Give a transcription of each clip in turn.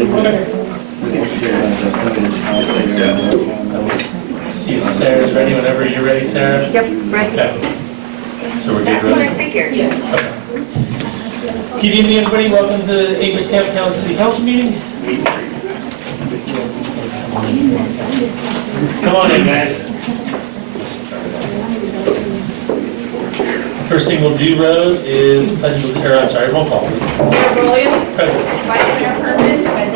See if Sarah's ready whenever you're ready, Sarah. Yep, ready. Okay. So we're good, That's what I right? figured. Okay. Good evening, everybody. Welcome to the Angels Camp City Council meeting. Come on in, guys. First thing we'll do, Rose, is pledge of, or I'm sorry, roll call, please. Mayor Williams. Present. Vice Mayor Herman. Present.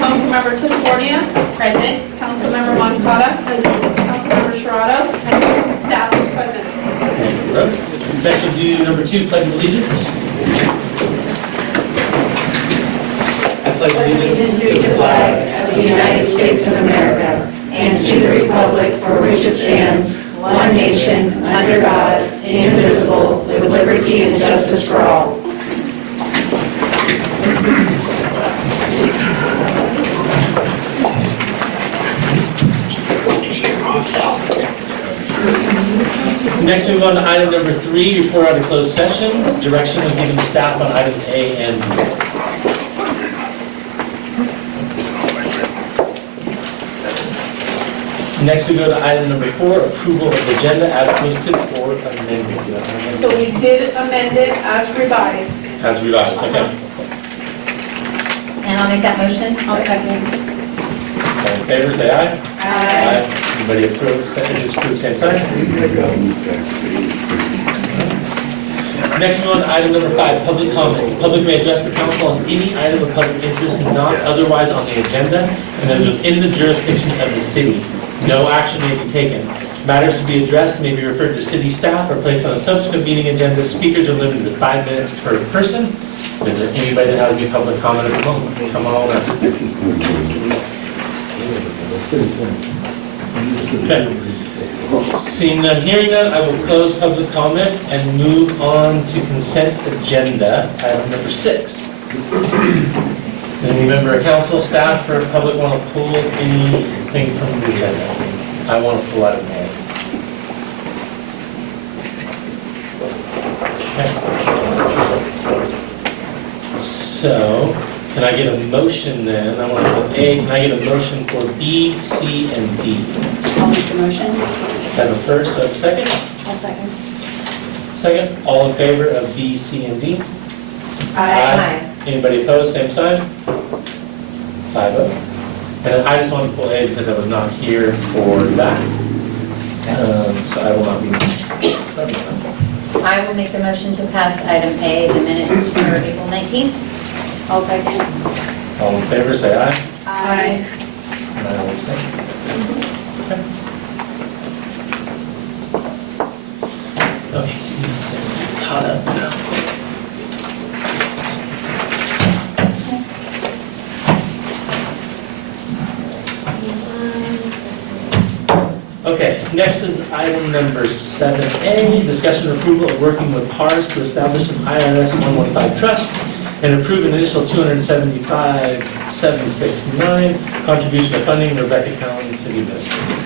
Councilmember Tiscornia. Present. Councilmember Moncada. Present. Councilmember Sherrod. And staff is present. Thank you, Rose. Next we'll do number 2, pledge of allegiance. I pledge allegiance To the flag of the United States of America and to the republic for which it stands, one nation, under God, indivisible, with liberty and justice for all. Next, we move on to item number 3, report out of closed session. Direction of giving staff on items A and B. Next, we go to item number 4, approval of the agenda as posted or amended. So we did amend it as revised. As revised, okay. And I'll make that motion. I'll second. All in favor, say aye. Aye. Anybody approve, disapprove, same sign. Next, we go on to item number 5, public comment. The public may address the council on any item of public interest not otherwise on the agenda and is within the jurisdiction of the city. No action may be taken. Matters to be addressed may be referred to city staff or placed on a subsequent meeting agenda. Speakers are limited to 5 minutes per person. Is there anybody that has any public comment at the moment? Come on up. Okay. Seeing none, hearing none, I will close public comment and move on to consent agenda, item number 6. Any member of council, staff, or public want to pull anything from the agenda? I want to pull out of May. Okay. So, can I get a motion then? I want to put A, can I get a motion for B, C, and D? I'll make the motion. Have a first, have a second? I'll second. Second, all in favor of B, C, and D? Anybody opposed, same sign? 5-0. And I just wanted to pull A because I was not here for that. So I will not be. I will make the motion to pass item A, the minutes for April 19th. I'll second. All in favor, say aye. Aye. And I will abstain. Okay. Okay, caught up now. Okay, next is item number 7A, discussion and approval of working with PARS to establish an IRS 115 trust and approve an initial $275,769 contribution to funding Rebecca County City Administrator.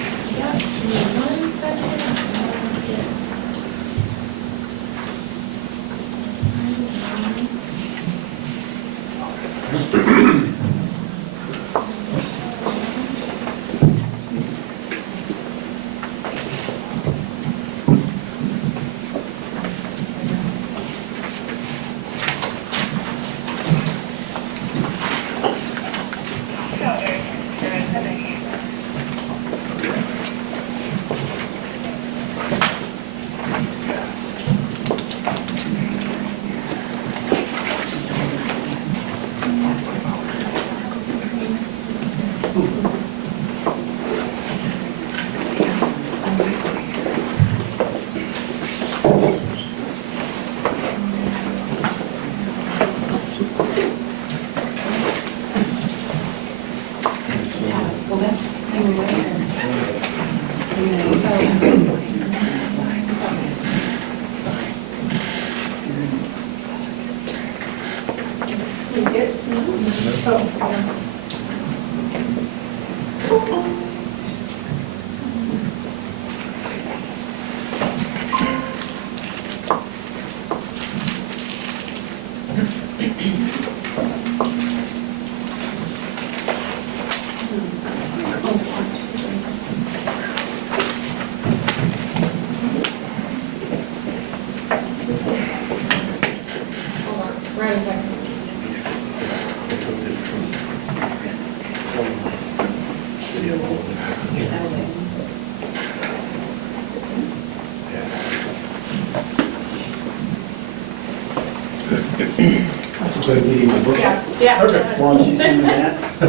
Good meeting my book. Yeah. Perfect. While she's doing that, the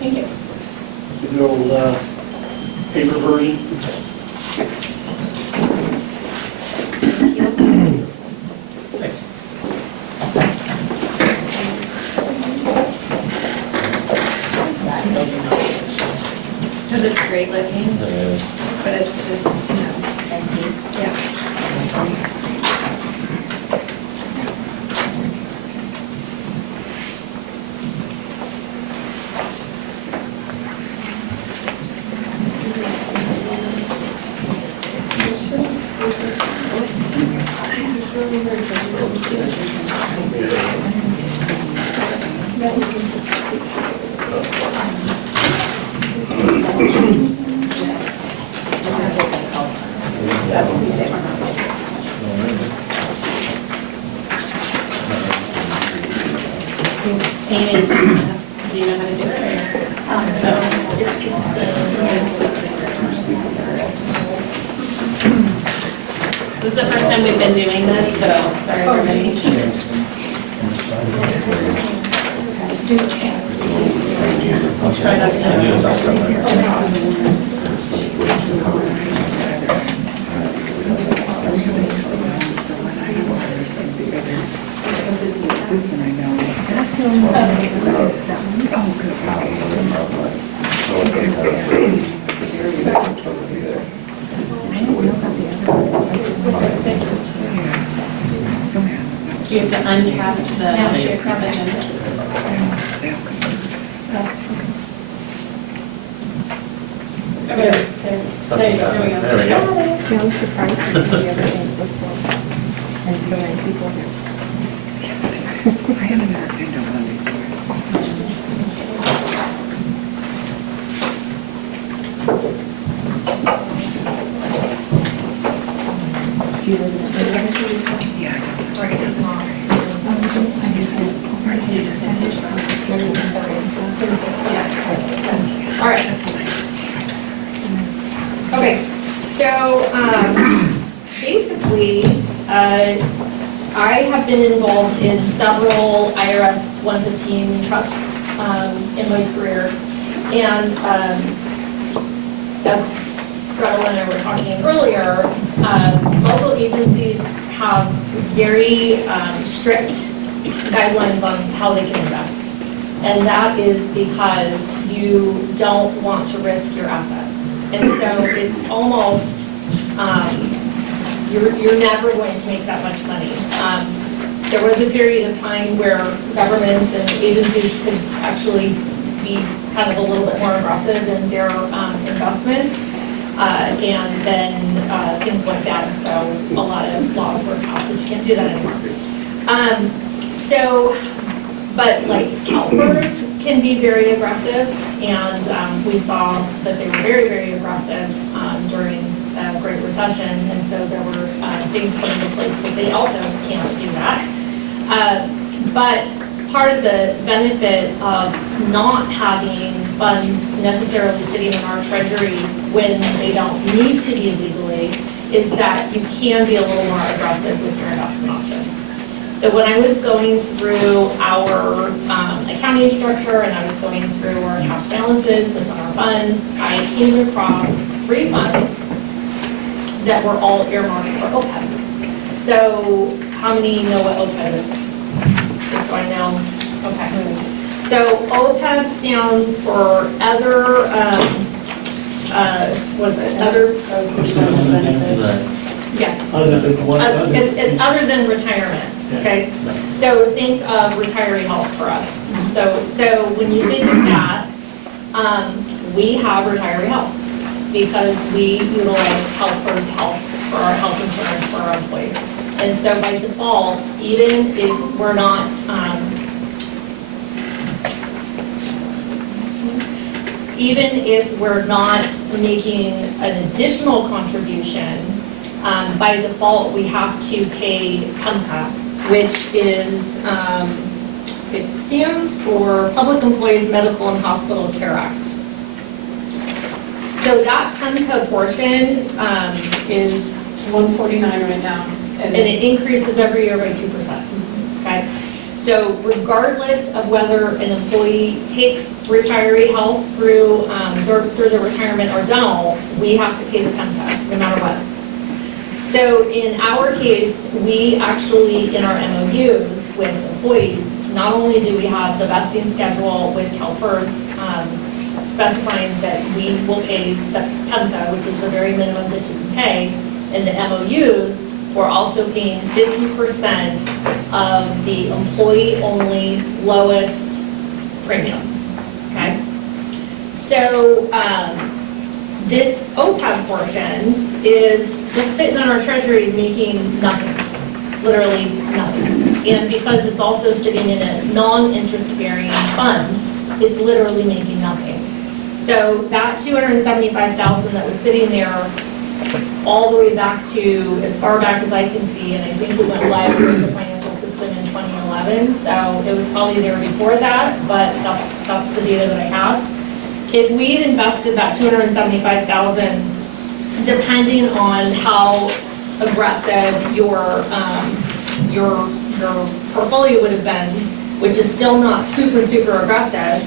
Thank you. good old paper version. Thanks. Because it's great looking, but it's just, empty. Yeah. Amy, do you know how to do it? This is the first time we've been doing this, so sorry everybody. I'll try not to. You have to uncast the. Now share comment. Okay, there we go. There we go. Yeah, I was surprised to see the other things they said. And so many people here. I haven't ever been to one before. Do you live in the Yeah, I just. All right. Okay, so basically, I have been involved in several IRS 115 trusts in my career. And as Gretel and I were talking earlier, local agencies have very strict guidelines on how they can invest. And that is because you don't want to risk your assets. And so it's almost, you're never going to make that much money. There was a period of time where governments and agencies could actually be kind of a little bit more aggressive in their investments. And then things like that. So a lot of laws were passed that you can't do that anymore. But like CalPERS can be very aggressive, and we saw that they were very, very aggressive during the Great Recession, and so there were things put into place that they also can't do that. But part of the benefit of not having funds necessarily sitting in our treasury when they don't need to be legally is that you can be a little more aggressive with your investment options. So when I was going through our accounting structure and I was going through our cash balances within our funds, I came across 3 funds that were all earmarked for OPEB. So how many know what OPEB is? Just so I know. Okay. So OPEB stands for other, other? Yes. Other than what? It's other than retirement, okay? So think of retiree health for us. So when you think of that, we have retiree health because we utilize CalPERS health for our health insurance for our employees. And so by default, even if we're not, making an additional contribution, by default, we have to pay PEMCA, which is, it stands for Public Employees Medical and Hospital Care Act. So that PEMCA portion is $149 right now. and it increases every year by 2%, okay? So regardless of whether an employee takes retiree health through their retirement or don't, we have to pay the PEMCA, no matter what. So in our case, we actually, in our MOUs with employees, not only do we have the vesting schedule with CalFIRS specifying that we will pay the PEMCA, which is the very minimum that you can pay, in the MOUs, we're also paying 50% of the employee-only lowest premium, okay? So this OPEB portion is just sitting on our treasury making nothing, literally nothing. And because it's also sitting in a non-interest-bearing fund, it's literally making nothing. So that $275,000 that was sitting there all the way back to, as far back as I can see, and I think we went live with the financial system in 2011, so it was probably there before that, but that's the data that I have. If we had invested that $275,000, depending on how aggressive your portfolio would have been, which is still not super aggressive,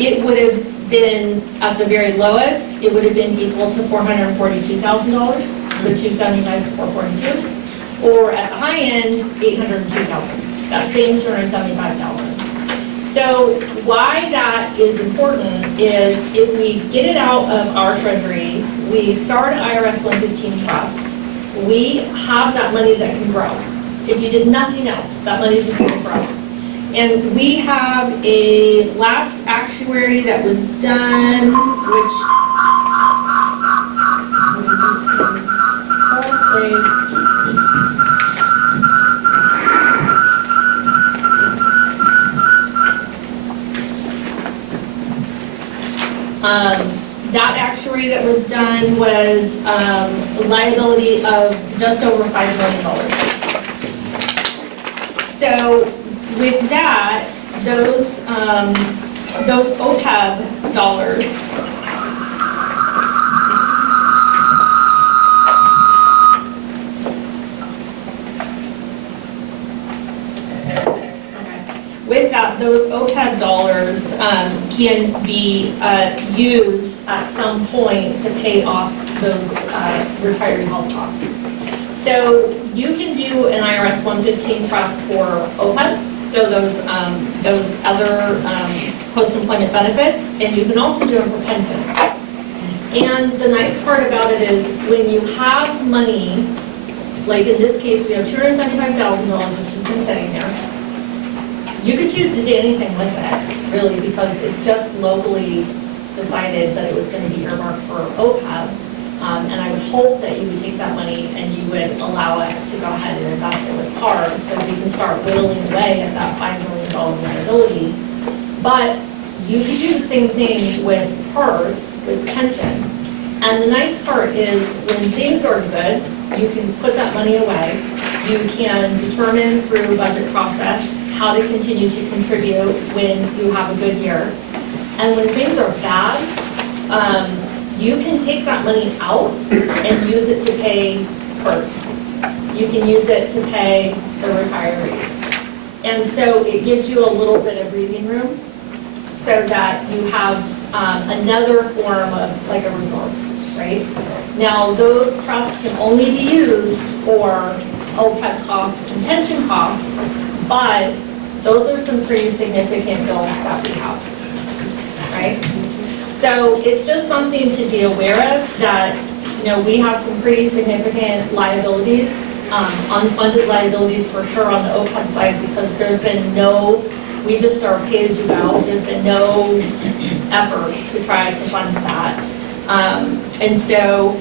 it would have been at the very lowest, it would have been equal to $442,000, so 275 to 442, or at the high end, $802,000. That same $275,000. So why that is important is if we get it out of our treasury, we start an IRS 115 trust, we have that money that can grow. If you did nothing else, that money is just going to grow. And we have a last actuary that was done, which that actuary that was done was a liability of just over $5 million. So with that, those OPEB dollars those OPEB dollars can be used at some point to pay off those retiree health costs. So you can do an IRS 115 trust for OPEB, so those other post-employment benefits, and you can also do it for pensions. And the nice part about it is when you have money, like in this case, we have $275,000 that's just been sitting there. You could choose to do anything with it, really, because it's just locally decided that it was going to be earmarked for OPEB. And I would hope that you would take that money and you would allow us to go ahead and invest it with PARS so we can start whittling away at that $5 million liability. But you could do the same thing with PARS, with pension. And the nice part is when things are good, you can put that money away. You can determine through budget process how to continue to contribute when you have a good year. And when things are bad, you can take that money out and use it to pay PERS. You can use it to pay the retirees. And so it gives you a little bit of breathing room so that you have another form of like a reserve, right? Now those trusts can only be used for OPEB costs and pension costs, but those are some pretty significant bills that we have, right? So it's just something to be aware of that, you know, we have some pretty significant liabilities, unfunded liabilities for sure on the OPEB side because there's been no, we just are pay as you go, there's been no effort to try to fund that. And so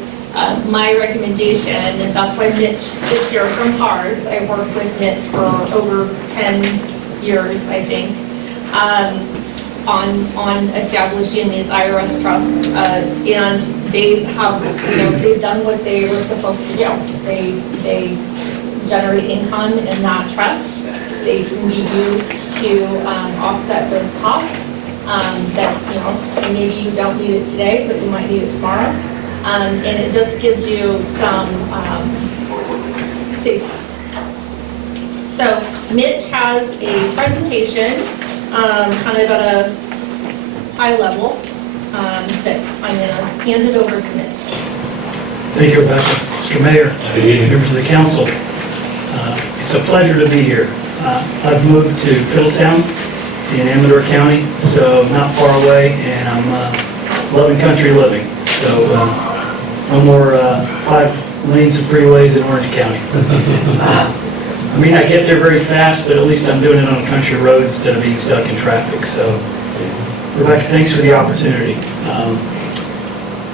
my recommendation, and that's why Mitch is here from PARS, I've worked with Mitch for over 10 years, I think, on establishing these IRS trusts, and they have, you know, they've done what they were supposed to do. They generate income in that trust. They can be used to offset those costs that, you know, maybe you don't need it today, but you might need it tomorrow. And it just gives you some safety. So Mitch has a presentation, kind of at a high level, that I'm gonna hand it over to Mitch. Thank you, Rebecca. Mr. Mayor, members of the council, it's a pleasure to be here. I've moved to Fiddletown in Amador County, so not far away, and I'm loving country living. So no more 5 lanes of freeways in Orange County. I mean, I get there very fast, but at least I'm doing it on a country road instead of being stuck in traffic. So, Rebecca, thanks for the opportunity.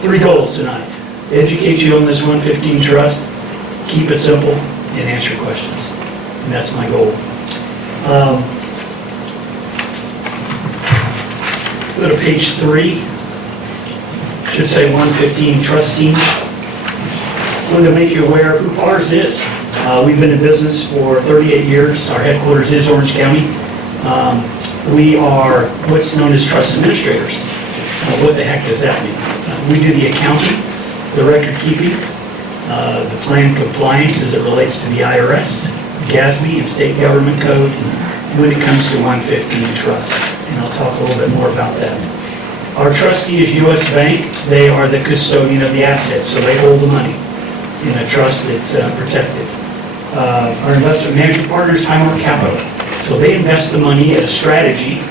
3 goals tonight. Educate you on this 115 trust, keep it simple, and answer questions. And that's my goal. Go to page 3. Should say 115 trust team. I wanted to make you aware of who ours is. We've been in business for 38 years. Our headquarters is Orange County. We are what's known as trust administrators. What the heck does that mean? We do the accounting, the record keeping, the plan compliance as it relates to the IRS, GASB, and state government code when it comes to 115 trust. And I'll talk a little bit more about that. Our trustee is U.S. Bank. They are the custodian of the assets, so they hold the money in a trust that's protected. Our investment management partner is Highmark Capital. So they invest the money at a strategy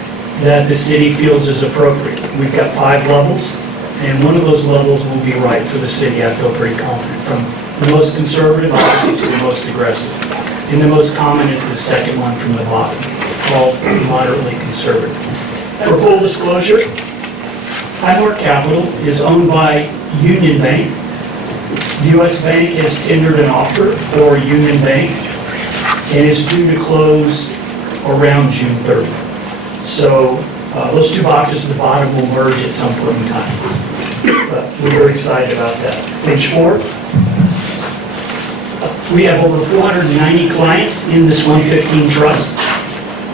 that the city feels is appropriate. We've got 5 levels, and one of those levels will be right for the city. I feel pretty confident, from the most conservative, obviously, to the most aggressive. And the most common is the second one from the bottom, called moderately conservative. For full disclosure, Highmark Capital is owned by Union Bank. U.S. Bank has tendered an offer for Union Bank, and it's due to close around June 30. So those 2 boxes at the bottom will merge at some point in time. But we're very excited about that. Page 4. We have over 490 clients in this 115 trust,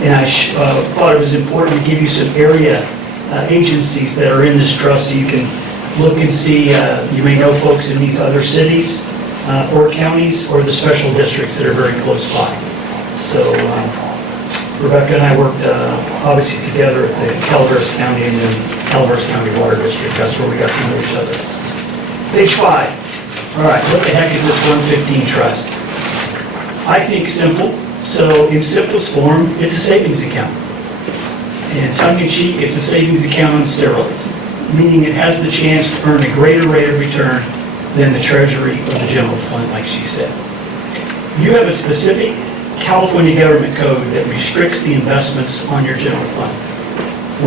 and I thought it was important to give you some area agencies that are in this trust so you can look and see. You may know folks in these other cities or counties or the special districts that are very close by. So Rebecca and I worked obviously together at the Calaveras County and then Calaveras County Water District. That's where we got to know each other. Page 5. All right, what the heck is this 115 trust? I think simple. So in simplest form, it's a savings account. And tongue-in-cheek, it's a savings account on steroids, meaning it has the chance to earn a greater rate of return than the treasury or the general fund, like she said. You have a specific California government code that restricts the investments on your general fund.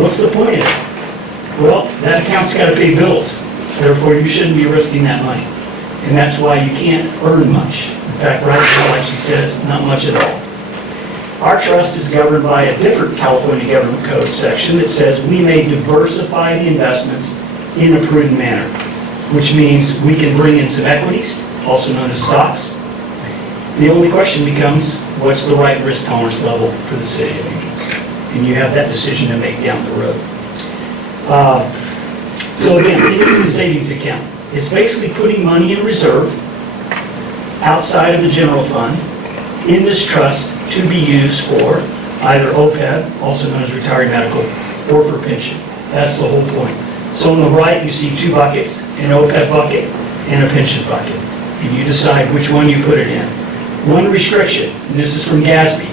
What's the point of it? Well, that account's got to pay bills. Therefore, you shouldn't be risking that money. And that's why you can't earn much. In fact, right now, like she says, not much at all. Our trust is governed by a different California government code section that says we may diversify the investments in a prudent manner, which means we can bring in some equities, also known as stocks. The only question becomes, what's the right risk tolerance level for the city of Angels? And you have that decision to make down the road. So again, in the savings account, it's basically putting money in reserve outside of the general fund in this trust to be used for either OPEB, also known as retiree medical, or for pension. That's the whole point. So on the right, you see 2 buckets, an OPEB bucket and a pension bucket. And you decide which one you put it in. One restriction, and this is from GASB.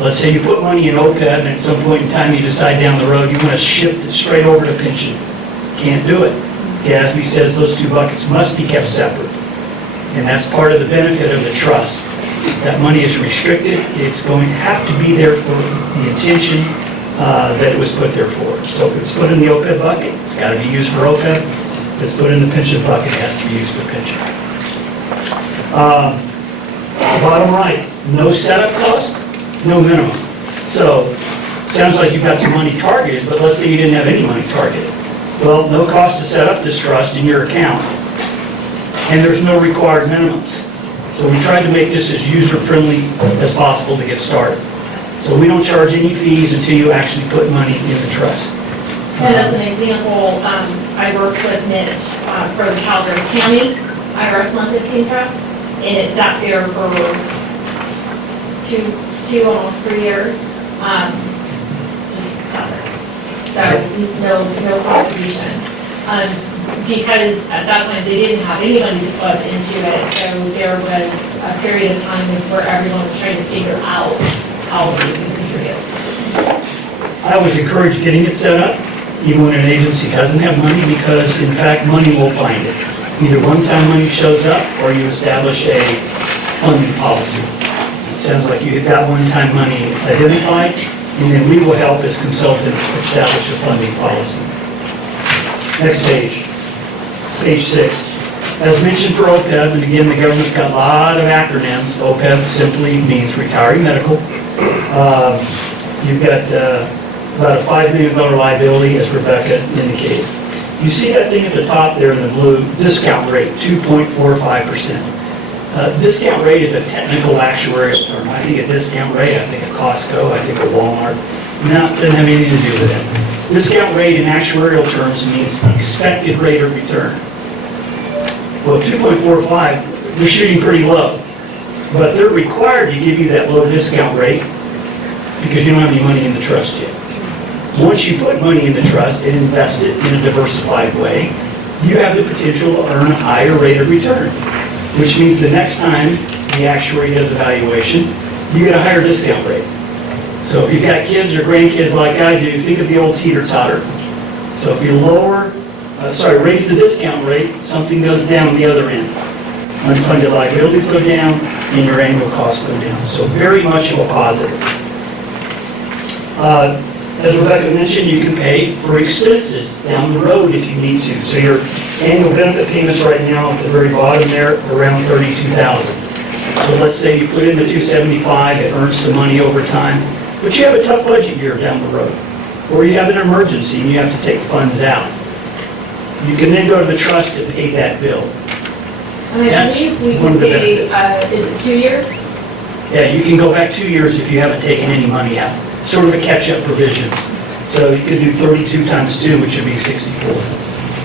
Let's say you put money in OPEB and at some point in time you decide down the road you want to shift it straight over to pension. Can't do it. GASB says those 2 buckets must be kept separate. And that's part of the benefit of the trust. That money is restricted. It's going to have to be there for the intention that it was put there for. So if it's put in the OPEB bucket, it's got to be used for OPEB. If it's put in the pension bucket, it has to be used for pension. Bottom right, no setup cost, no minimum. So sounds like you've got some money targeted, but let's say you didn't have any money targeted. Well, no cost to set up this trust in your account, and there's no required minimums. So we tried to make this as user-friendly as possible to get started. So we don't charge any fees until you actually put money in the trust. And as an example, I worked with Mitch for the Calaveras County IRS 115 trust, and it sat there for almost 3 years. So no contribution. Because at that time, they didn't have anybody to put into it, so there was a period of time where everyone was trying to figure out how they could contribute. I always encourage getting it set up, even when an agency doesn't have money, because in fact, money will find it. Either one-time money shows up, or you establish a funding policy. It sounds like you've got one-time money identified, and then we will help as consultants establish a funding policy. Next page, page 6. As mentioned for OPEB, and again, the government's got a lot of acronyms. OPEB simply means retiring medical. You've got about a $5 million liability, as Rebecca indicated. You see that thing at the top there in the blue, discount rate, 2.45%. Discount rate is a technical actuarial term. I think a discount rate, I think a Costco, I think a Walmart. No, it doesn't have anything to do with that. Discount rate in actuarial terms means expected rate of return. Well, 2.45, they're shooting pretty low. But they're required to give you that low discount rate because you don't have any money in the trust yet. Once you put money in the trust and invest it in a diversified way, you have the potential to earn a higher rate of return, which means the next time the actuary does evaluation, you get a higher discount rate. So if you've got kids or grandkids like I do, think of the old teeter-totter. So if you raise the discount rate, something goes down on the other end. Unfunded liabilities go down and your annual costs go down. So very much of a positive. As Rebecca mentioned, you can pay for expenses down the road if you need to. So your annual benefit payments right now at the very bottom there are around $32,000. So let's say you put in the $275, it earns some money over time, but you have a tough budget year down the road, or you have an emergency and you have to take funds out. You can then go to the trust to pay that bill. And I That's believe we one can of the pay, benefits. is it 2 years? Yeah, you can go back 2 years if you haven't taken any money out. Sort of a catch-up provision. So you could do 32 times 2, which would be 64.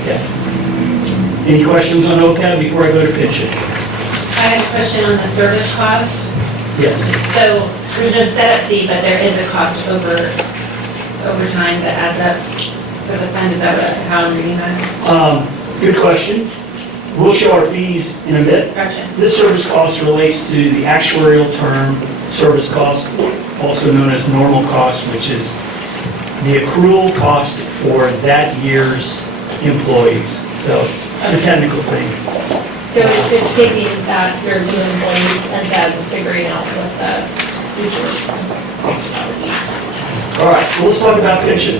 Yeah. Any questions on OPEB before I go to pension? I have a question on the service cost. Yes. So there's no setup fee, but there is a cost over time that adds up for the fund. Is that how I'm reading that? Good question. We'll show our fees in a bit. Gotcha. This service cost relates to the actuarial term service cost, also known as normal cost, which is the accrual cost for that year's employees. So it's a technical thing. So it's taking that your new employees and then figuring out what the future. All right, so let's talk about pension.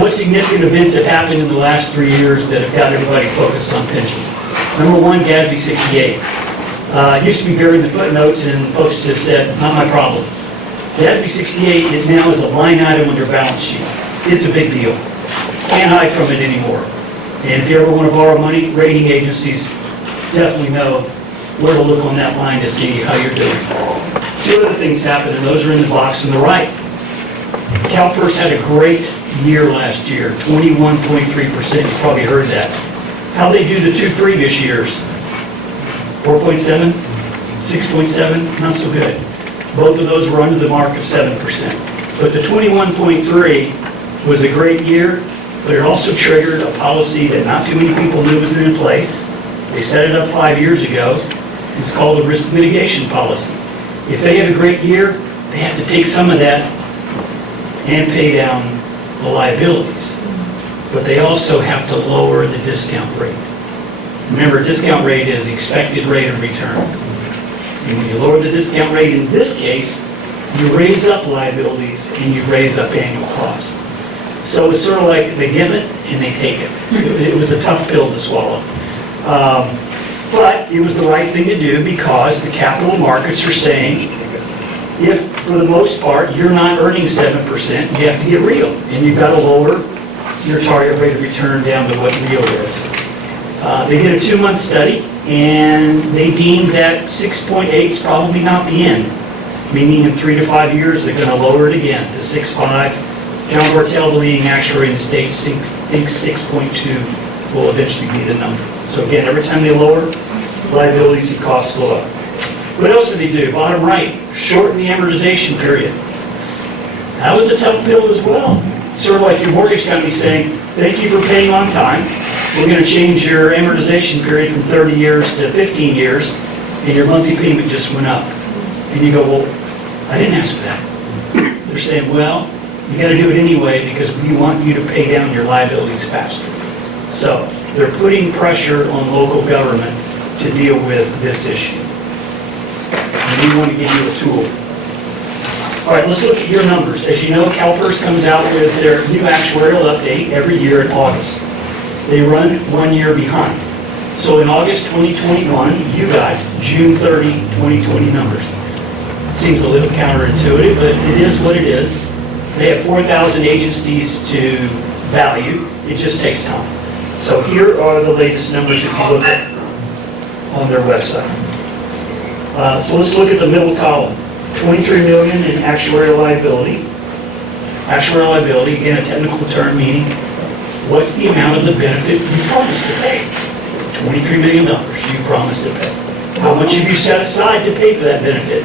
What significant events have happened in the last 3 years that have got everybody focused on pension? Number one, GASB 68. It used to be buried in the footnotes and folks just said, not my problem. GASB 68, it now is a line item on your balance sheet. It's a big deal. Can't hide from it anymore. And if you ever want to borrow money, rating agencies definitely know where to look on that line to see how you're doing. Two other things happened, and those are in the box on the right. CalPERS had a great year last year, 21.3%. You've probably heard that. How'd they do the 2 previous years? 4.7, 6.7, not so good. Both of those were under the mark of 7%. But the 21.3 was a great year, but it also triggered a policy that not too many people knew was in place. They set it up 5 years ago. It's called the risk mitigation policy. If they had a great year, they have to take some of that and pay down the liabilities. But they also have to lower the discount rate. Remember, discount rate is expected rate of return. And when you lower the discount rate in this case, you raise up liabilities and you raise up annual costs. So it's sort of like they give it and they take it. It was a tough pill to swallow. But it was the right thing to do because the capital markets are saying, if for the most part you're not earning 7%, you have to get real. And you've got to lower your target rate of return down to what real is. They did a 2-month study and they deemed that 6.8 is probably not the end. Meaning in 3 to 5 years they're going to lower it again to 6.5. John Bartel, the leading actuary in the state, thinks 6.2 will eventually be the number. So again, every time they lower, liabilities and costs go up. What else did they do? Bottom right, shorten the amortization period. That was a tough pill as well. Sort of like your mortgage company saying, thank you for paying on time. We're going to change your amortization period from 30 years to 15 years, and your monthly payment just went up. And you go, well, I didn't ask for that. They're saying, well, you got to do it anyway because we want you to pay down your liabilities faster. So they're putting pressure on local government to deal with this issue. And we want to give you a tool. All right, let's look at your numbers. As you know, CalPERS comes out with their new actuarial update every year in August. They run 1 year behind. So in August 2021, you got June 30, 2020 numbers. Seems a little counterintuitive, but it is what it is. They have 4,000 agencies to value. It just takes time. So here are the latest numbers if you look at on their website. So let's look at the middle column. 23 million in actuarial liability. Actuarial liability, again, a technical term meaning what's the amount of the benefit you promised to pay? $23 million you promised to pay. How much have you set aside to pay for that benefit?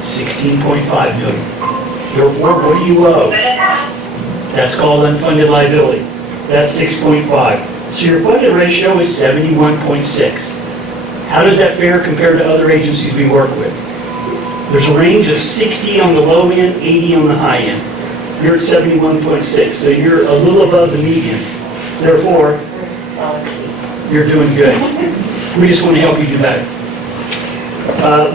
$16.5 million. Therefore, what do you owe? That's called unfunded liability. That's 6.5. So your funded ratio is 71.6. How does that fare compared to other agencies we work with? There's a range of 60 on the low end, 80 on the high end. You're at 71.6, so you're a little above the median. Therefore, you're doing good. We just want to help you do better.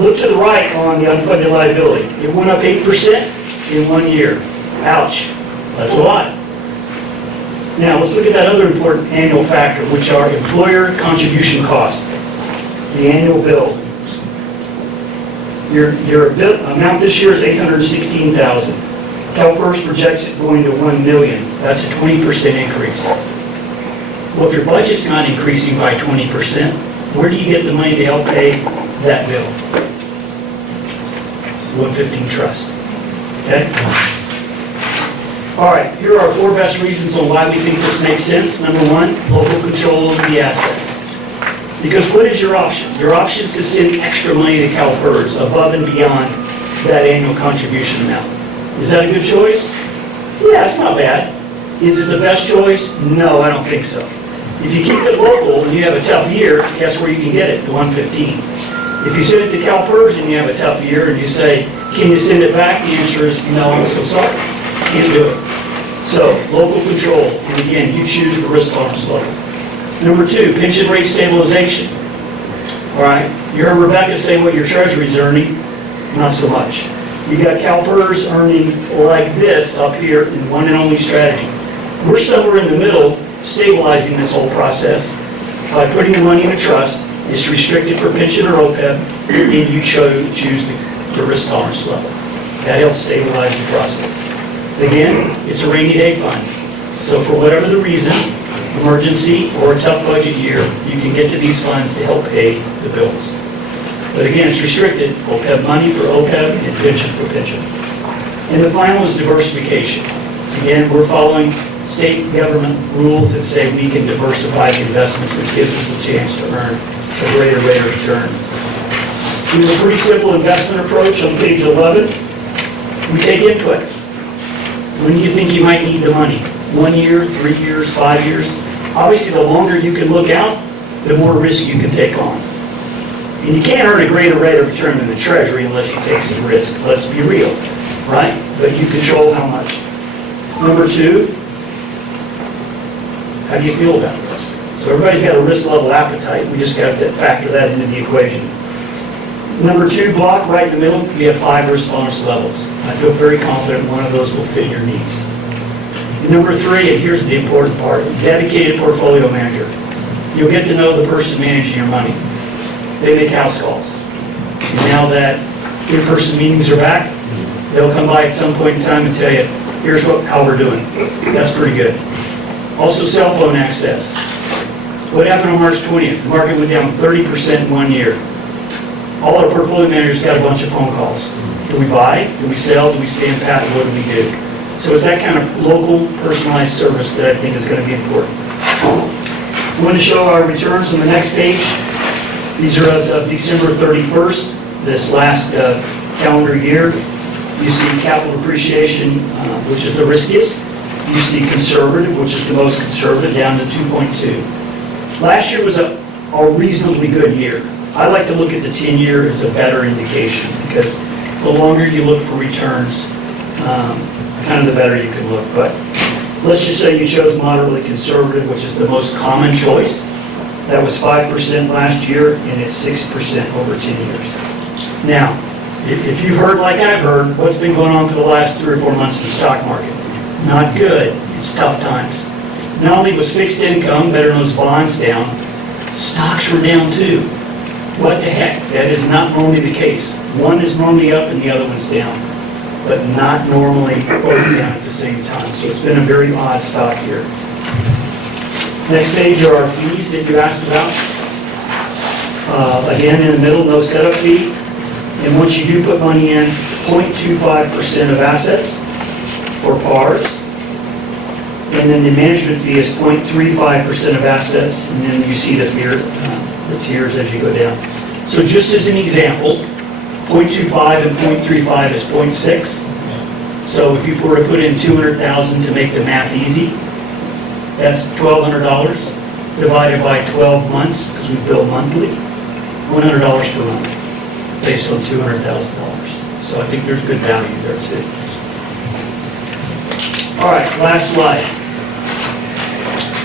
Look to the right on the unfunded liability. It went up 8% in 1 year. Ouch. That's a lot. Now, let's look at that other important annual factor, which are employer contribution costs, the annual bill. Your bill amount this year is $816,000. CalPERS projects it going to $1 million. That's a 20% increase. Well, if your budget's not increasing by 20%, where do you get the money to help pay that bill? 115 Trust. Okay? All right, here are 4 best reasons on why we think this makes sense. Number 1, local control over the assets. Because what is your option? Your option is to send extra money to CalPERS above and beyond that annual contribution amount. Is that a good choice? Yeah, it's not bad. Is it the best choice? No, I don't think so. If you keep it local and you have a tough year, guess where you can get it? The 115. If you send it to CalPERS and you have a tough year and you say, can you send it back? The answer is no, I'm so sorry. Can't do it. So, local control. And again, you choose the risk tolerance level. Number 2, pension rate stabilization. All right, you heard Rebecca say what your treasury's earning. Not so much. You got CalPERS earning like this up here in one and only strategy. We're somewhere in the middle, stabilizing this whole process by putting the money in a trust. It's restricted for pension or OPEB, and you choose the risk tolerance level. That helps stabilize the process. Again, it's a rainy day fund. So for whatever the reason, emergency or a tough budget year, you can get to these funds to help pay the bills. But again, it's restricted. OPEB money for OPEB and pension for pension. And the final is diversification. Again, we're following state government rules that say we can diversify the investments, which gives us a chance to earn a greater rate of return. We have a pretty simple investment approach on page 11. We take input. When do you think you might need the money? 1 year, 3 years, 5 years? Obviously, the longer you can look out, the more risk you can take on. And you can't earn a greater rate of return than the Treasury unless you take some risk. Let's be real, right? But you control how much. Number 2, how do you feel about risk? So everybody's got a risk level appetite. We just have to factor that into the equation. Number 2 block, right in the middle, we have 5 risk tolerance levels. I feel very confident one of those will fit your needs. Number 3, and here's the important part, dedicated portfolio manager. You'll get to know the person managing your money. They make house calls. And now that in-person meetings are back, they'll come by at some point in time and tell you, here's how we're doing. That's pretty good. Also, cell phone access. What happened on March 20th? The market went down 30% in 1 year. All our portfolio managers got a bunch of phone calls. Do we buy? Do we sell? Do we stand pat? What do we do? So it's that kind of local, personalized service that I think is going to be important. I'm going to show our returns on the next page. These are as of December 31st. this last calendar year. You see capital appreciation, which is the riskiest. You see conservative, which is the most conservative, down to 2.2. Last year was a reasonably good year. I like to look at the 10-year as a better indication, because the longer you look for returns, kind of the better you can look. But let's just say you chose moderately conservative, which is the most common choice. That was 5% last year, and it's 6% over 10 years. Now, if you've heard like I've heard, what's been going on for the last 3 or 4 months in the stock market? Not good. It's tough times. Not only was fixed income, better known as bonds, down, stocks were down too. What the heck? That is not normally the case. One is normally up and the other one's down, but not normally both down at the same time. So it's been a very odd stock year. Next page are our fees that you asked about. Again, in the middle, no setup fee. And once you do put money in, 0.25% of assets for PARs. And then the management fee is 0.35% of assets, and then you see the tiers as you go down. So just as an example, 0.25 and 0.35 is 0.6. So if you were to put in $200,000 to make the math easy, that's $1,200 divided by 12 months, because we bill monthly, $100 per month, based on $200,000. So I think there's good value there too. All right, last slide.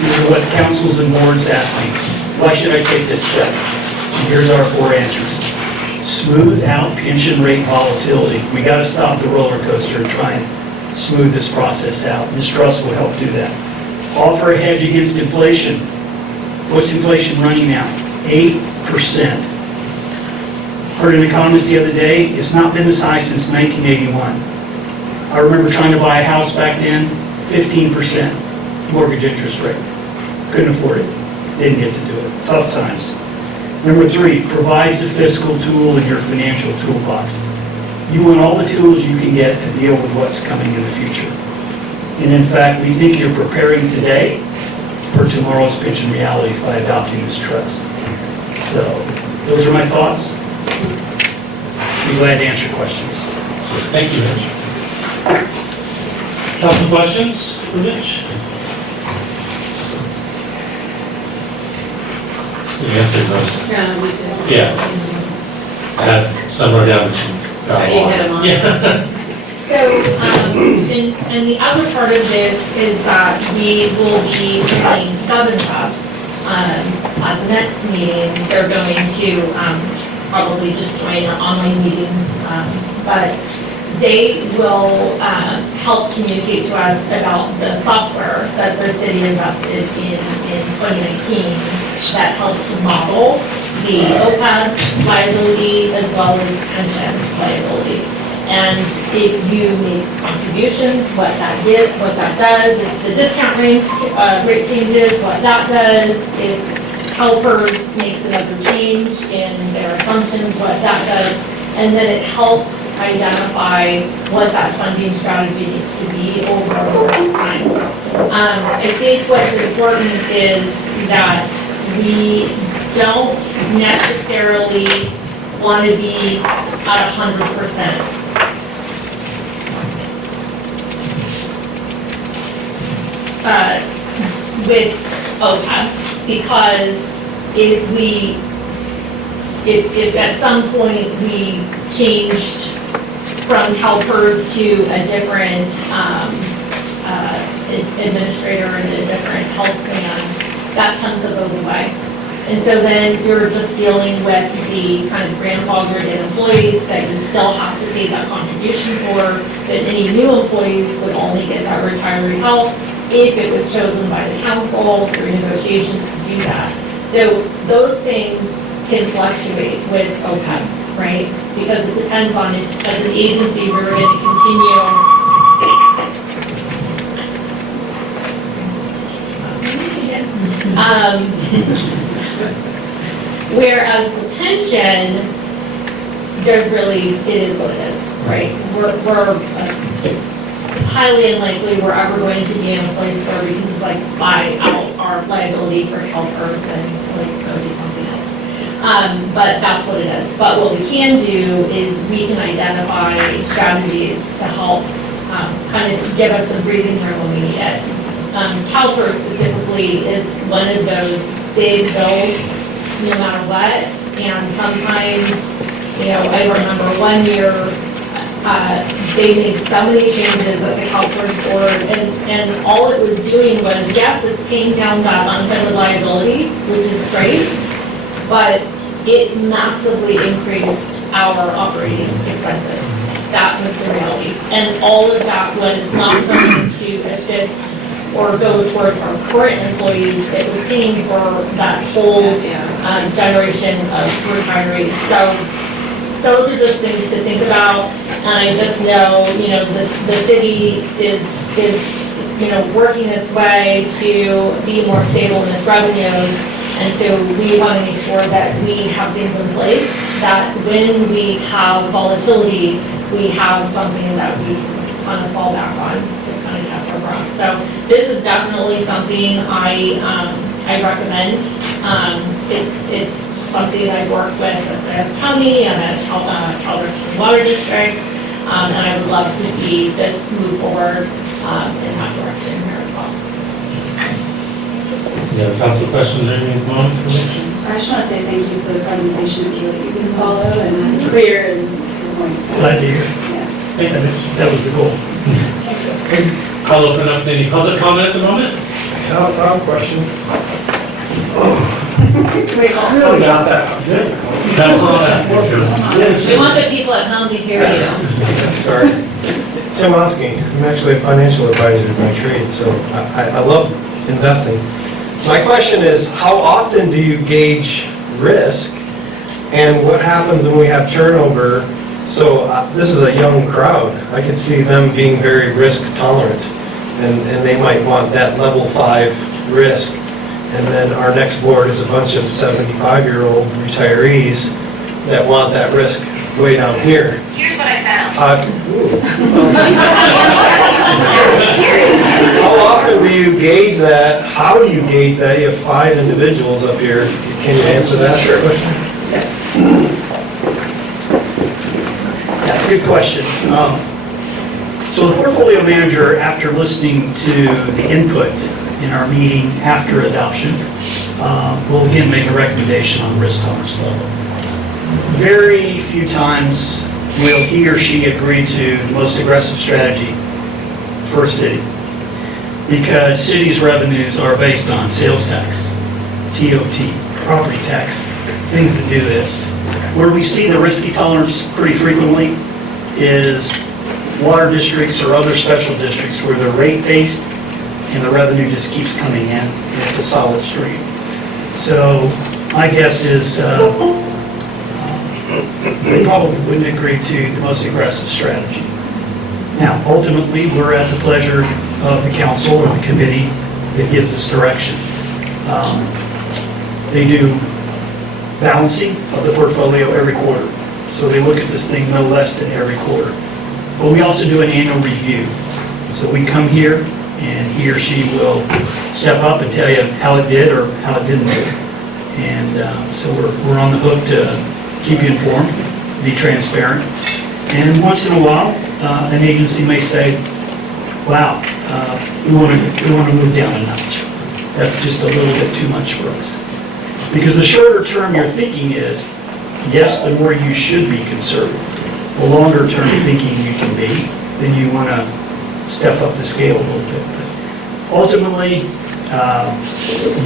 These are what councils and boards ask me. Why should I take this step? And here's our 4 answers. Smooth out pension rate volatility. We got to stop the roller coaster and try and smooth this process out. This trust will help do that. Offer a hedge against inflation. What's inflation running now? 8%. Heard an economist the other day, it's not been this high since 1981. I remember trying to buy a house back then, 15% mortgage interest rate. Couldn't afford it. Didn't get to do it. Tough times. Number 3, provides a fiscal tool in your financial toolbox. You want all the tools you can get to deal with what's coming in the future. And in fact, we think you're preparing today for tomorrow's pension realities by adopting this trust. So, those are my thoughts. Be glad to answer questions. Thank you, Mitch. Council questions for Mitch? You answered those. Yeah, we did. Yeah. I had somewhere down. But you hit 'em on. Yeah. So, and the other part of this is that we will be having Governfest at the next meeting. They're going to probably just join an online meeting, but they will help communicate to us about the software that the city invested in 2019 that helps model the OPEB liability as well as pension liability. And if you make contributions, what that does, if the discount rate changes, what that does, if helpers makes another change in their assumptions, what that does, and then it helps identify what that funding strategy needs to be over time. I think what's important is that we don't necessarily want to be at 100%. With OPEB, because if at some point we changed from helpers to a different administrator and a different health plan, that comes and goes away. And so then you're just dealing with the kind of grandfathered in employees that you still have to pay that contribution for, but any new employees would only get that retiree health if it was chosen by the council through negotiations to do that. So those things can fluctuate with OPEB, right? Because it depends on if, as an agency, we're going to continue. Whereas the pension, there's really, it is what it is, right? It's highly unlikely we're ever going to be in a place where we can just like buy out our liability for helpers and like go do something else. But that's what it is. But what we can do is we can identify strategies to help kind of give us some breathing room when we need it. California specifically is one of those big bills, no matter what. And sometimes, I remember one year, they made so many changes at the California board, and all it was doing was, yes, it's paying down that unfunded liability, which is great, but it massively increased our operating expenses. That was the reality. And all of that was not going to assist or go towards our current employees. It was paying for that whole generation of retirees. So those are just things to think about. And I just know, the city is working its way to be more stable in its revenues. And so we want to make sure that we have things in place that when we have volatility, we have something that we kind of fall back on to kind of catch our breath. So this is definitely something I recommend. It's something I work with at the county and at Calaveras Water District, and I would love to see this move forward in that direction here as well. Council questions or anything? I just want to say thank you for the presentation. It's really easy to follow and clear and to the point. Glad to hear. That was the goal. I'll open up to any public comment at the moment. I'll question. Really not that difficult. We want the people at home to hear you. Sorry. Tim Oskey. I'm actually a financial advisor in my trade, so I love investing. My question is, how often do you gauge risk, and what happens when we have turnover? So this is a young crowd. I could see them being very risk tolerant, and they might want that level 5 risk. And then our next board is a bunch of 75-year-old retirees that want that risk way down here. Here's what I found. How often do you gauge that? How do you gauge that? You have 5 individuals up here. Can you answer that? Sure. Yeah, good question. So the portfolio manager, after listening to the input in our meeting after adoption, will again make a recommendation on risk tolerance level. Very few times will he or she agree to the most aggressive strategy for a city, because cities' revenues are based on sales tax, TOT, property tax, things that do this. Where we see the risky tolerance pretty frequently is water districts or other special districts where they're rate-based and the revenue just keeps coming in, and it's a solid stream. So my guess is they probably wouldn't agree to the most aggressive strategy. Now, ultimately, we're at the pleasure of the council or the committee that gives us direction. They do balancing of the portfolio every quarter. So they look at this thing no less than every quarter. But we also do an annual review. So we come here and he or she will step up and tell you how it did or how it didn't do. And so we're on the hook to keep you informed, be transparent. And once in a while, an agency may say, wow, we want to move down a notch. That's just a little bit too much for us. Because the shorter term you're thinking is, yes, the more you should be conservative. The longer term thinking you can be, then you want to step up the scale a little bit. But ultimately,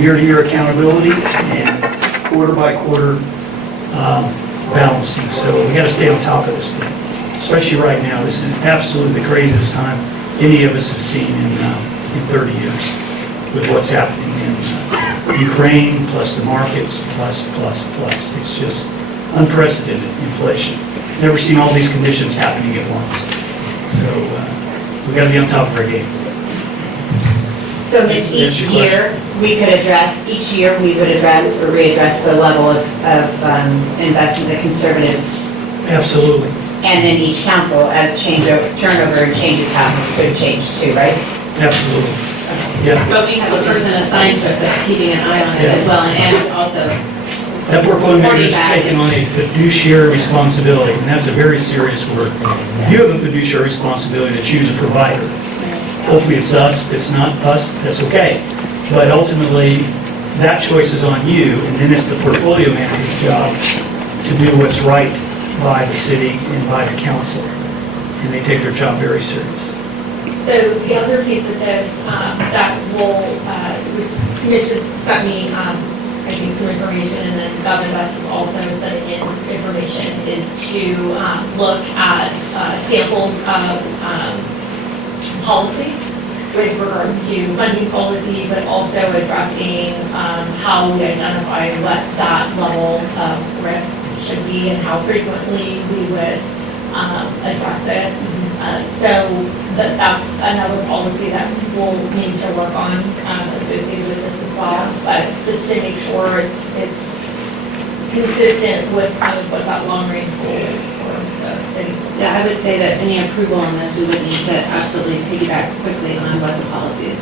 year-to-year accountability and quarter-by-quarter balancing. So we got to stay on top of this thing, especially right now. This is absolutely the craziest time any of us have seen in 30 years with what's happening in Ukraine, plus the markets, plus. It's just unprecedented inflation. Never seen all these conditions happening at once. So we got to be on top of our game. So Mitch, each year we would address or readdress the level of investment, the conservative. Absolutely. And then each council, as turnover and changes happen, could change too, right? Absolutely. Yeah. But we have a person assigned to us that's keeping an eye on it as well, and also That portfolio manager 40 is back. taking on a fiduciary responsibility, and that's a very serious word. You have a fiduciary responsibility to choose a provider. Hopefully it's us, if it's not us, that's okay. But ultimately, that choice is on you, and then it's the portfolio manager's job to do what's right by the city and by the council. And they take their job very serious. So the other piece of this, that will, Mitch just sent me, I think, some information, and then GovInvest is also sending in information, is to look at samples of policy with regards to funding policy, but also addressing how we identify what that level of risk should be and how frequently we would address it. So that's another policy that we'll need to work on associated with this as well. But just to make sure it's consistent with kind of what that long-range goal is for the city. Yeah, I would say that any approval on this, we would need to absolutely piggyback quickly on what the policy is.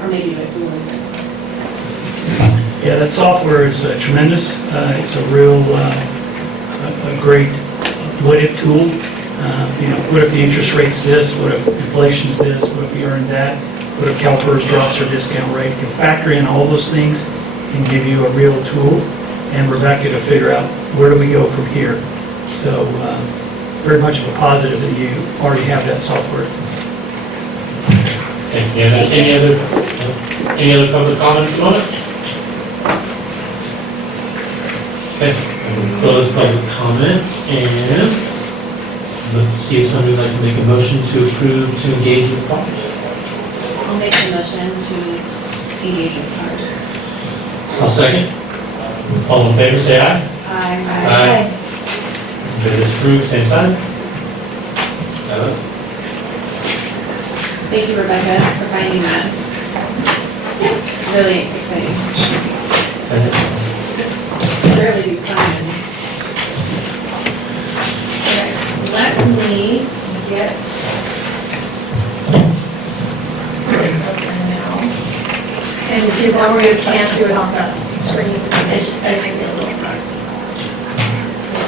Or maybe we do it. Yeah, that software is tremendous. It's a real, a great what-if tool. What if the interest rate's this? What if inflation's this? What if we earn that? What if Calaveras drops our discount rate? You can factor in all those things and give you a real tool, and Rebecca to figure out where do we go from here. So very much of a positive that you already have that software. Thanks, Dan. Any other public comment at the moment? Okay, we'll close public comment, and let's see if somebody would like to make a motion to approve to engage with cars. I'll make a motion to engage with cars. I'll second. All in favor, say aye. Aye. Anybody disapprove, same sign. Thank you, Rebecca, for finding that. Really exciting. Really do fun. Let me get this open now. And if you want, we can't do it on the screen. I think it will.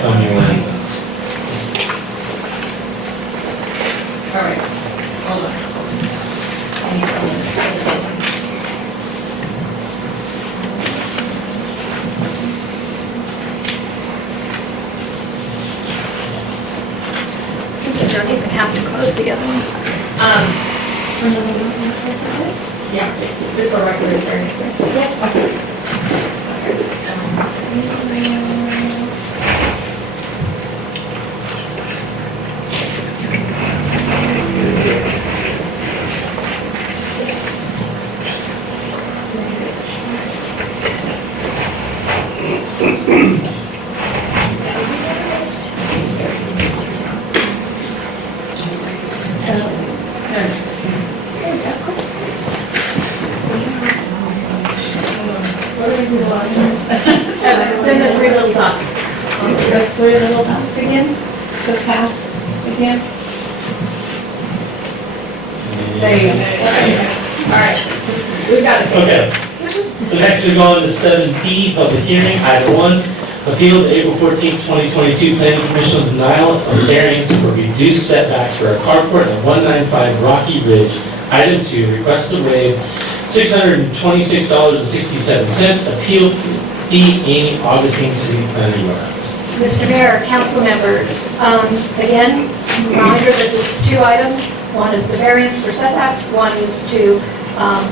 Tell me when. All right, hold on. I need to open it. They don't even have to close the other one. Yeah, this will record it very. Yeah. Okay. Then the three little dots. The three little dots again, the pass again. There you go. All right, we got it. Okay, so next we go on to 7P, public hearing, item 1, appeal to April 14, 2022, planning commission denial of variance for reduced setbacks for a carport at 195 Rocky Ridge. Item 2, request to waive $626.67, appeal fee, Amy Augustine, city planner, you are up. Mr. Mayor, council members, again, reminder, this is two items. One is the variance for setbacks, one is to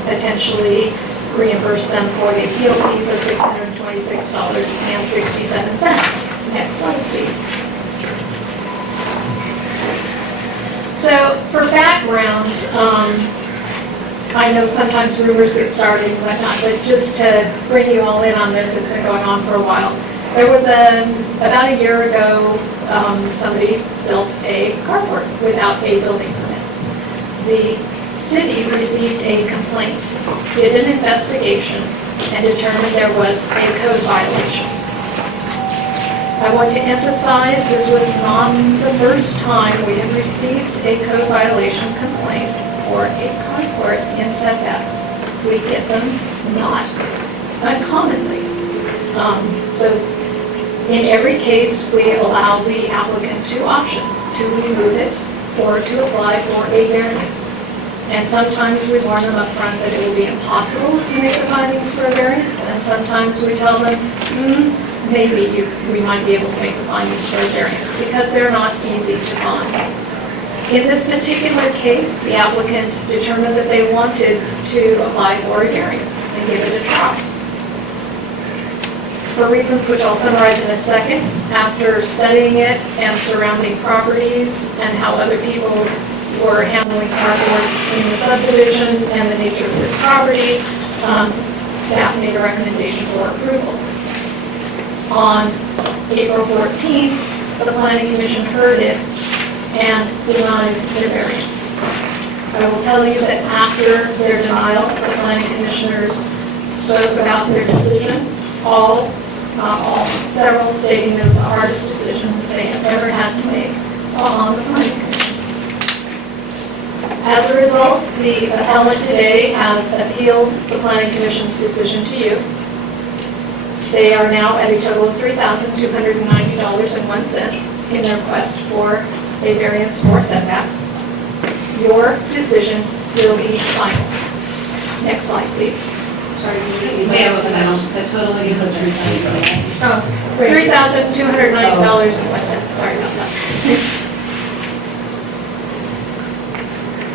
potentially reimburse them for the appeal fees of $626.67. Next slide, please. So for background, I know sometimes rumors get started and whatnot, but just to bring you all in on this, it's been going on for a while. There was about a year ago, somebody built a carport without a building permit. The city received a complaint, did an investigation, and determined there was a code violation. I want to emphasize this was not the first time we have received a code violation complaint for a carport in setbacks. We get them not uncommonly. So in every case, we allow the applicant two options, to remove it or to apply for a variance. And sometimes we warn them up front that it will be impossible to make the findings for a variance, and sometimes we tell them, maybe we might be able to make the findings for a variance, because they're not easy to find. In this particular case, the applicant determined that they wanted to apply for a variance and give it a try. For reasons which I'll summarize in a second, after studying it and surrounding properties and how other people were handling carports in the subdivision and the nature of this property, staff made a recommendation for approval. On April 14th, the Planning Commission heard it and denied the variance. I will tell you that after their denial, the Planning Commissioners spoke about their decision, several stating it was the hardest decision that they have ever had to make on the Planning Commission. As a result, the appellant today has appealed the Planning Commission's decision to you. They are now at a total of $3,290.01 in their request for a variance for setbacks. Your decision will be final. Next slide, please. Sorry, the total is $3,290.01. Sorry about that.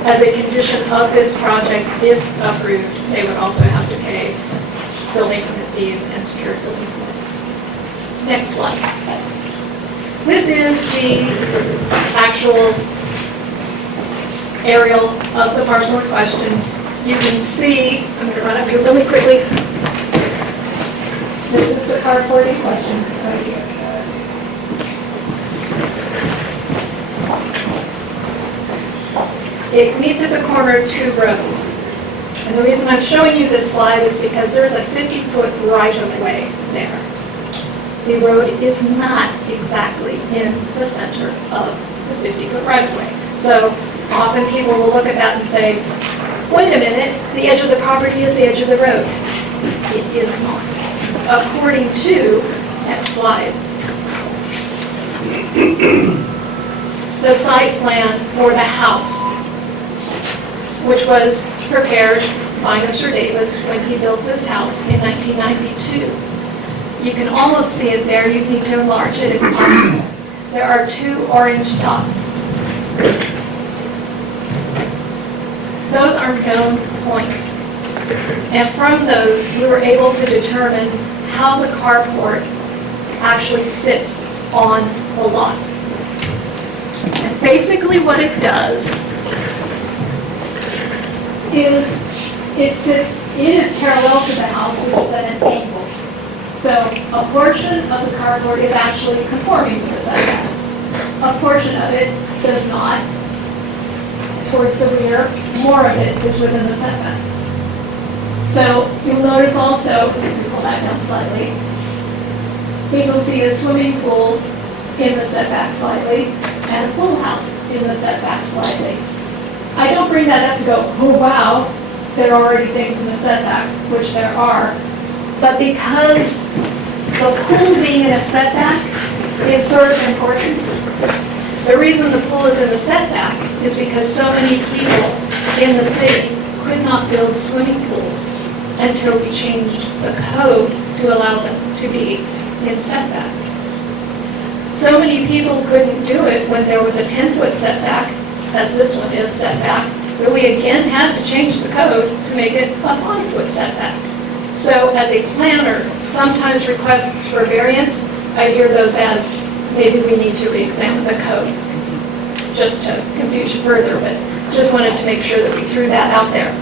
As a condition of this project, if approved, they would also have to pay building permit fees and secured building permit. Next slide. This is the actual aerial of the parcel in question. You can see, I'm going to run up here really quickly. This is the carport in question right here. It meets at the corner of two roads. And the reason I'm showing you this slide is because there's a 50-foot right-of-way there. The road is not exactly in the center of the 50-foot right-of-way. So often people will look at that and say, wait a minute, the edge of the property is the edge of the road. It is not. According to, next slide, the site plan for the house, which was prepared by Mr. Davis when he built this house in 1992. You can almost see it there. You need to enlarge it if possible. There are two orange dots. Those are known points. And from those, we were able to determine how the carport actually sits on the lot. And basically what it does is it is parallel to the house, which is at an angle. So a portion of the carport is actually conforming to the setbacks. A portion of it does not. Towards the rear, more of it is within the setback. So you'll notice also, if we pull that down slightly, you'll see a swimming pool in the setback slightly and a pool house in the setback slightly. I don't bring that up to go, oh wow, there are already things in the setback, which there are. But because the pool being in a setback is sort of important, the reason the pool is in the setback is because so many people in the city could not build swimming pools until we changed the code to allow them to be in setbacks. So many people couldn't do it when there was a 10-foot setback, as this one is setback, but we again had to change the code to make it a 5-foot setback. So as a planner, sometimes requests for variance, I hear those as maybe we need to re-examine the code, just to confuse you further, but just wanted to make sure that we threw that out there.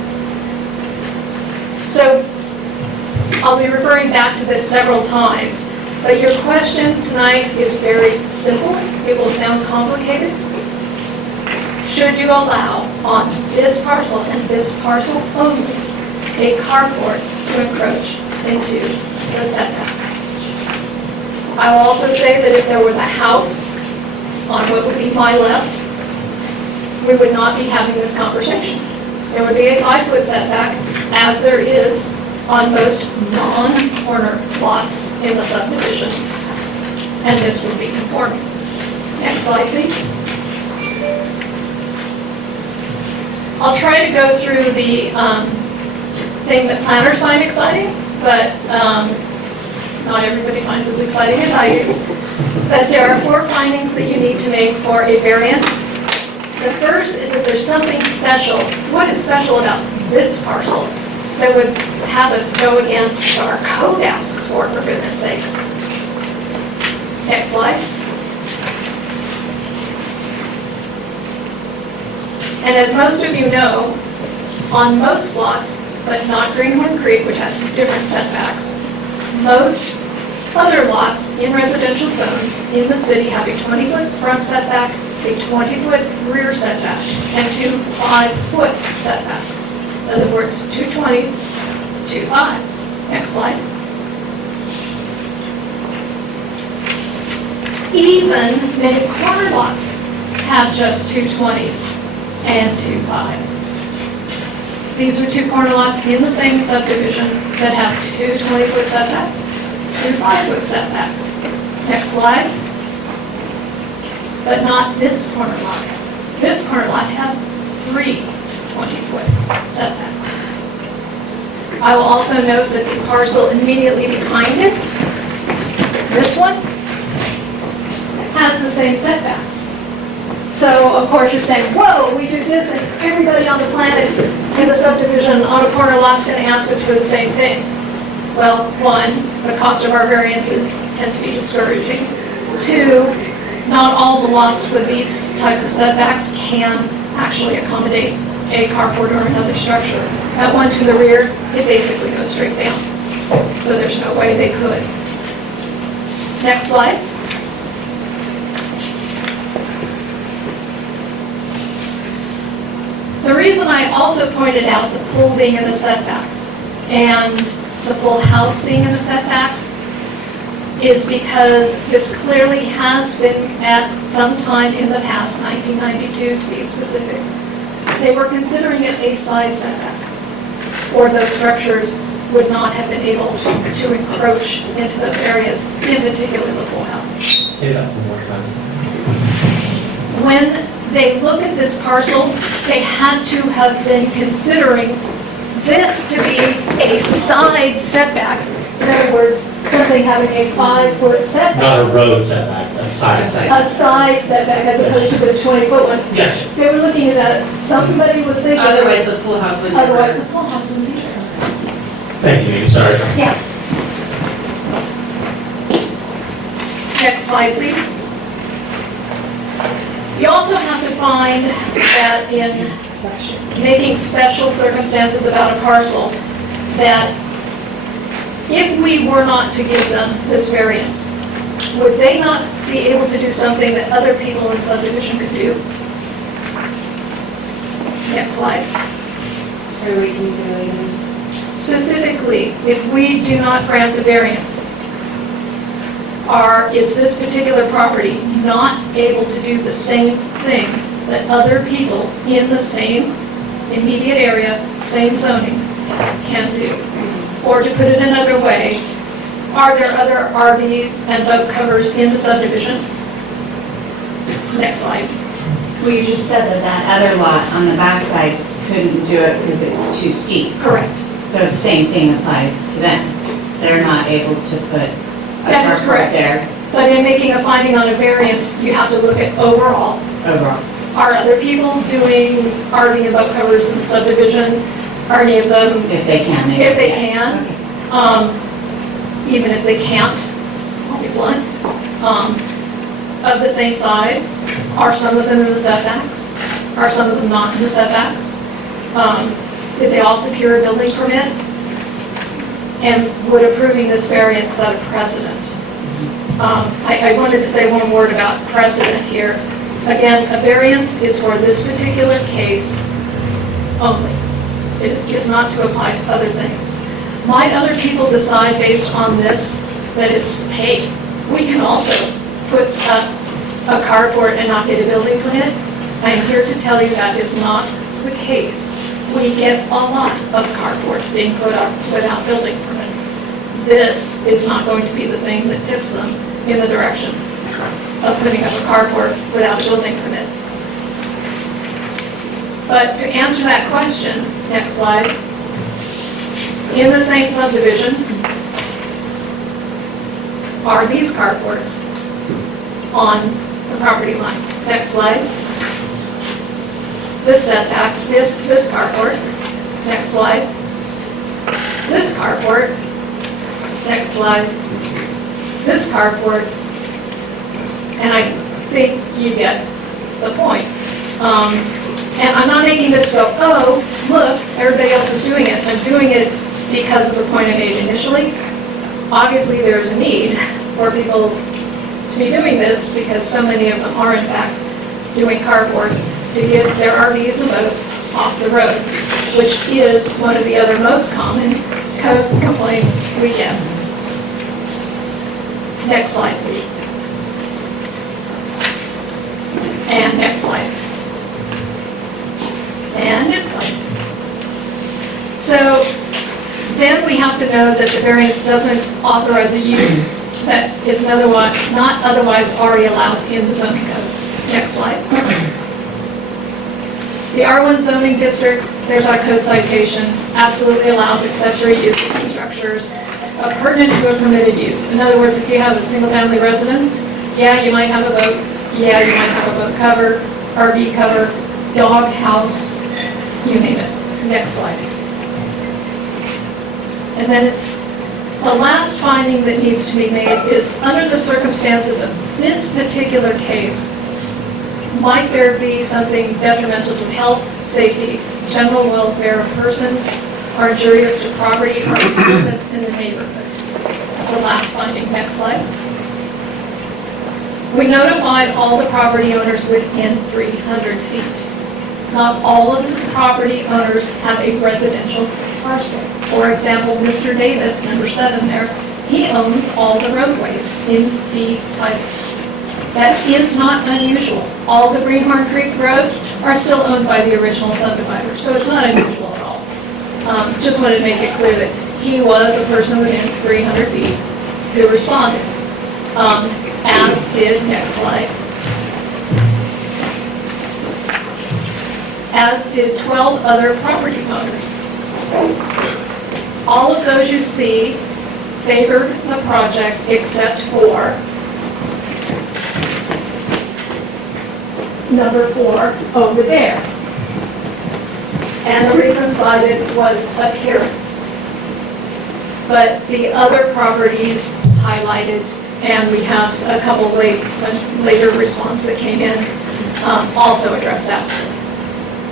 So I'll be referring back to this several times, but your question tonight is very simple. It will sound complicated. Should you allow on this parcel and this parcel only a carport to encroach into the setback? I will also say that if there was a house on what would be my left, we would not be having this conversation. There would be a 5-foot setback, as there is on most non-corner lots in the subdivision, and this would be conforming. Next slide, please. I'll try to go through the thing that planners find exciting, but not everybody finds as exciting as I do. But there are 4 findings that you need to make for a variance. The first is that there's something special. What is special about this parcel that would have us go against our code asks for goodness sakes? Next slide. And as most of you know, on most lots, but not Greenhorn Creek, which has different setbacks, most other lots in residential zones in the city have a 20-foot front setback, a 20-foot rear setback, and 2 5-foot setbacks. In other words, 2 20s, 2 5s. Next slide. Even many corner lots have just 2 20s and 2 5s. These are 2 corner lots in the same subdivision that have 2 20-foot setbacks, 2 5-foot setbacks. Next slide. But not this corner lot. This corner lot has 3 20-foot setbacks. I will also note that the parcel immediately behind it, this one, has the same setbacks. So, of course, you're saying, whoa, we did this, and everybody on the planet in the subdivision on a corner lot's going to ask us for the same thing. Well, 1, the cost of our variances tend to be discouraging. 2, not all the lots with these types of setbacks can actually accommodate a carport or another structure. That one to the rear, it basically goes straight down. So there's no way they could. Next slide. The reason I also pointed out the pool being in the setbacks and the pool house being in the setbacks is because this clearly has been at some time in the past, 1992 to be specific. They were considering it a side setback, or those structures would not have been able to encroach into those areas, in particular the pool house. Say that one more time. When they look at this parcel, they had to have been considering this to be a side setback. In other words, something having a 5-foot setback. Not a road setback, a side setback. A side setback as opposed to this 20-foot one. Gotcha. They were looking at that, somebody was thinking. Otherwise, the pool house would never. Otherwise, the pool house wouldn't be there. Thank you, Amy, sorry. Yeah. Next slide, please. You also have to find that in making special circumstances about a parcel, that if we were not to give them this variance, would they not be able to do something that other people in subdivision could do? Next slide. Are we considering? Specifically, if we do not grant the variance, is this particular property not able to do the same thing that other people in the same immediate area, same zoning, can do? Or to put it another way, are there other RVs and boat covers in the subdivision? Next slide. Well, you just said that that other lot on the backside couldn't do it because it's too steep. Correct. So the same thing applies to them. They're not able to put a That is carport correct. there But in making a finding on a variance, you have to look at overall. overall. Are other people doing RV and boat covers in the subdivision? Are any of them, If they can. if they can, even if they can't, I'll be blunt, of the same size? Are some of them in the setbacks? Are some of them not in the setbacks? Did they all secure a building permit? And would approving this variance set a precedent? I wanted to say one word about precedent here. Again, a variance is for this particular case only. It is not to apply to other things. Might other people decide based on this that it's, hey, we can also put up a carport and not get a building permit? I'm here to tell you that is not the case. We get a lot of carports being put up without building permits. this is not going to be the thing that tips them in the direction of putting up a carport without a building permit. But to answer that question, next slide, in the same subdivision are these carports on the property line. Next slide. This setback, this carport. Next slide. This carport. Next slide. This carport. And I think you get the point. And I'm not making this go, oh, look, everybody else is doing it. I'm doing it because of the point I made initially. Obviously, there's a need for people to be doing this because so many of them are in fact doing carports to get their RVs and boats off the road, which is one of the other most common code complaints we get. Next slide, please. And next slide. And next slide. So then we have to know that the variance doesn't authorize a use that is not otherwise already allowed in the zoning code. Next slide. The R1 zoning district, there's our code citation, absolutely allows accessory uses and structures pertinent to a permitted use. In other words, if you have a single-family residence, yeah, you might have a boat, yeah, you might have a boat cover, RV cover, dog house, you name it. Next slide. And then the last finding that needs to be made is, under the circumstances of this particular case, might there be something detrimental to health, safety, general welfare of persons, or injurious to property or improvements in the neighborhood? That's the last finding. Next slide. We notified all the property owners within 300 feet. Not all of the property owners have a residential parcel. For example, Mr. Davis, number 7 there, he owns all the roadways in the title. That is not unusual. All the Greenhorn Creek roads are still owned by the original subdivider, so it's not unusual at all. Just wanted to make it clear that he was a person within 300 feet who responded, as did, next slide, as did 12 other property owners. All of those you see favored the project except for number 4 over there. And the reason cited was appearance. But the other properties highlighted, and we have a couple later response that came in, also address that.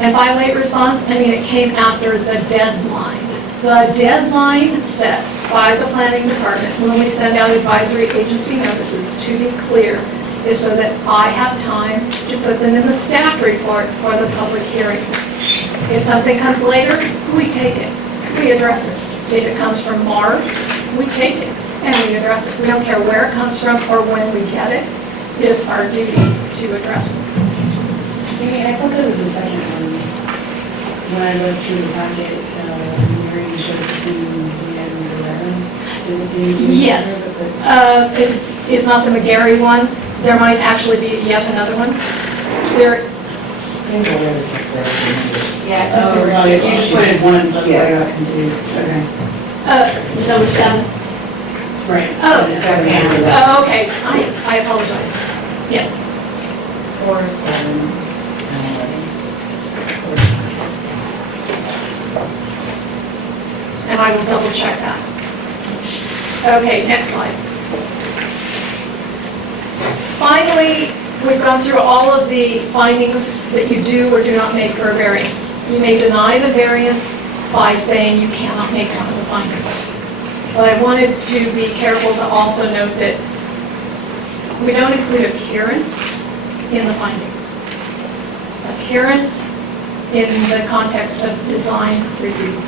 And by late response, I mean it came after the deadline. The deadline set by the planning department when we send out advisory agency notices, to be clear, is so that I have time to put them in the staff report for the public hearing. If something comes later, we take it, we address it. If it comes from Marv, we take it and we address it. We don't care where it comes from or when we get it. It is our duty to address it. Maybe I thought there was a second one. When I looked through the packet, Mary shows the Yes, it's not the McGarry one. There might actually be yet another one. There, Yeah, oh, you just put in one, so I got confused. Okay. number 7. Right. Oh, oh, okay, I apologize. Yeah. 4, 7, And I will double check that. Okay, next slide. Finally, we've gone through all of the findings that you do or do not make for a variance. You may deny the variance by saying you cannot make one of the findings. But I wanted to be careful to also note that we don't include appearance in the findings. Appearance in the context of design review.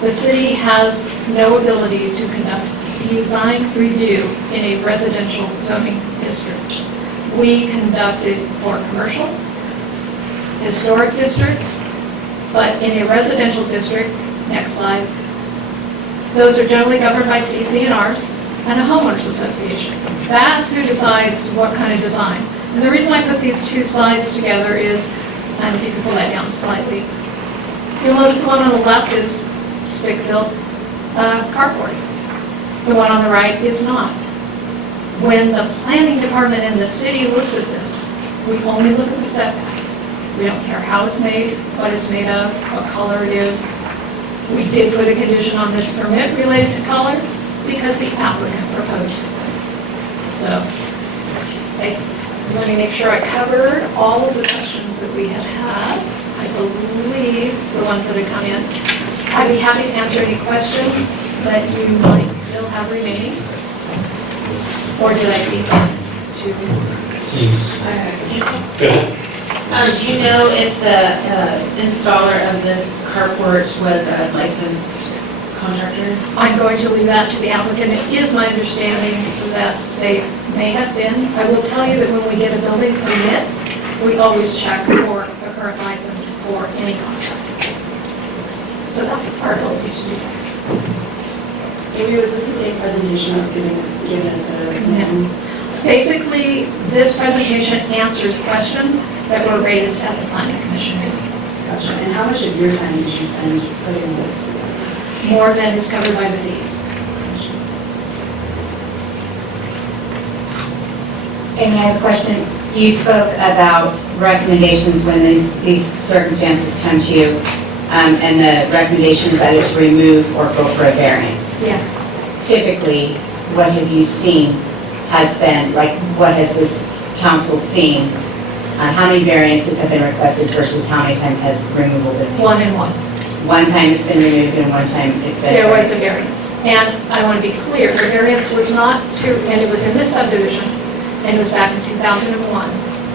The city has no ability to conduct design review in a residential zoning district. We conducted for commercial, historic districts, but in a residential district, next slide, Those are generally governed by CC&Rs and a homeowners association. That's who decides what kind of design. And the reason I put these two slides together is, and if you can pull that down slightly, you'll notice the one on the left is stick-built carport. The one on the right is not. When the planning department in the city looks at this, we only look at the setbacks. We don't care how it's made, what it's made of, what color it is. We did put a condition on this permit related to color because the applicant proposed it. So, let me make sure I covered all of the questions that we had had. I believe the ones that had come in. I'd be happy to answer any questions that you might still have remaining. Or did I beat them to? Please. Good. Do you know if the installer of this carport was a licensed contractor? I'm going to leave that to the applicant. It is my understanding that they may have been. I will tell you that when we get a building permit, we always check for a current license for any contractor. So that's our obligation. Amy, was this the same presentation I was given at the? Basically, this presentation answers questions that were raised at the planning commission meeting. Gotcha. And how much of your time did you spend putting this together? More than is covered by the fees. Amy, I have a question. You spoke about recommendations when these circumstances come to you, and the recommendation is either to remove or go for a variance. Yes. Typically, what have you seen has been, like, what has this council seen? How many variances have been requested versus how many times has removal been made? One and one. One time it's been removed and one time it's been... There was a variance. And I want to be clear, the variance was not to, and it was in this subdivision, and it was back in 2001,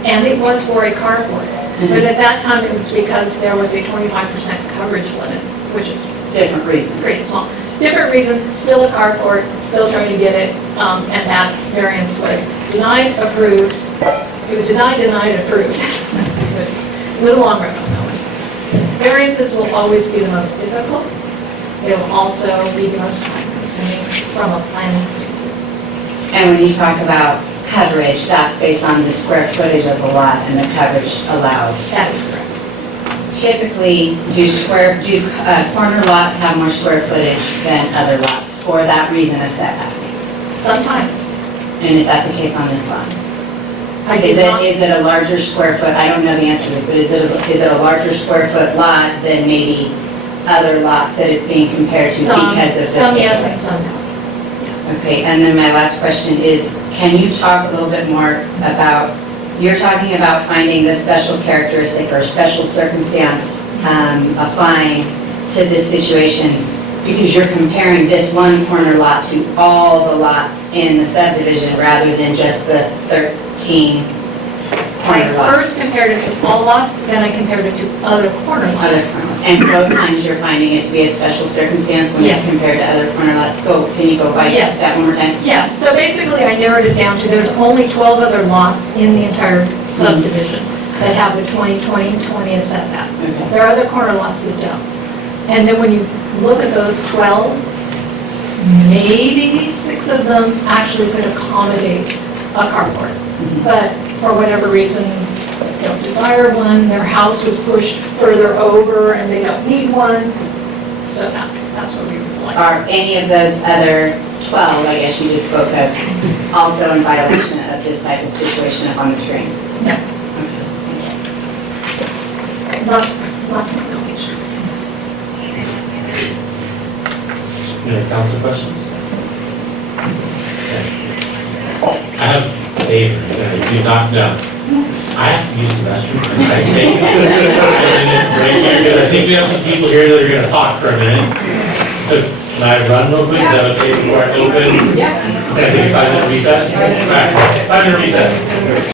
and it was for a carport. But at that time, it was because there was a 25% coverage limit, which is Different reason. pretty small. Different reason, still a carport, still trying to get it, and that variance was denied, approved. It was denied, approved. It was a long run on that one. Variances will always be the most difficult. They will also be the most time consuming from a planning standpoint. And when you talk about coverage, that's based on the square footage of the lot and the coverage allowed. That is correct. Typically, do corner lots have more square footage than other lots? For that reason, a setback? Sometimes. And is that the case on this lot? I did not. Is it a larger square foot? I don't know the answer to this, but is it a larger square foot lot than maybe other lots that it's being compared to because of the... Some yes and some no. Okay, and then my last question is, can you talk a little bit more about, you're talking about finding the special characteristic or special circumstance applying to this situation because you're comparing this one corner lot to all the lots in the subdivision rather than just the 13 I corner lots. first compared it to all lots, then I compared it to other corner Other lots. corner lots. And both times you're finding it to be a special circumstance when it's Yes. compared to other corner lots. Can you go by Yes. that one more time? Yeah, so basically I narrowed it down to there's only 12 other lots in the entire subdivision that have the 20, 20, and 20 as setbacks. Okay. There are other corner lots that don't. And then when you look at those 12, maybe 6 of them actually could accommodate a carport. But for whatever reason, don't desire one, their house was pushed further over and they don't need one. So that's what we would like. Are any of those other 12, I guess you just spoke of, also in violation of this type of situation up on the screen? No, Okay. not to my knowledge. Any other council questions? Okay. I have a favor that I do not know. I have to use the restroom. Can I take a break here? Because I think we have some people here that are going to talk for a minute. So can I run real quick? Is that okay before I open? Yeah. Can I take a 5-minute recess? 5-minute recess.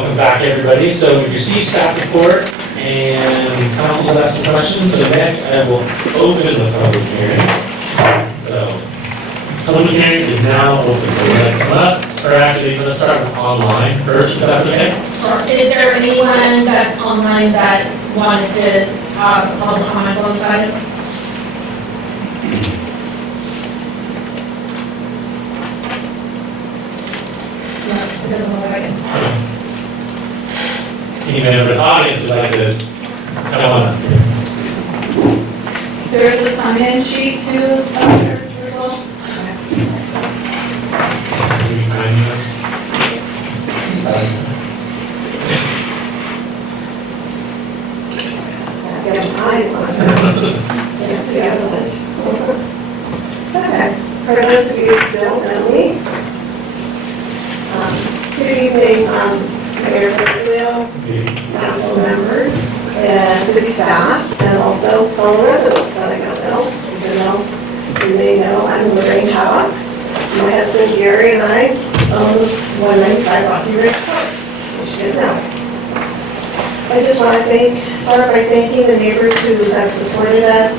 welcome back, everybody. So we received staff report and council asked some questions. So next, I will open the public hearing. So, public hearing is now open. So we're gonna come up, or actually, let's start with online first, if that's okay. Is there anyone that's online that wanted to public comment on this item? No, it doesn't look like it. Any member of the audience would like to come on up here? There is a sign-in sheet to the result. Can you sign in? Get an eye on it. Can't see out of this. Okay, for those of you who don't know me, good evening, Mayor Foothills, council members, and city staff, and also fellow residents that I don't know. Even though you may know, I'm Lorraine Havoc. My husband Gary and I own 195 Rocky Ridge Park, which you didn't know. I just want to start by thanking the neighbors who have supported us,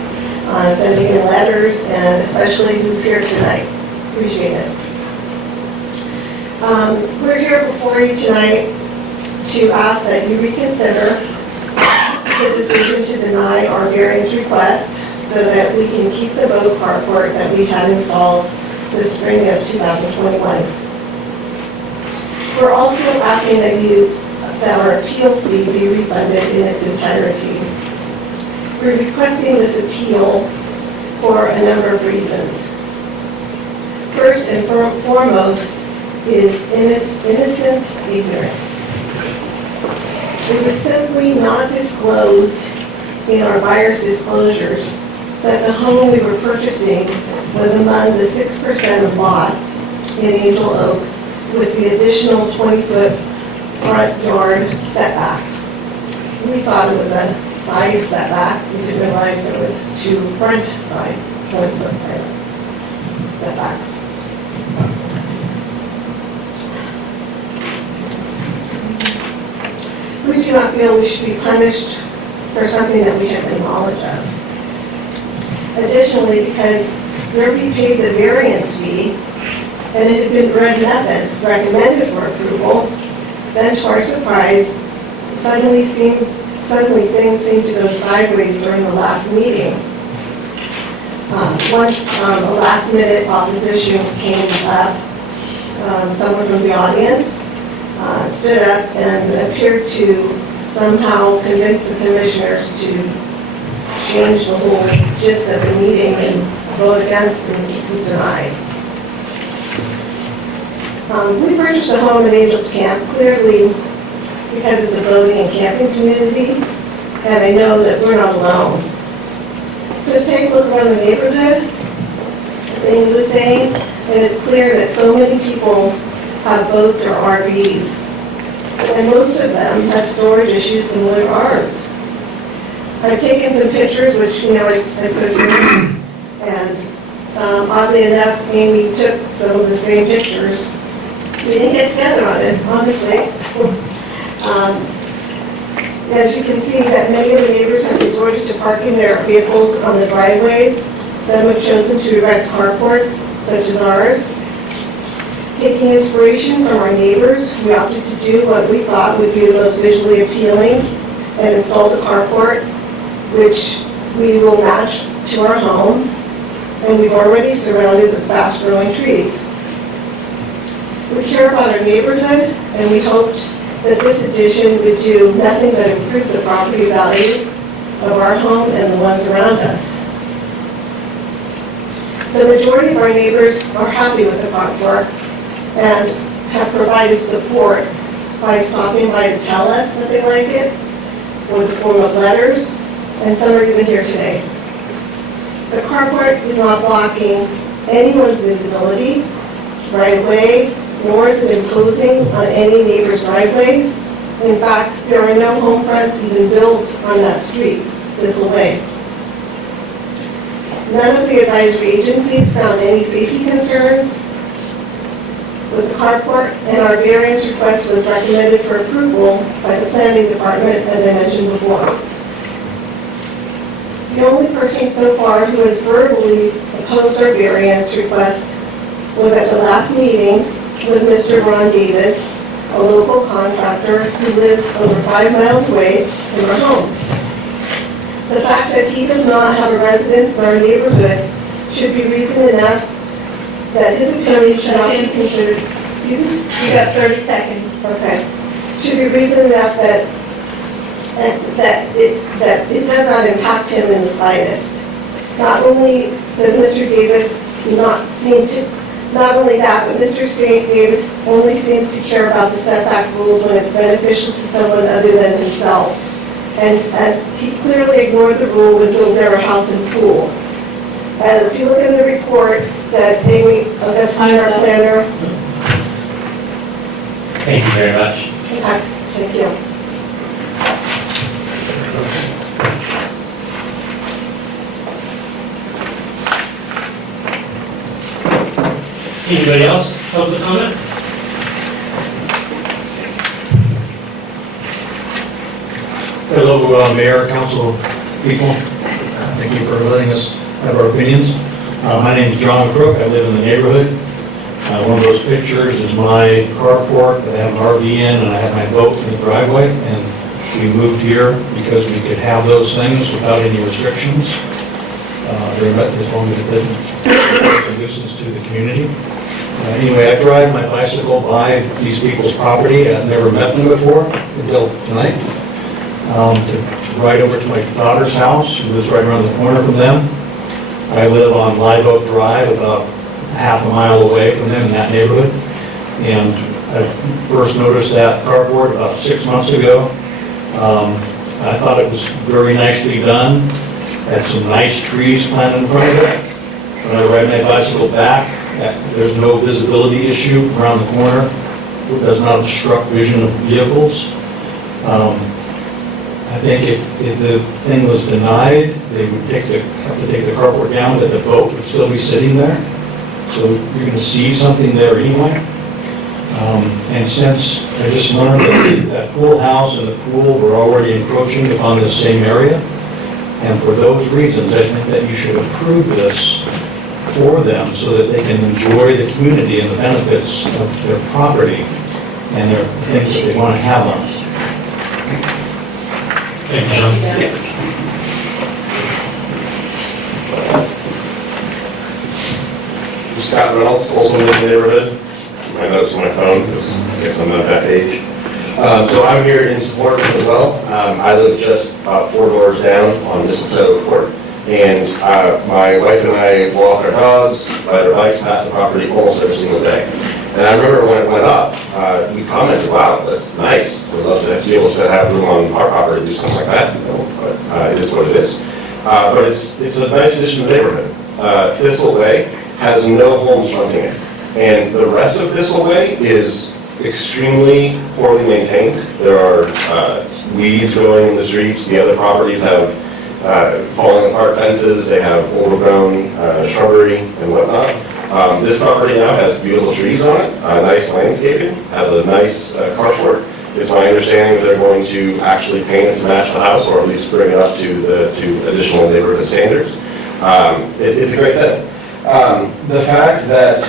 sending in letters, and especially who's here tonight. Appreciate it. We're here before you tonight to ask that you reconsider the decision to deny our variance request so that we can keep the boat carport that we had installed the spring of 2021. We're also asking that our appeal fee be refunded in its entirety. We're requesting this appeal for a number of reasons. First and foremost is innocent ignorance. It was simply not disclosed in our buyer's disclosures that the home we were purchasing was among the 6% of lots in Angel Oaks with the additional 20-foot front yard setback. We thought it was a side setback. We didn't realize there was two front side 20-foot setbacks. We do not feel we should be punished for something that we have no knowledge of. Additionally, because where we paid the variance fee and it had been written up as recommended for approval, then to our surprise, suddenly things seemed to go sideways during the last meeting. Once a last minute opposition came up, someone from the audience stood up and appeared to somehow convince the commissioners to change the whole gist of the meeting and vote against and it was denied. We purchased a home in Angels Camp clearly because it's a boating and camping community, and I know that we're not alone. Just take a look around the neighborhood, as Amy was saying, and it's clear that so many people have boats or RVs, and most of them have storage issues similar to ours. I've taken some pictures, which, I put here, and oddly enough, Amy took some of the same pictures. We didn't get together on it, honestly. As you can see, that many of the neighbors have resorted to parking their vehicles on the driveways. Some have chosen to erect carports, such as ours. Taking inspiration from our neighbors, we opted to do what we thought would be the most visually appealing and installed a carport, which we will match to our home, and we've already surrounded with fast-growing trees. We care about our neighborhood, and we hoped that this addition would do nothing but improve the property value of our home and the ones around us. The majority of our neighbors are happy with the carport and have provided support by stopping by to tell us that they like it, or the form of letters, and some are even here today. The carport is not blocking anyone's visibility right away, nor is it imposing on any neighbor's driveways. In fact, there are no home fronts even built on that street this way. None of the advisory agencies found any safety concerns. with the carport, and our variance request was recommended for approval by the planning department, as I mentioned before. The only person so far who has verbally opposed our variance request was at the last meeting was Mr. Ron Davis, a local contractor who lives over 5 miles away from our home. The fact that he does not have a residence in our neighborhood should be reason enough that his opinion should not be considered, excuse me? You got 30 seconds. Okay. Should be reason enough that it does not impact him in the slightest. Not only does Mr. Davis not only that, but Mr. Davis only seems to care about the setback rules when it's beneficial to someone other than himself. And as he clearly ignored the rule when building their house and pool. And if you look in the report that Amy, Augustine, our planner. Thank you very much. Okay, thank you. Anybody else? Public comment? Hello, Mayor, Council people. Thank you for letting us have our opinions. My name is John Crook. I live in the neighborhood. One of those pictures is my carport that I have an RV in, and I have my boat in the driveway. And we moved here because we could have those things without any restrictions. As long as it doesn't a nuisance to the community. Anyway, I drive my bicycle by these people's property. I've never met them before until tonight. To ride over to my daughter's house, who lives right around the corner from them. I live on Live Oak Drive, about half a mile away from them in that neighborhood. And I first noticed that carport about 6 months ago. I thought it was very nicely done. Had some nice trees planted in front of it. When I ride my bicycle back, there's no visibility issue around the corner. It does not obstruct vision of vehicles. I think if the thing was denied, they would have to take the carport down, but the boat would still be sitting there. So you're going to see something there anyway. And since I just learned that that pool house and the pool were already encroaching upon the same area, and for those reasons, I think that you should approve this for them so that they can enjoy the community and the benefits of their property and their things that they want to have on it. Thank you, John. Scott Reynolds, also in the neighborhood. I noticed on my phone because I guess I'm not that age. So I'm here in support as well. I live just about 4 doors down on Mistletoe Court. And my wife and I walk our dogs, ride our bikes past the property almost every single day. And I remember when it went up, we commented, wow, that's nice. We'd love to be able to have room on our property to do something like that, you know, but it is what it is. But it's a nice addition to the neighborhood. Thistle Way has no homes fronting it. And the rest of Thistle Way is extremely poorly maintained. There are weeds growing in the streets. The other properties have falling apart fences. They have overgrown shrubbery and whatnot. This property now has beautiful trees on it, nice landscaping, has a nice carport. It's my understanding that they're going to actually paint it to match the house, or at least bring it up to additional neighborhood standards. It's a great thing. The fact that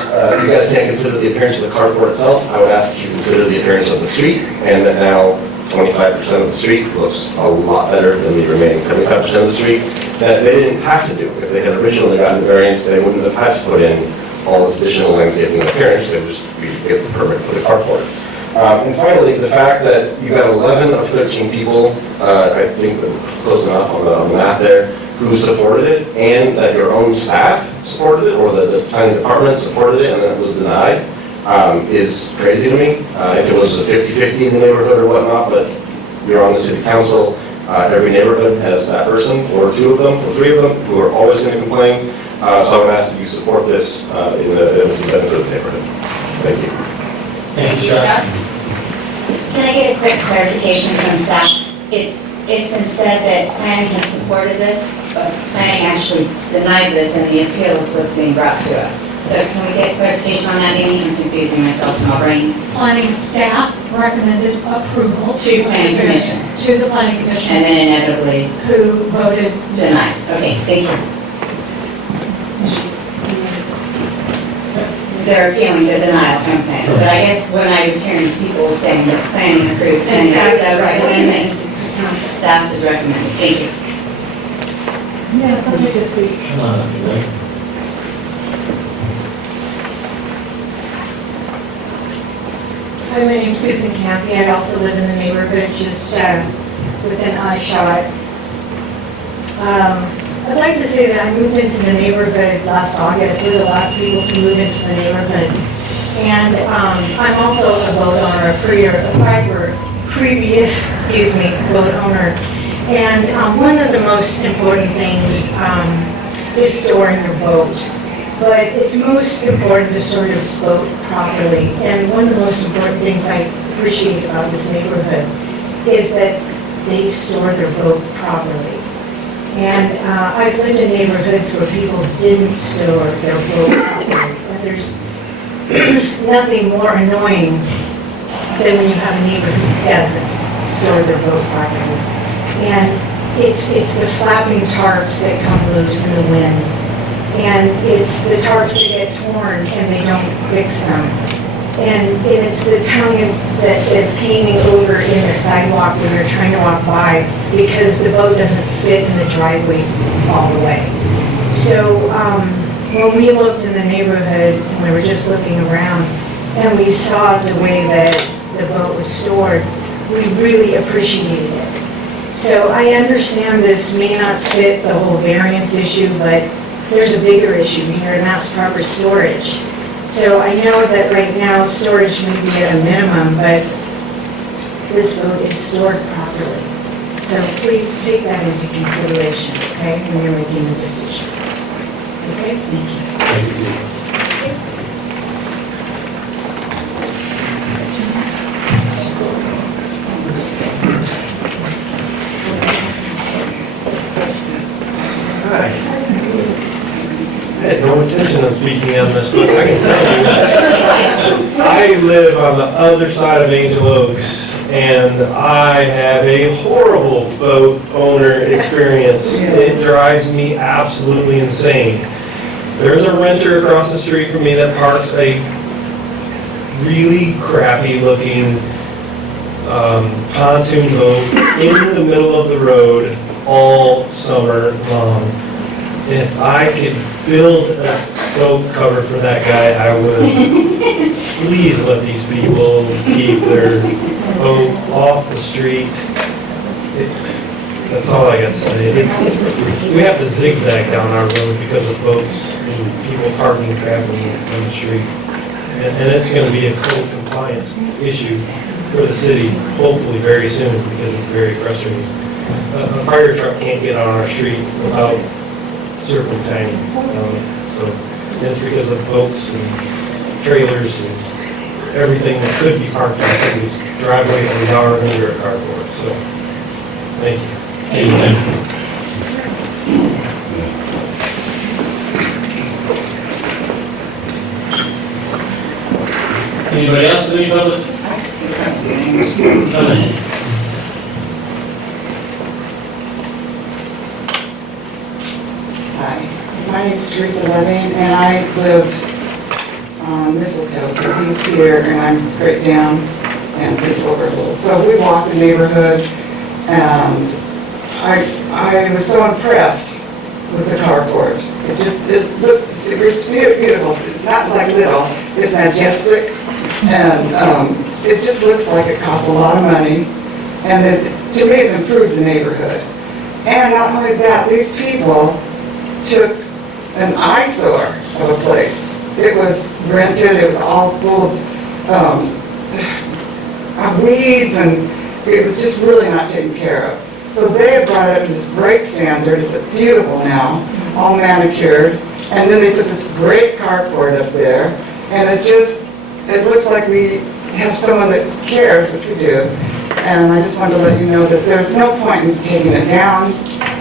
you guys can't consider the appearance of the carport itself, I would ask that you consider the appearance of the street, and that now 25% of the street looks a lot better than the remaining 75% of the street. That they didn't have to do. If they had originally gotten the variance, they wouldn't have had to put in all this additional landscaping and appearance. They would just get the permit for the carport. And finally, the fact that you got 11 of 13 people, I think close enough on the math there, who supported it, and that your own staff supported it, or the planning department supported it, and then it was denied, is crazy to me. If it was a 50-50 in the neighborhood or whatnot, but you're on the city council, every neighborhood has that person, or 2 of them, or 3 of them, who are always going to complain. So I would ask that you support this in the benefit of the neighborhood. Thank you. Thank you, Scott. Can I get a quick clarification from staff? It's been said that planning has supported this, but planning actually denied this and the appeal is what's being brought to us. So can we get clarification on that, Amy? I'm confusing myself in my brain. Planning staff recommended approval. To planning commissions. To the planning And commission, then inevitably who voted denied. Okay, thank you. They're appealing the denial, okay. But I guess when I was hearing people saying that planning approved, planning approved, I recommend staff is recommended. Thank you. Yes, I'd like to speak. Hi, my name's Susan Campy. I also live in the neighborhood just within eyeshot. I'd like to say that I moved into the neighborhood last August. We're the last people to move into the neighborhood. And I'm also a boat owner, a previous boat owner. And one of the most important things is storing your boat. But it's most important to store your boat properly. And one of the most important things I appreciate about this neighborhood is that they store their boat properly. And I've lived in neighborhoods where people didn't store their boat properly. And there's nothing more annoying than when you have a neighbor who doesn't store their boat properly. And it's the flapping tarps that come loose in the wind. And it's the tarps that get torn and they don't fix them. And it's the tongue that is hanging over in the sidewalk when you're trying to walk by because the boat doesn't fit in the driveway all the way. So when we looked in the neighborhood, and we were just looking around, and we saw the way that the boat was stored, we really appreciated it. So I understand this may not fit the whole variance issue, but there's a bigger issue here, and that's proper storage. So I know that right now storage may be at a minimum, but this boat is stored properly. So please take that into consideration, okay, when you're making a decision. Okay, thank you. Hi. I had no intention of speaking on this, but I can tell you, I live on the other side of Angel Oaks, and I have a horrible boat owner experience. It drives me absolutely insane. There's a renter across the street from me that parks a really crappy looking pontoon boat in the middle of the road all summer long. If I could build a boat cover for that guy, I would. Please let these people keep their boat off the street. That's all I got to say. We have to zigzag down our road because of boats and people parking and traveling on the street. And it's going to be a code compliance issue for the city, hopefully very soon, because it's very frustrating. A fire truck can't get on our street without serpentining. So it's because of boats and trailers and everything that could be parked in the city's driveway and yard under a carport. So, thank you. Anybody else in the public? Hi, my name's Teresa Levine, and I live on Mistletoe, so he's here, and I'm straight down and just over a little. So we walk the neighborhood, and I was so impressed with the carport. It's beautiful. It's not like little, it's majestic, and it just looks like it cost a lot of money, and to me, it's improved the neighborhood. And not only that, these people took an eyesore of a place. It was rented, it was all full of weeds, and it was just really not taken care of. So they have brought it up to this great standard. It's beautiful now, all manicured. And then they put this great carport up there, and it looks like we have someone that cares, which we do. And I just wanted to let you know that there's no point in taking it down.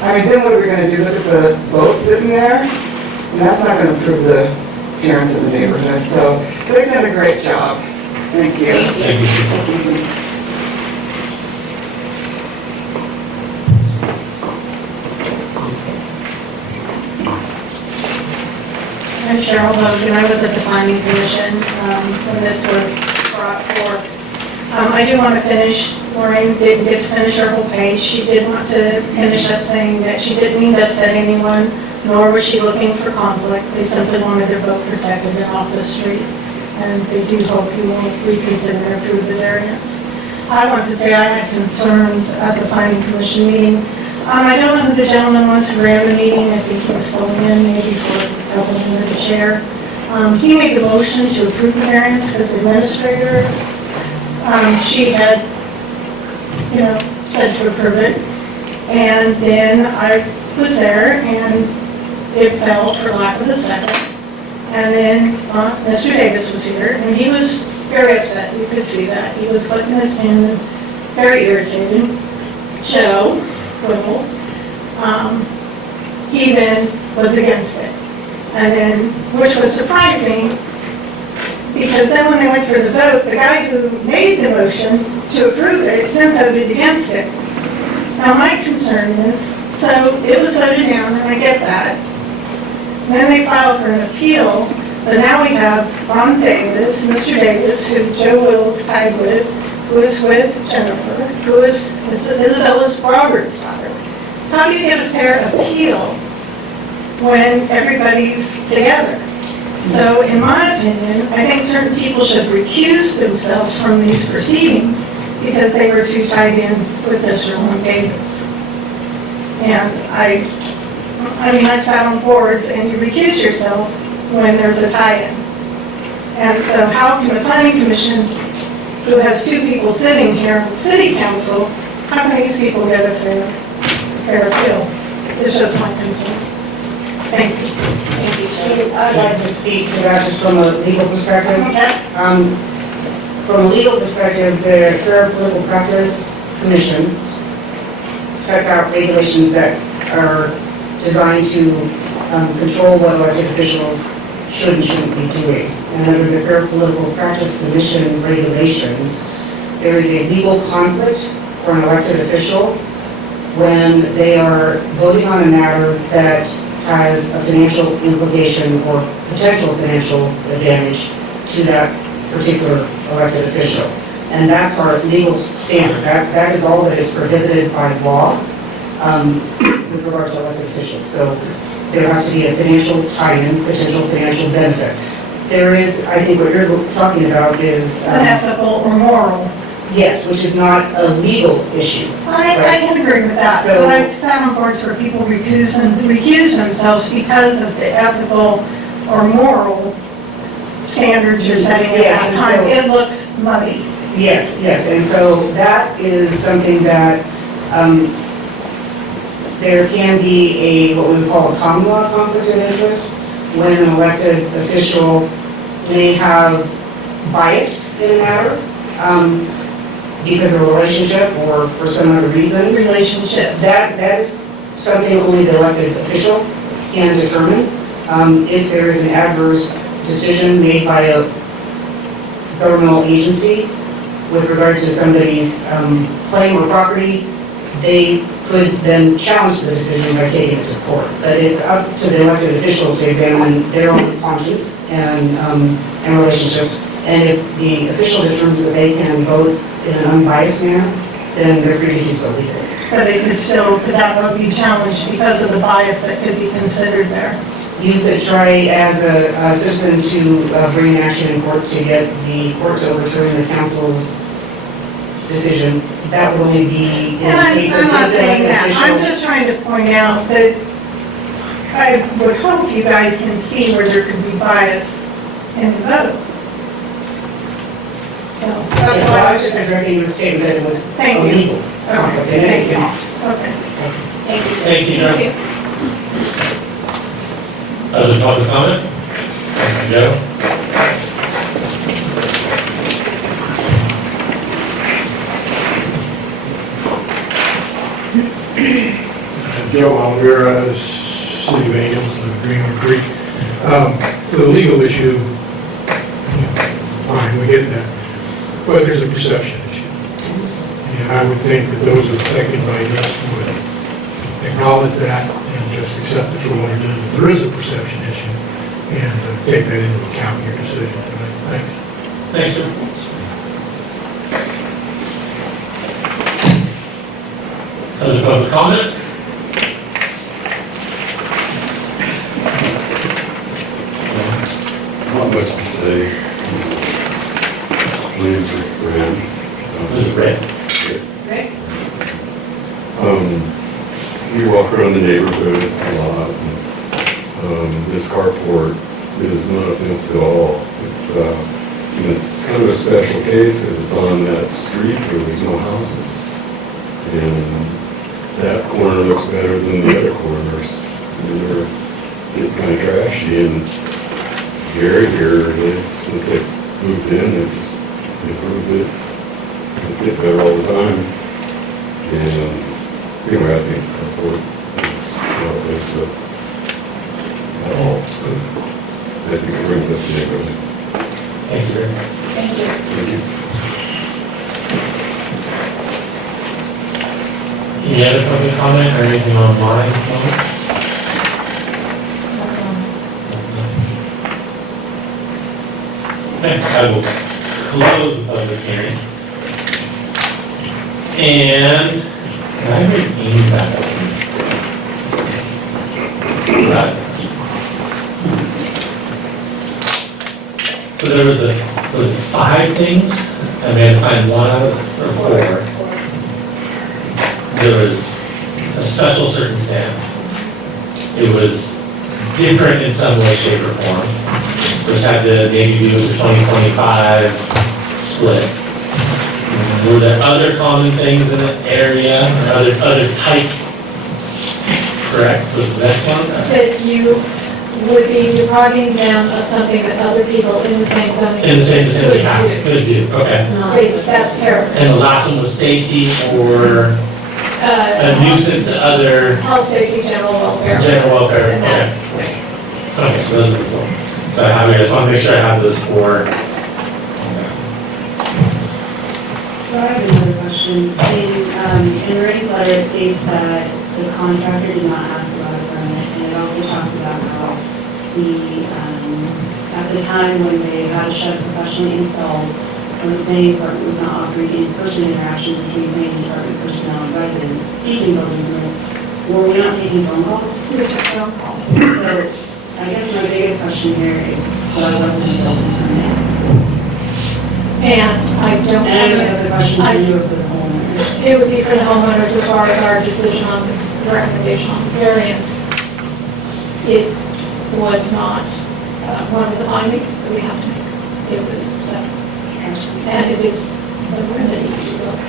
I mean, then what are we going to do? Look at the boat sitting there? And that's not going to improve the parents in the neighborhood. So they've done a great job. Thank you. Thank you. I'm Cheryl Hogan. I was at the Planning Commission when this was brought forth. I do want to finish, Lorraine didn't get to finish her whole page. She did want to finish up saying that she didn't mean to upset anyone, nor was she looking for conflict. They simply wanted their boat protected and off the street. And they do hope you will reconsider and approve the variance. I want to say I had concerns at the Planning Commission meeting. I don't know who the gentleman was who ran the meeting. I think he was filling in maybe for the chair. He made the motion to approve the variance because the administrator, she had, said to approve it. And then I was there and it fell for lack of a second. And then Mr. Davis was here and he was very upset. You could see that. He was clicking his pen and very irritated. Joe Whipple, he then was against it. And then, which was surprising, because then when they went for the vote, the guy who made the motion to approve it then voted against it. Now my concern is, so it was voted down, and I get that. Then they filed for an appeal, but now we have Ron Davis, Mr. Davis, who Joe Will is tied with, who is with Jennifer, who is Isabella's Robert's daughter. How do you get a fair appeal when everybody's together? So in my opinion, I think certain people should recuse themselves from these proceedings because they were too tied in with Mr. Ron Davis. And I've sat on boards and you recuse yourself when there's a tie-in. And so how can the Planning Commission, who has two people sitting here on the City Council, how can these people get a fair appeal? It's just my concern. Thank you. Thank you. I'd like to speak to that just from a legal perspective. From a legal perspective, the Fair Political Practice Commission sets out regulations that are designed to control what elected officials should and shouldn't be doing. And under the Fair Political Practice Commission regulations, there is a legal conflict for an elected official when they are voting on a matter that has a financial implication or potential financial advantage to that particular elected official. And that's our legal standard. That is all that is prohibited by law with regard to elected officials. So there has to be a financial tie-in, potential financial benefit. There is, I think what you're talking about is... unethical or moral. Yes, which is not a legal issue. I can agree with that. So I've sat on boards where people recuse themselves because of the ethical or moral standards you're setting at that time. It looks muddy. Yes, and so that is something that there can be what we would call a common law conflict of interest when an elected official may have bias in a matter. Because of a relationship or for some other reason. Relationships. That is something only the elected official can determine. If there is an adverse decision made by a governmental agency with regard to somebody's claim or property, they could then challenge the decision by taking it to court. But it's up to the elected official to examine their own conscience and relationships. And if the official determines that they can vote in an unbiased manner, then they're free to do so legally. But they could that would be challenged because of the bias that could be considered there. You could try as a citizen to bring an action in court to get the court to overturn the council's decision. That would only be in the case of I'm not saying that. I'm just trying to point out that I would hope you guys can see where there could be bias in the vote. So that's why I was just addressing your statement that it was illegal. Okay. Thank you. Okay. Thank you. Thank you, John. Other public comment? Joe? Joe Alvera, City of Angels, Greenwood Creek. So the legal issue, fine, we get that. But there's a perception issue. And I would think that those affected by this would acknowledge that and just accept it for what it is. There is a perception issue, and take that into account in your decision tonight. Thanks. Thanks, sir. Other public comment? Not much to say. Name's Rick Brand. This is Rick. Rick? We walk around the neighborhood a lot. And, this carport is not offensive at all. It's kind of a special case because it's on that street where there's no houses. And that corner looks better than the other corners. And they're getting kind of trashy. And Gary here, since they moved in, they've just improved it. It's getting better all the time. And anyway, I think carport is not offensive at all. So I think it brings up the neighborhood. Thank you, Rick. Thank you. Thank you. Any other public comment or anything online? Okay, I will close the public hearing. And can I bring Amy back up? Right. So there was it 5 things? I had to find one out of, or 4. There was a special circumstance. It was different in some way, shape, or form, which had to maybe do with the 2025 split. Were there other common things in the area, or other type? Correct, was the next one? That you would be depriving them of something that other people in the same zoning. In the same vicinity, could do, okay. That's terrible. And the last one was safety or a nuisance to other Health, safety, general welfare. general welfare, And okay. that's, Okay, so those are the 4. So I just want to make sure I have those 4. So I have another question. In Ray's letter, it states that the contractor did not ask about a permit, and it also talks about how at the time when they had a shed professionally installed, when the planning department was not offering in-person interaction between planning department personnel and residents seeking building permits, were we not taking phone calls? we took phone calls. So I guess my biggest question here is, why wasn't the building permit? And I don't And I know that's a question for you or for the homeowners. It would be for the homeowners as far as our decision on the recommendation on the variance. It was not one of the findings that we have to make. It was separate. And it is the remedy to look.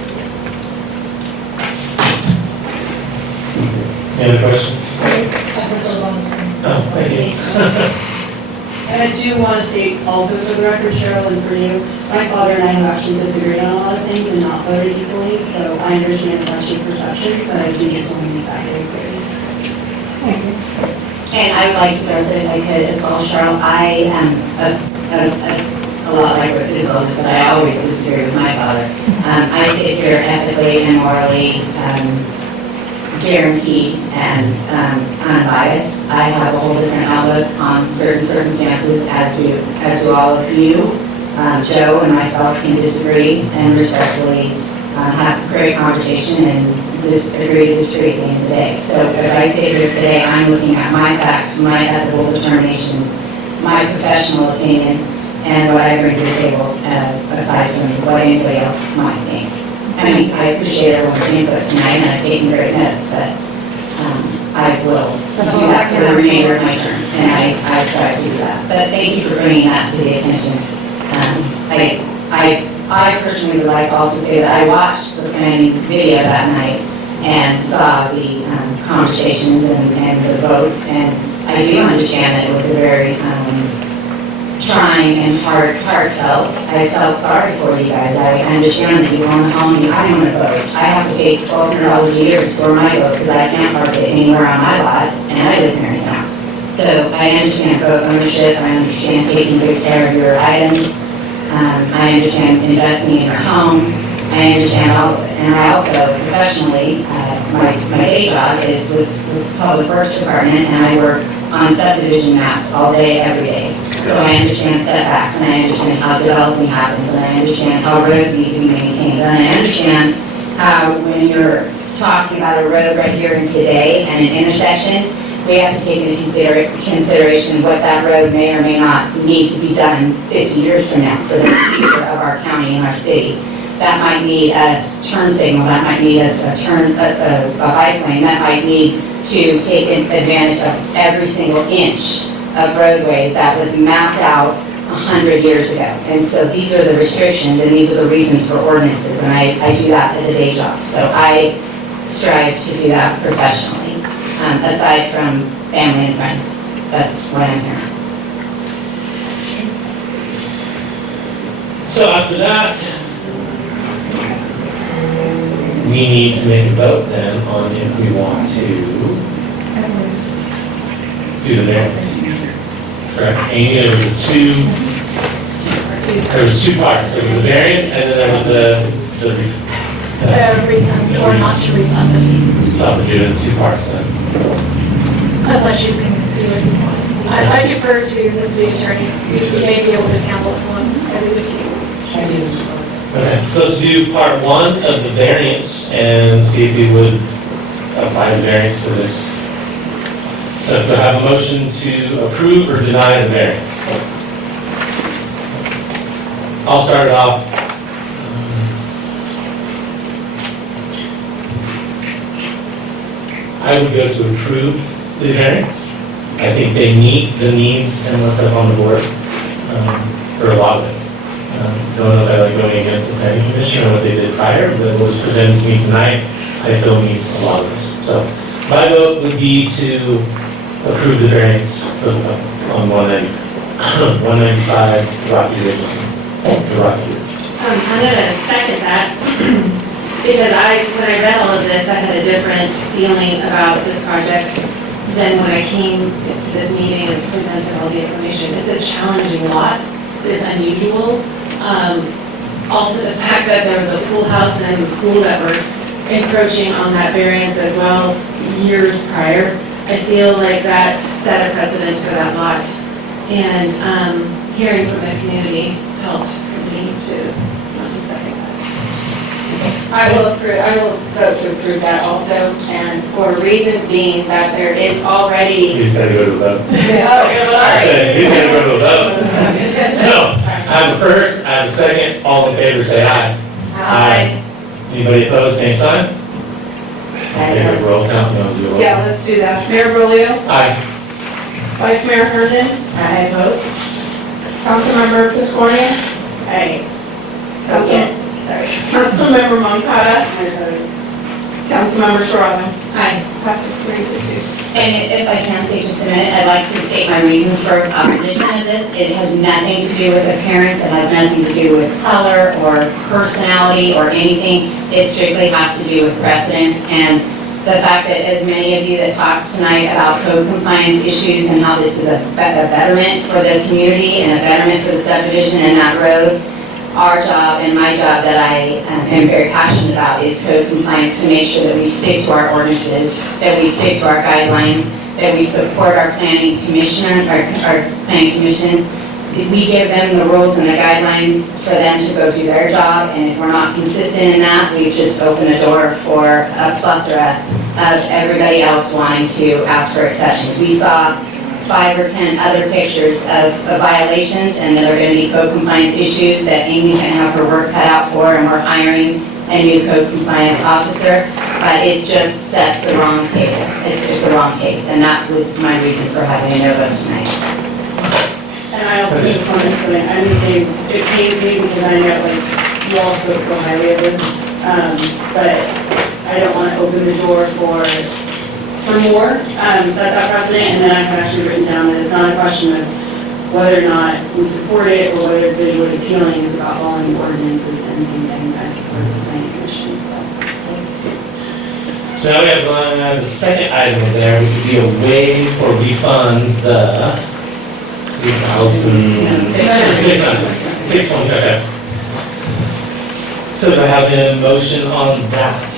Any other questions? Oh, thank you. And I do want to state also for the record, Cheryl, and for you, my father and I have actually disagreed on a lot of things and not voted equally, so I understand that that's your perception, but I do just want to make that very clear. And I would like to address it if I could as well, Cheryl. I am a lot like what Isabel just said. I always disagree with my father. I sit here ethically and morally guaranteed and unbiased. I have a whole different outlook on certain circumstances as do all of you. Joe and myself can disagree and respectfully have a great conversation and agree to disagree at the end of the day. So as I sit here today, I'm looking at my facts, my ethical determinations, my professional opinion, and what I bring to the table aside from what anybody else might think. I mean, I appreciate everyone's input tonight, and I've taken great notes, but I will do that for the remainder of my term, and I try to do that. But thank you for bringing that to the attention. I personally would like to also say that I watched the planning video that night and saw the conversations and the votes, and I do understand that it was a very trying and heartfelt. I felt sorry for you guys. I understand that you own a home and I own a boat. I have to pay $1,200 a year to store my boat because I can't park it anywhere on my lot, and I live here in town. So I understand boat ownership, I understand taking good care of your items, I understand investing in your home, I understand all of it. And I also professionally, my day job is with Public Works Department, and I work on subdivision maps all day, every day. So I understand setbacks, and I understand how development happens, and I understand how roads need to be maintained, and I understand how when you're talking about a road right here and today and an intersection, we have to take into consideration what that road may or may not need to be done 50 years from now for the future of our county and our city. That might need a turn signal, that might need a bike lane, that might need to take advantage of every single inch of roadway that was mapped out 100 years ago. And so these are the restrictions and these are the reasons for ordinances, and I do that as a day job. So I strive to do that professionally, aside from family and friends. That's why I'm here. So after that, we need to make a vote then on if we want to do the variance. Correct? Amy, there was two parts. There was the variance and then there was the refund or not to refund the fee. So we'll do it in two parts then. Unless you can do it. I defer to the city attorney. You may be able to handle it one. I leave it to you. Okay, so let's do part one of the variance and see if we would apply the variance to this. So if we have a motion to approve or deny the variance. I'll start it off. I would go to approve the variance. I think they meet the needs and what's up on the board for a lot of it. Don't know if I like going against the planning commission or what they did prior, but what was presented to me tonight, I feel meets a lot of this. So my vote would be to approve the variance on 195 Rocky Ridge. I'm gonna second that, because when I read all of this, I had a different feeling about this project than when I came to this meeting and presented all the information. It's a challenging lot, it's unusual. Also the fact that there was a pool house and a pool that were encroaching on that variance as well years prior. I feel like that set a precedence for that lot. And hearing from the community helped me to not to second that. I will vote to approve that also, and for reasons being that there is already. He's got to go to the vote. I said, he's got to go to the vote. So, I have a first, I have a second, all in favor say aye. Aye. Anybody opposed, same sign? Okay, roll count, no, do roll. Yeah, let's do that. Mayor Berlio, Aye. Vice Mayor Herndon, I oppose. Councilmember Piscornia. Aye. Councilmember Moncada. Councilmember Sherrod. Aye. Passes 3-2. And if I can take just a minute, I'd like to state my reasons for opposition of this. It has nothing to do with appearance, it has nothing to do with color or personality or anything. It strictly has to do with precedence and the fact that as many of you that talked tonight about code compliance issues and how this is a betterment for the community and a betterment for the subdivision and that road, our job and my job that I am very passionate about is code compliance, to make sure that we stick to our ordinances, that we stick to our guidelines, that we support our planning commissioner, our planning commission. We give them the rules and the guidelines for them to go do their job, and if we're not consistent in that, we've just opened a door for a plethora of everybody else wanting to ask for exceptions. We saw 5 or 10 other pictures of violations, and that are going to be code compliance issues that Amy's going to have her work cut out for, and we're hiring a new code compliance officer. But it just sets the wrong table. It's the wrong case, and that was my reason for having a no vote tonight. And I also just wanted to say, I'm the same, it pains me because I know like you all spoke so highly of this, but I don't want to open the door for more, set that precedent, and then I have actually written down that it's not a question of whether or not we support it or whether it's visually appealing, it's about following the ordinances and same thing, I support the planning commission, so. So now we have the second item in there, which would be a way for refund the 3,600, okay. So do I have a motion on that?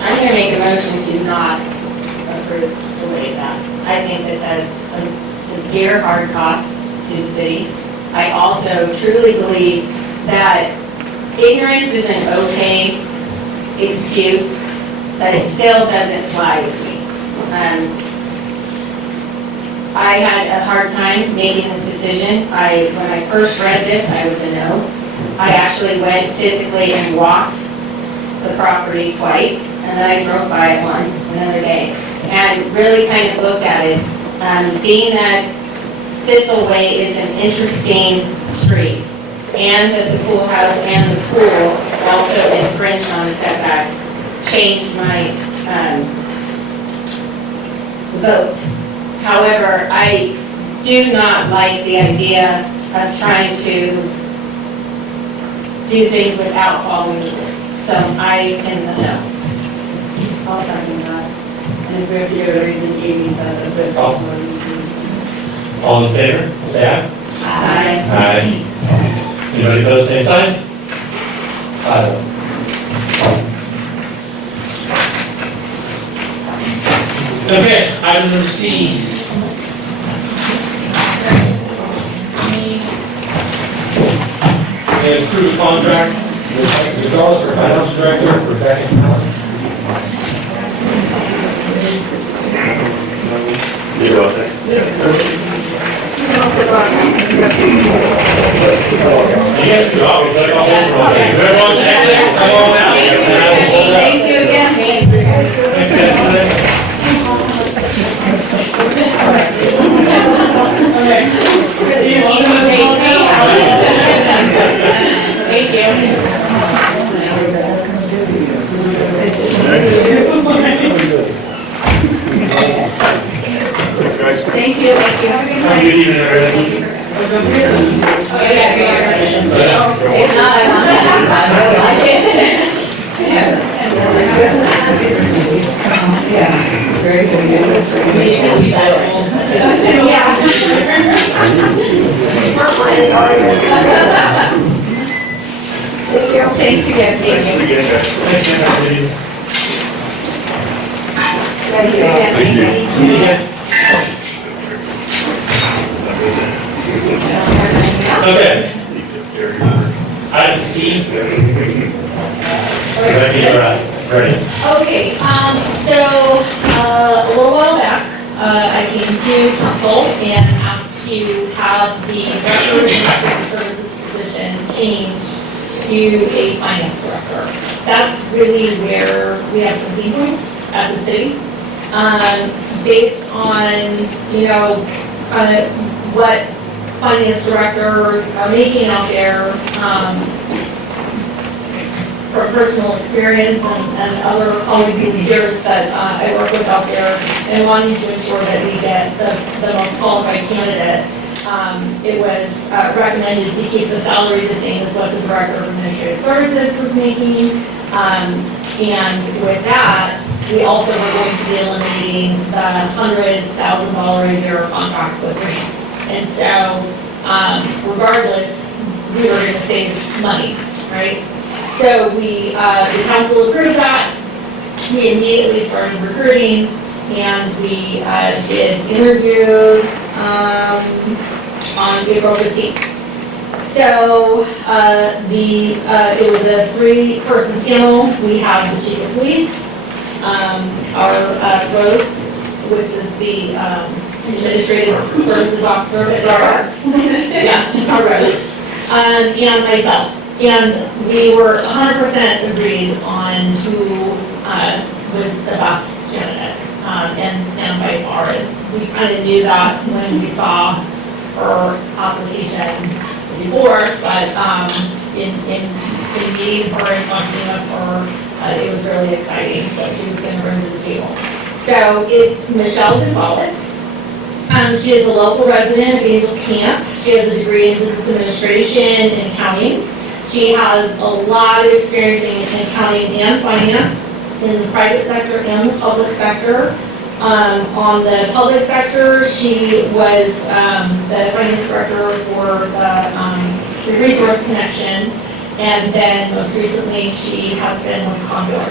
I'm gonna make a motion to not approve the way that. I think this has some severe hard costs to the city. I also truly believe that ignorance is an okay excuse, but it still doesn't fly with me. I had a hard time making this decision. When I first read this, I was a no. I actually went physically and walked the property twice, and then I drove by it once another day, and really kind of looked at it. Being that Thistle Way is an interesting street, and that the pool house and the pool also infringe on the setbacks, changed my vote. However, I do not like the idea of trying to do things without following the rules. So I am a no. I'll second that. And if we have to give a reason, Amy said that this also is. All in favor, say aye. Aye. Aye. Anybody opposed, same sign? Aye. Okay, item number C. Okay, approved contract with Gonzalez for Finance Director, Rebecca Collins. You're welcome. You guys go out, we'll check all over. Whoever wants to exit, come on out. Thank you again. Thanks, guys. Thank you. Thank you. Have a good Have a night. good evening, everybody. Oh, yeah, if not, Very good. Thanks again. Thanks again, guys. Thanks again. Thanks again. See you guys. Okay. Item C. Ready, all right, ready. Okay, so, a little while back, I came to council and asked to have the director of Administrative Services position changed to a finance director. That's really where we have some pain points at the city. Based on, what finance directors are making out there, from personal experience and other colleagues and leaders that I work with out there, and wanting to ensure that we get the most qualified candidate, it was recommended to keep the salary the same as what the Director of Administrative Services was making. And with that, we also were going to be eliminating the $100,000 a year contract with grants. And so, regardless, we were going to save money, right? So the council approved that. We immediately started recruiting, and we did interviews on April 15th. So it was a 3-person panel. We have the chief of police, our Rose, which is the administrative services officer, our Rose, and myself. And we were 100% agreed on who was the best candidate, and by far. We kind of knew that when we saw her application before, but in meeting her and talking with her, it was really exciting, so she was going to bring to the table. So it's Michelle Gonzalez. She is a local resident of Angels Camp. She has a degree in business administration and accounting. She has a lot of experience in accounting and finance. in the private sector and the public sector. On the public sector, she was the finance director for the resource connection, and then most recently, she has been with Condor.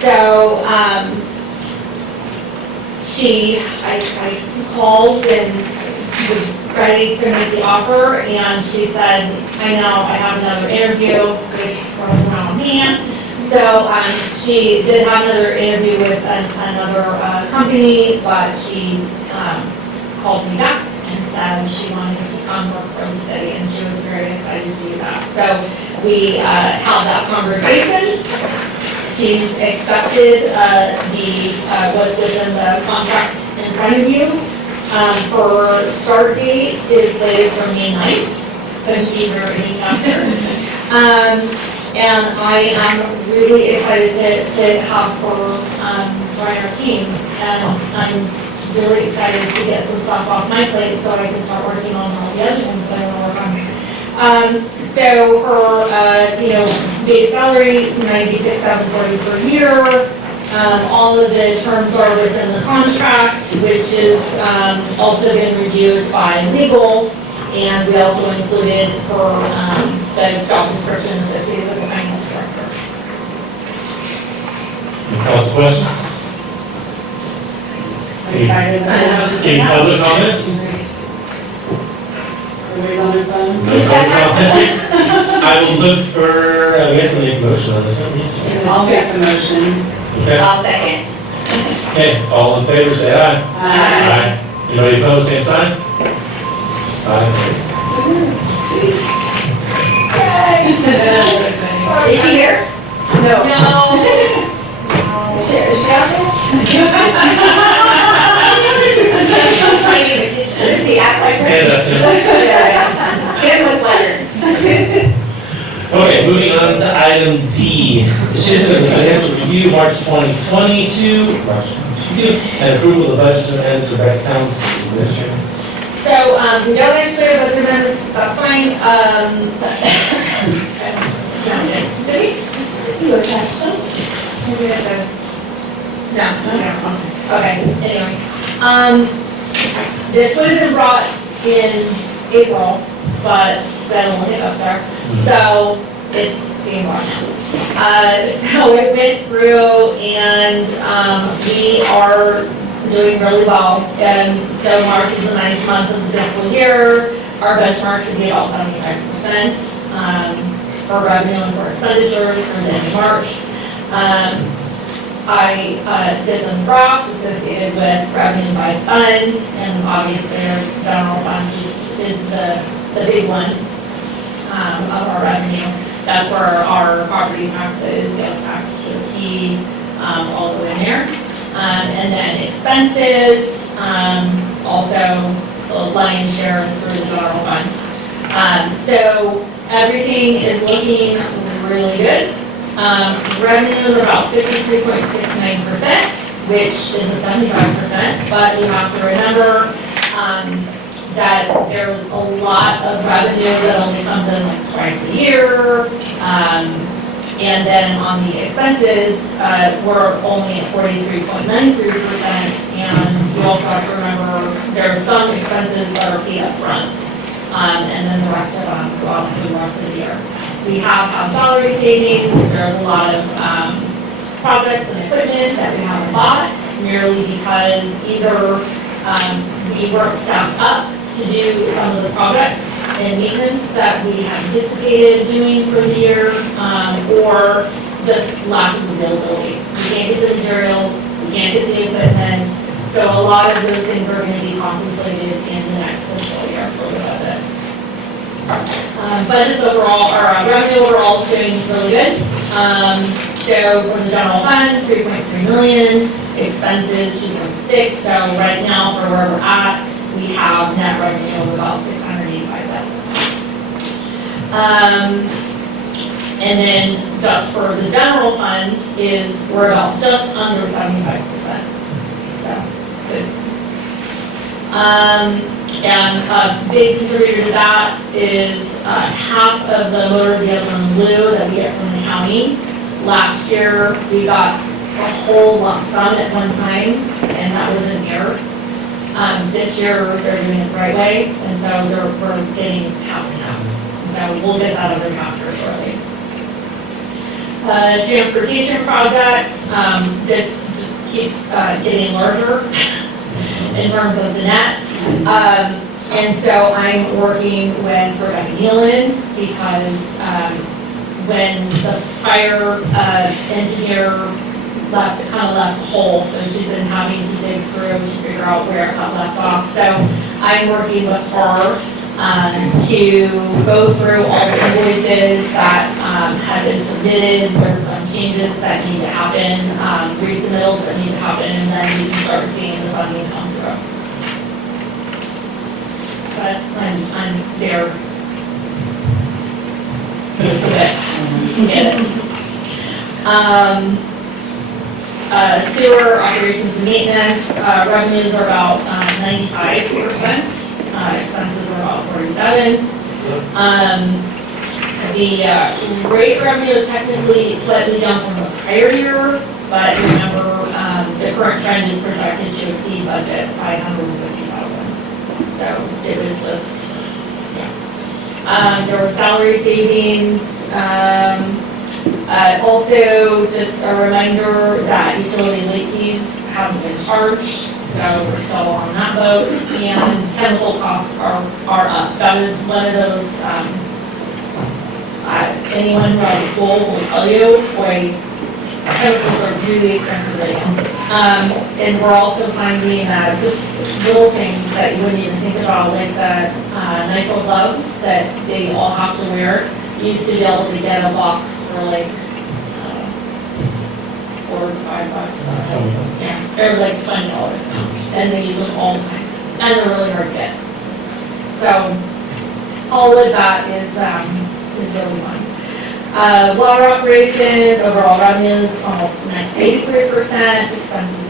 So I called and was ready to make the offer, and she said, I know I have another interview, which was not on hand. So she did have another interview with another company, but she called me back and said she wanted to come work for the city, and she was very excited to do that. So we had that conversation. She's accepted what's within the contract in front of you. Her start date is slated for May 9th. Couldn't be very faster. And I am really excited to have her join our team. And I'm really excited to get some stuff off my plate so I can start working on all the other things that I want to work on. So her, base salary, $96,740 per year. All of the terms are within the contract, which is also been reviewed by legal. And we also included her the job description associated with the finance director. Any questions? Any public comments? Everybody's on their phone? No public comments? I will look for, we have to make a motion on this, don't we? I'll make the motion. Okay. I'll second. Okay, all in favor, say aye. Aye. Anybody opposed, same sign? Aye. Is she here? No. No. Is she out there? Does he act like her? Stand up, Tim. Kim was like Okay, moving on to item D. Decision of the financial review, March 2022, and approval of the budget amendments for Beck County Commissioner. So we don't actually have a amendments, that's fine. Did we? You attached them? Maybe that's a. No. Okay, anyway. This would have been brought in April, but then a little hiccup there. So it's being brought now. So it went through and we are doing really well. And so March is the 9th month of the fiscal year. Our benchmark should be about 75% for revenue and for expenditures for the end of March. I did some graphs associated with revenue by fund, and obviously our general fund is the big one of our revenue. That's where our property taxes, sales tax, GST, all go in there. And then expenses, also the lion's share is through the general fund. So everything is looking really good. Revenue is about 53.69%, which is a 75%, but you have to remember that there's a lot of revenue that only comes in like twice a year. And then on the expenses, we're only at 43.93%, and you also have to remember there are some expenses that are paid up front, and then the rest of them go out through the rest of the year. We have salary savings. There's a lot of projects and equipment that we haven't bought, merely because either we weren't staffed up to do some of the projects and maintenance that we had anticipated doing for the year, or just lack of availability. We can't get the materials, we can't get the equipment, so a lot of those things are going to be contemplated in the next fiscal year for the budget. Budgets overall, our revenue overall is doing really good. So for the general fund, 3.3 million, expenses 2.6. So right now, for where we're at, we have net revenue of about 685,000. And then just for the general fund we're about just under 75%. So good. And a big contributor to that is half of the motor vehicle in lieu that we get from the county. Last year, we got a whole lump sum at one time, and that was an error. This year, they're doing it the right way, and so we're getting half and half. So we'll get that other chapter shortly. Transportation projects, this just keeps getting larger in terms of the net. And so I'm working with Rebecca Nealon because when the fire engineer left a hole, so she's been having to dig through to figure out where it got left off. So I'm working with her to go through all the invoices that have been submitted. There's some changes that need to happen, resubmittals that need to happen, and then you can start seeing the funding come through. But I'm there. Just a bit. Get it. Sewer operations and maintenance, revenues are about 95%, expenses are about 47%. The rate revenue is technically slightly down from the prior year, but remember, the current trend is projected to exceed budget by $150,000. So it was just, yeah. There were salary savings. Also, just a reminder that utility late fees haven't been charged, so we're still on that boat. And chemical costs are up. That is one of those, anyone who has a pool will tell you, boy, chemicals are really expensive right now. And we're also finding just little things that you wouldn't even think about, like the nitrile gloves that they all have to wear. You used to be able to get a box for like $4 or $5. Yeah, they're like $20 now, and they use them all the time, and they're really hard to get. So all of that is really fun. Water operations, overall revenues almost 83%, expenses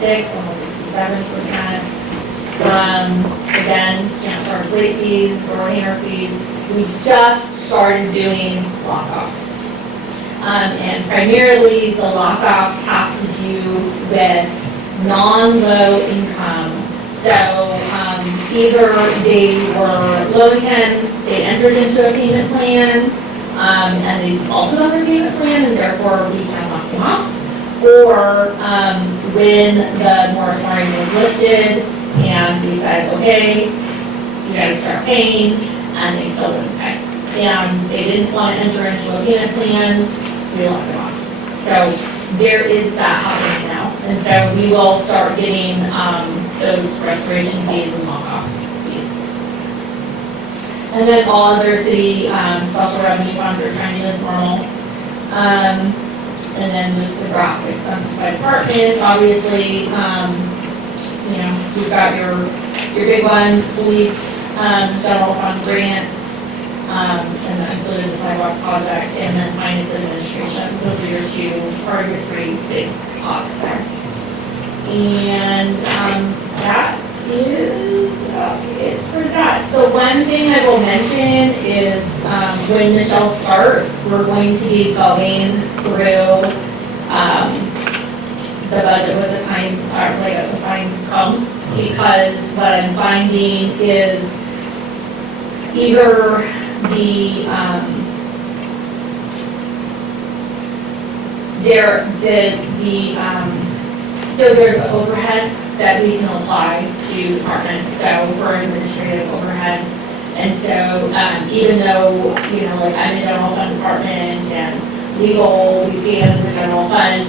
66%, almost 67%. Again, can't charge late fees or hangar fees. We just started doing lockoffs. And primarily the lockoffs have to do with non-low income. So either they were low income, they entered into a payment plan, and they defaulted on their payment plan, and therefore we can lock them off. Or when the moratorium was lifted, and we said, okay, you guys start paying, and they still wouldn't pay. And they didn't want to enter into a payment plan, we locked them off. So there is that happening now. And so we will start getting those restoration fees and lock-off fees. And then all other city special revenue funds are trending as normal. And then just the graph expenses by department, obviously, you know, you've got your big ones, police, general fund grants, and that included the sidewalk project, and then finance administration. Those are your three big pots there. And that is it for that. The one thing I will mention is when Michelle starts, we're going to be going through the budget with the time, like at the time come, because what I'm finding is either so there's an overhead that we can apply to departments, so for administrative overhead. And so even though, you know, like I'm in the general fund department and legal, we pay under the general fund,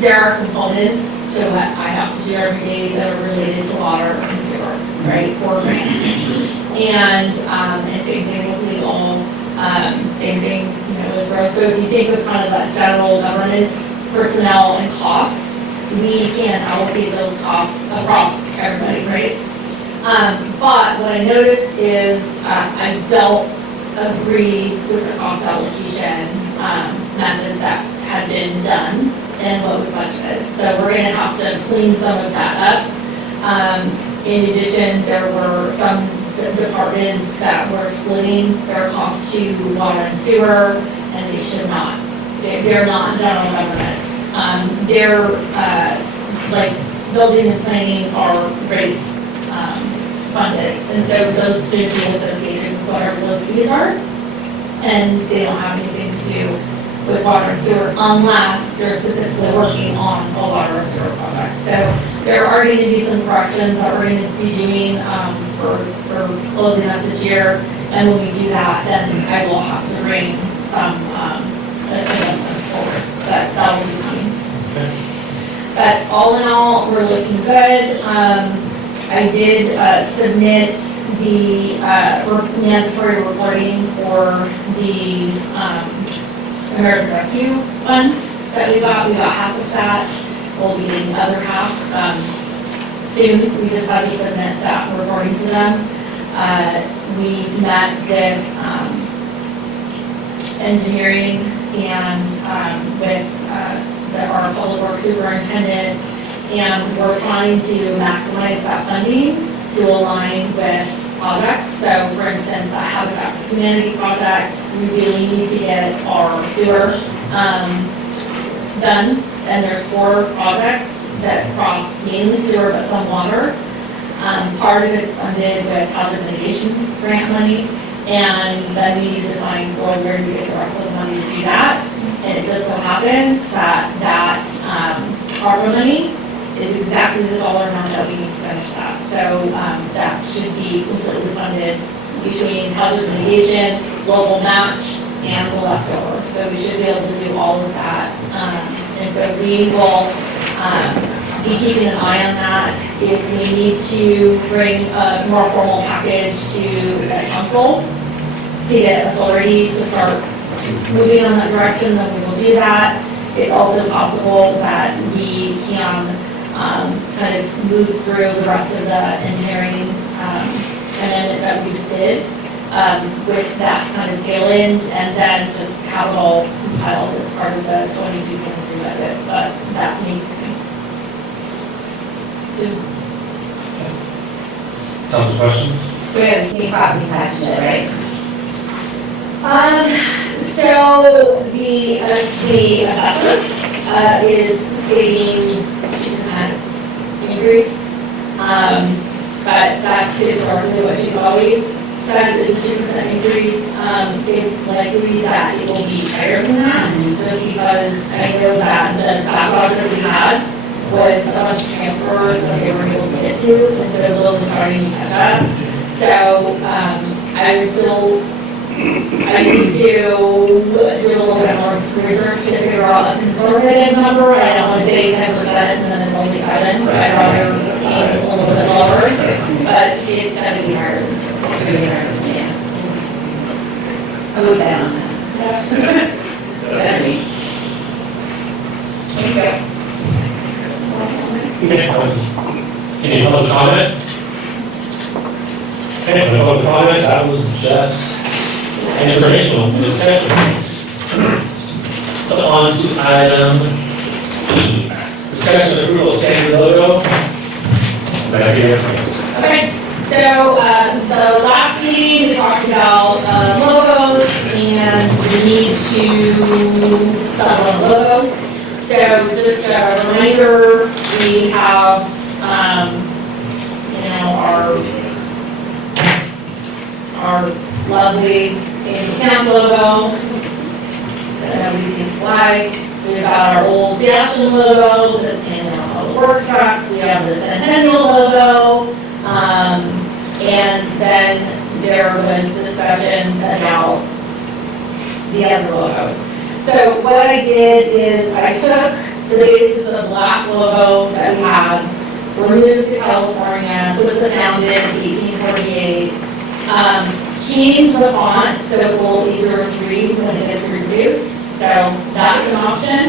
there are components to what I have to do every day that are related to water and sewer, right, for grants. And same thing with legal, same thing, you know, with growth. So if you think of kind of that general governance, personnel and costs, we can allocate those costs across everybody, right? But what I noticed is I don't agree with the cost allocation method that had been done and what we budgeted. So we're going to have to clean some of that up. In addition, there were some departments that were splitting their costs to water and sewer, and they should not. they're not general government. Their, like, building and planning are rate funded, and so those should be associated with whatever those fees are, and they don't have anything to do with water and sewer unless they're specifically working on a water and sewer project. So there are going to be some corrections that we're going to be doing for closing up this year, and when we do that, then I will have to bring some adjustments forward, but that will be coming. But all in all, we're looking good. I did submit the mandatory reporting for the American Rescue funds that we got. We got half of that. We'll be getting the other half soon. We just have to submit that reporting to them. We met with engineering and with our public works superintendent, and we're trying to maximize that funding to align with projects. So for instance, I have a community project, we really need to get our sewer done, and there's 4 projects that cross mainly sewer but some water. Part of it's funded with other mitigation grant money, and then we need to find where to get the rest of the money to do that. And it just so happens that ARPA money is exactly the dollar amount that we need to finish that. So that should be completely funded between hazard mitigation, local match, and the leftover. So we should be able to do all of that. And so we will be keeping an eye on that. If we need to bring a more formal package to the council to get authority to start moving in that direction, then we will do that. It's also possible that we can kind of move through the rest of the engineering amendment that we just did with that kind of tail end, and then just have it all compiled as part of the 22-23 budget. But that needs Council questions? We haven't seen property tax yet, right? So the assessor is stating 2% increase, but that's historically what she's always said is a 2% increase. It's likely that it will be higher than that, just because I know that the backlog that we had was a bunch of transfers that they were able to get to, and so those are starting to catch up. So I need to do a little bit more research to figure out a conservative number. I don't want to say 10% and then it's only 7, but I'd rather aim a little bit lower. But it's going to be hard. Yeah. I'll move down on that. Any public comment? Any public comment? That was just an informational discussion. So on to item E, discussion and approval of standard logo. Okay, so the last meeting we talked about logos and the need to settle a logo. So just a reminder, we have, our lovely Angels Camp logo, the WC flag. We've got our old Diversification logo that's in all the work trucks. We have the Centennial logo, and then there was discussions about the other logos. So what I did is I took the basis of the last logo that we had, removed the California, put the founded in 1848, changed the font so it's a little easier to read when it gets reproduced. So that's an option.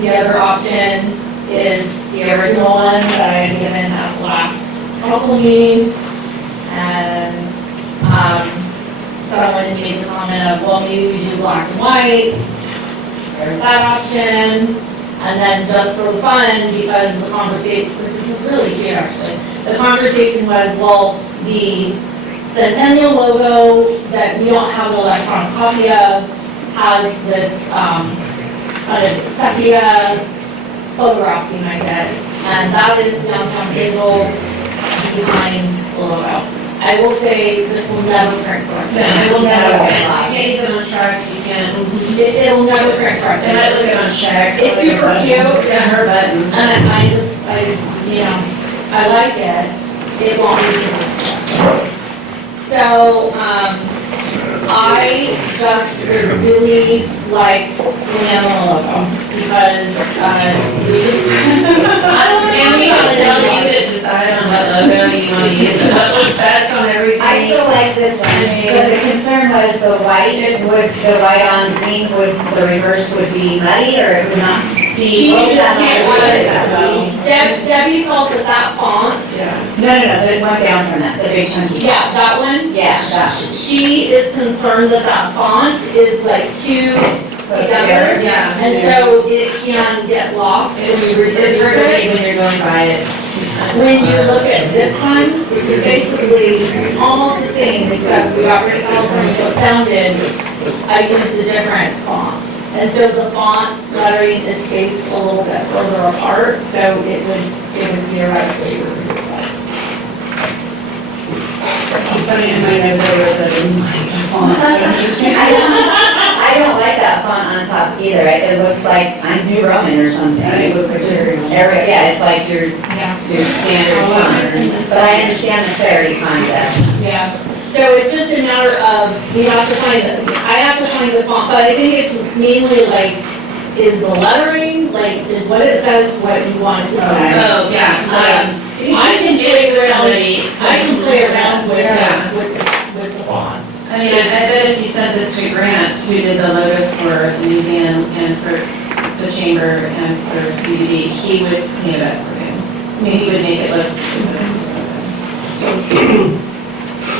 The other option is the original one that I had given at the last council meeting, and someone made the comment of, well, maybe we do black and white. There's that option. And then just for the fun, because the conversation, this is really cute actually, the conversation was, well, the Centennial logo that we don't have the electronic copy of has this, kind of sepia photograph behind it, and that is downtown Angels behind the logo. I will say this will never print correctly. It will never print. You can't use them on trucks, you can't. It will never print correctly. And I look at it on checks. It's super cute, Yeah, her button. and you know, I like it. It won't be too. So, I just would really like the animal logo, because, we just, I don't know. And we have to tell you to decide on what logo you want to use, and what looks best on everything. I still like this one, but the concern was the white, the white on green, the reverse would be muddy, or it would not be. She just can't Debbie calls it that font. No, it went down from that, the big chunky. Yeah, that one. Yeah, that. She is concerned that that font is like too together. Yeah. And so it can get lost when you read It's hard to read it. when you're going by it. When you look at this one, which is basically almost the same, except we operate California founded, I used a different font. And so the font lettering is spaced a little bit further apart, so it would theoretically reduce that. I'm sorry, in my neighborhood, I didn't like the font. I don't like that font on top either. It looks like Times New Roman or something. It looks like Arial. Yeah, it's like your standard font. But I understand the clarity concept. Yeah, so it's just a matter of, I have to find the font, but I think it's mainly like, is the lettering, like, is what it says what you want it to say? Oh, yeah, so I can play around with the fonts. I mean, I bet if you sent this to Grant, who did the logo for the museum and for the chamber and for CBD, he would paint it for him. I mean, he would make it look.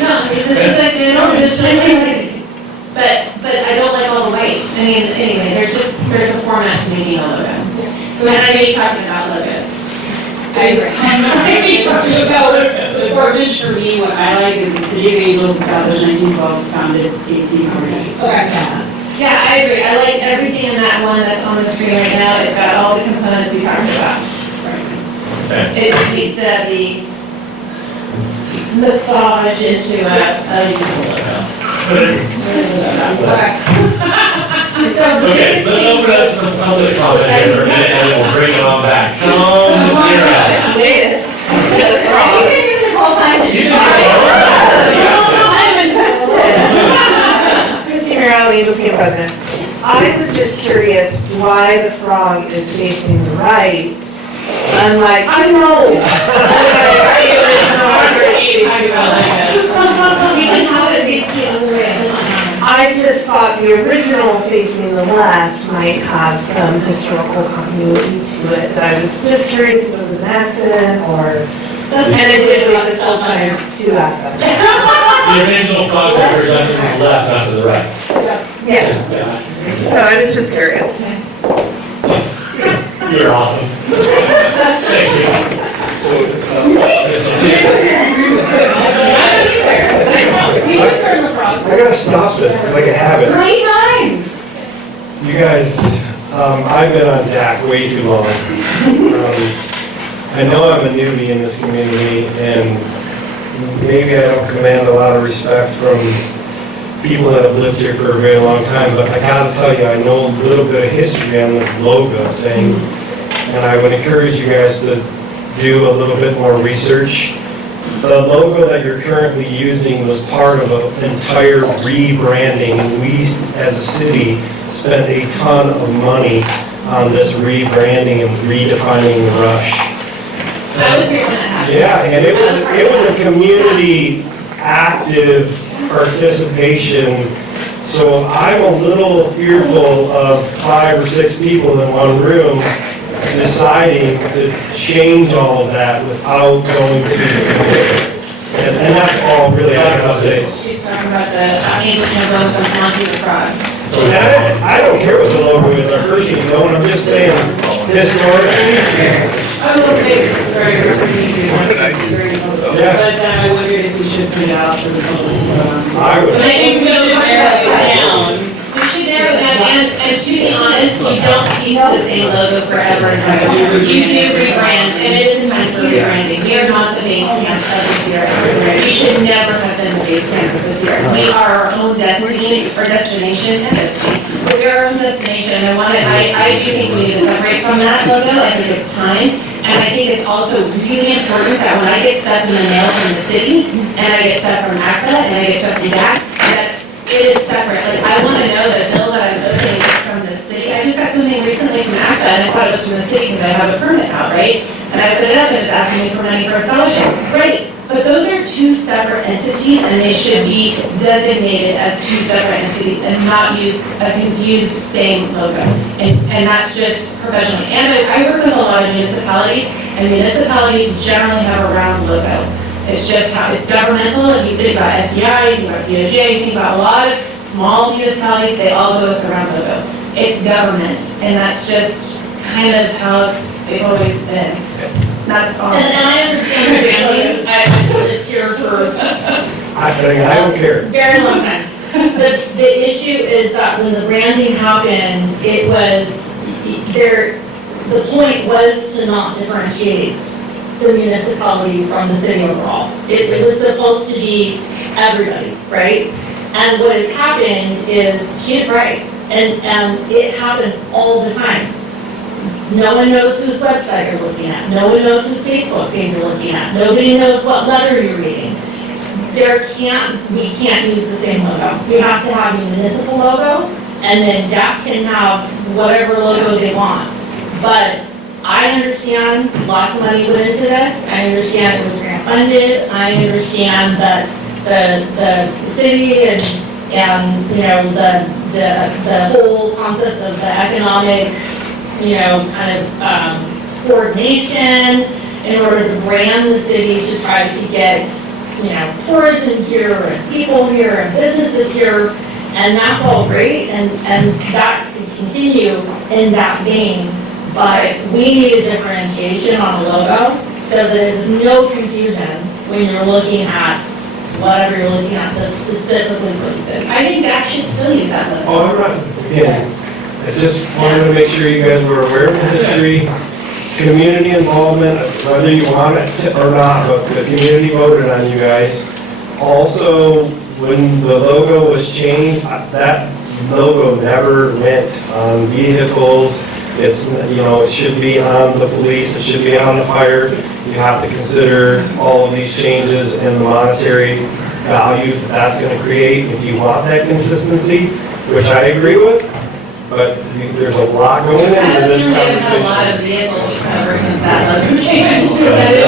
No, I mean, this is like, but I don't like all the whites. I mean, anyway, there's a format to making a logo. So when I be talking about logos. The verbiage for me, what I like is the City of Angels established 1912, founded 1848. Okay. Yeah, I agree. I like everything in that one that's on the screen right now. It's got all the components we talked about. It just needs to be massaged into a useful logo. Okay, so let's open up some public comment here for a minute, and we'll bring it on back. Come, Sarah. Christine Morale, Angels Camp President. I was just curious why the frog is facing the right, unlike, I know. I just thought the original facing the left might have some historical continuity to it, that I was just curious if it was an accident or, and it did make this whole time to ask that. The original frog was presented from the left, not to the right. Yeah, so I was just curious. You're awesome. Thank you. You can turn the frog. I gotta stop this, it's like a habit. Great time. You guys, I've been on DAC way too long. I know I'm a newbie in this community, and maybe I don't command a lot of respect from people that have lived here for a very long time, but I gotta tell you, I know a little bit of history on this logo thing, and I would encourage you guys to do a little bit more research. The logo that you're currently using was part of an entire rebranding. We, as a city, spent a ton of money on this rebranding and redefining the Rush. I was here when that happened. Yeah, and it was a community active participation. So I'm a little fearful of 5 or 6 people in one room deciding to change all of that without going to, and that's all really I have to say. She's talking about the Angels Camp logo from Monty the Frog. And I don't care what the logo is, I personally don't, I'm just saying historically. I will say, very, Yeah. but I wondered if we should put it out for the public. I would. I think we should narrow it down. We should narrow it down And to be honest, you don't keep the same logo forever and ever. You do rebrand, and it is time for rebranding. We are not the base camp of the Sierra Everywhere. We should never have been the base camp of the Sierra. We are our own destiny, or destination, and destiny. We are our own destination, and I do think we need to separate from that logo. I think it's time. And I think it's also really important that when I get stuff in the mail from the city, and I get stuff from ACTA, and I get stuff from DAC, that it is separate. Like, I want to know that bill that I'm opening is from the city. I just got something recently from ACTA, and I thought it was from the city because I have a permit out, right? And I put it up, and it's asking me for money for a scholarship. Great. But those are two separate entities, and they should be designated as two separate entities and not use a confused same logo. And that's just professionally. And I work with a lot of municipalities, and municipalities generally have a round logo. It's just how it's governmental. If you think about FBI, you think about DOJ, you think about a lot of small municipalities, they all go with the round logo. It's government, and that's just kind of how they've always been. That's all. And I understand your feelings. I've lived here for I don't care. very long time. The issue is that when the branding happened, it was, the point was to not differentiate the municipality from the city overall. It was supposed to be everybody, right? And what has happened is, she's right, and it happens all the time. No one knows whose website you're looking at. No one knows whose Facebook page you're looking at. Nobody knows what letter you're reading. We can't use the same logo. We have to have a municipal logo, and then DAP can have whatever logo they want. But I understand lots of money went into this. I understand it was grant funded. I understand that the city and you know, the whole concept of the economic, you know, kind of coordination in order to brand the city to try to get, you know, tourism here and people here and businesses here, and that's all great, and that can continue in that vein, but we need a differentiation on the logo so that there's no confusion when you're looking at whatever you're looking at, that's specifically for the city. I think that should still use that logo. Oh, I'm not, again, I just wanted to make sure you guys were aware of the history, community involvement, whether you want it or not, but the community voted on you guys. Also, when the logo was changed, that logo never went on vehicles. It's, you know, it should be on the police, it should be on the fire. You have to consider all of these changes and the monetary value that's going to create if you want that consistency, which I agree with. But there's a lot going into this conversation. A lot of vehicles ever since that logo came into it.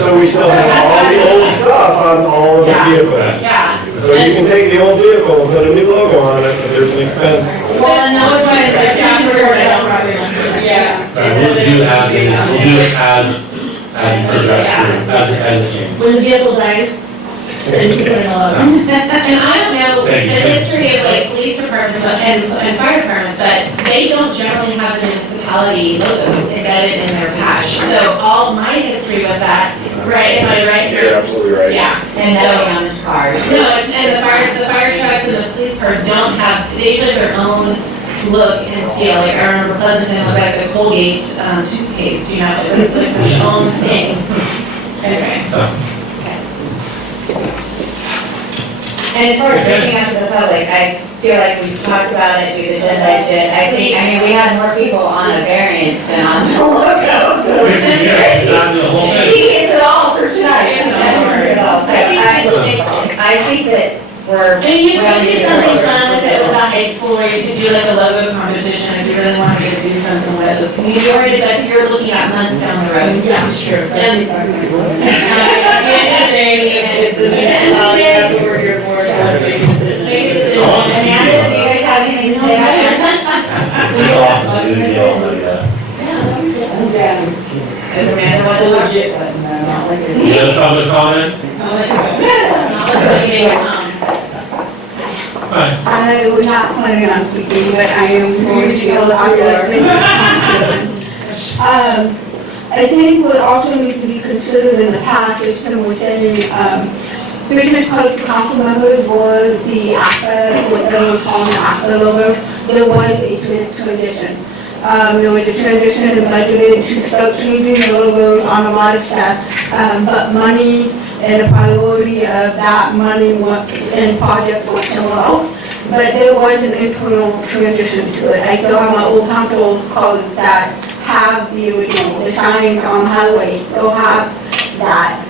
So we still have all the old stuff on all of the vehicles. Yeah. So you can take the old vehicle and put a new logo on it, but there's an expense. Well, and that was why it's afterward, I don't probably remember. Yeah. We'll do it as a change. When the vehicle dies, then you can put in a logo. And I don't know the Thank you. history of like police departments and fire departments, but they don't generally have a municipality logo embedded in their patch. So all my history with that, right, am I right? You're absolutely right. Yeah. And that'll be on the card. No, and the fire trucks and the police cars don't have, they usually have their own look and feel. Like I remember Pleasanton looked like the Colgate toothpaste, you know, it was like its own thing. Anyway. And as far as reaching out to the public, I feel like we've talked about it, we've agendized it. I mean, we had more people on a variance than on the logo, so she gets it all for tonight. So I think that we're. And you could do something fun with it with a high school, or you could do like a logo competition if you really wanted to do something with it. Majority, but you're looking at months down the road. Yeah, sure. And That's what we're here for, so let's make a decision. Amanda, do you guys have anything to say about that? It's awesome, dude, yeah. Does Amanda want to watch it? Any other public comment? Hi. I was not planning on speaking, but I am going to go I think what also needs to be considered in the past, as Tim was saying, Commissioners Code Council members were the ACTA, what they were calling the ACTA logo. there was a transition. There was a transition in budgeted to start changing the logo on a lot of stuff, but money and the priority of that money and project was so low. But there was an internal transition to it. I still have my old council colleagues that have the original, the signs on highway, still have that.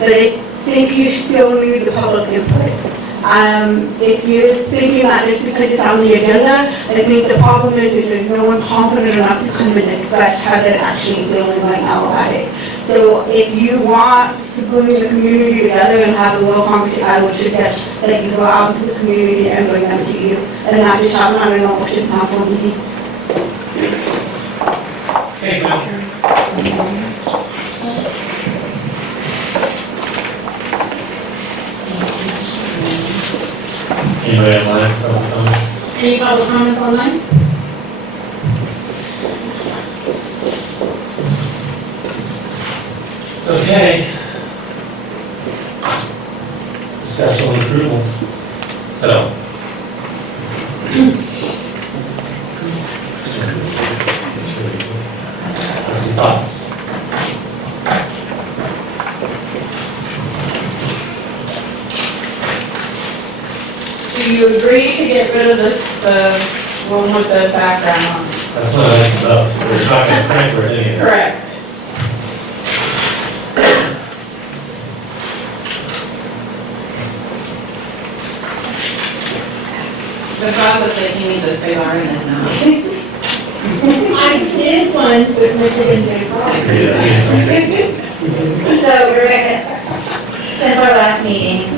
But I think you still need the public input. If you're thinking that just because it's on the agenda, I think the problem is there's no one confident enough to come and express how they're actually feeling right now about it. So if you want to bring the community together and have a real conversation, I would suggest that you go out to the community and bring them to you, and not just have an normal city council meeting. Thanks, Mel. Anybody online, public comments? Any public comments online? Okay. Special approval. So. What's your thoughts? Do you agree to get rid of this, the one with the background on? That's what I like the most. We're talking Frankfurt, isn't it? Correct. The process that he needs to say Lauren is now. I did one with Michigan Day Park. So Rebecca, since our last meeting,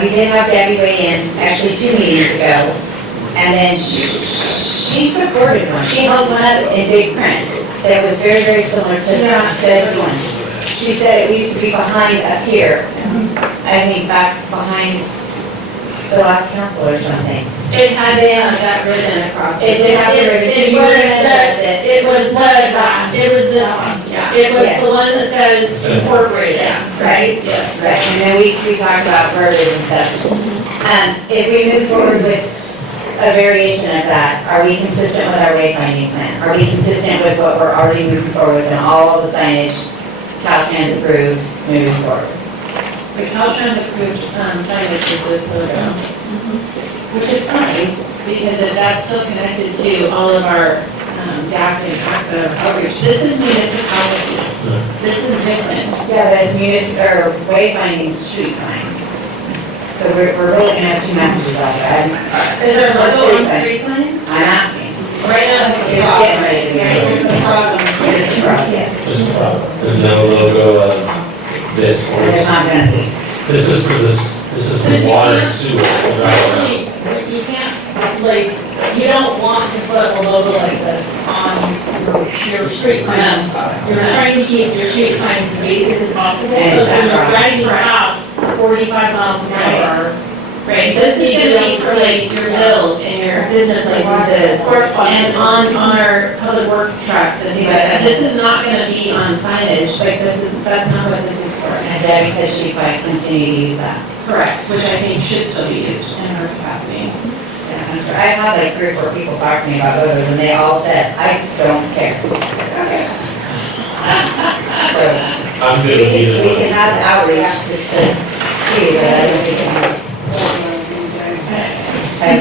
we did have Debbie weigh in, actually 2 meetings ago, and then she supported one. She held one up in big print that was very, very similar to this one. She said it used to be behind up here, I think back behind the last council or something. It had that ribbon across It did have the ribbon, so you were gonna address it. It was the glass, it was this one, Yeah. it was the one that says incorporated, Right? yes. Right, and then we talked about verbiage and stuff. If we move forward with a variation of that, are we consistent with our wayfinding plan? Are we consistent with what we're already moving forward with and all of the signage Caltrans approved moving forward? The Caltrans approved signage is this logo, which is fine, because that's still connected to all of our DAC and outreach. This is municipality. This is different. Yeah, but or wayfinding street signs. So we're really gonna have 2 messages out there. Is there a logo on street signs? I'm asking. Right now, It's getting ready to be. There's a problem. It's a problem, yeah. There's a problem. There's no logo of this. There's not gonna be. This is for this is for water and sewer. Right? You can't, like, you don't want to put a logo like this on your street sign. You're trying to keep your street signs as basic as possible, so when you're driving out 45 miles an hour, Right, this is gonna be for like your bills and your business licenses, and on our public works trucks and things like that. This is not gonna be on signage, like that's not what this is for. And Debbie said she's going to continue to use that. Correct, which I think should still be used in her capacity. I had like 3 or 4 people talk to me about logos and they all said, I don't care. Okay. So I'm good with either we one. can have outreach just to see, but I don't think it's. Okay.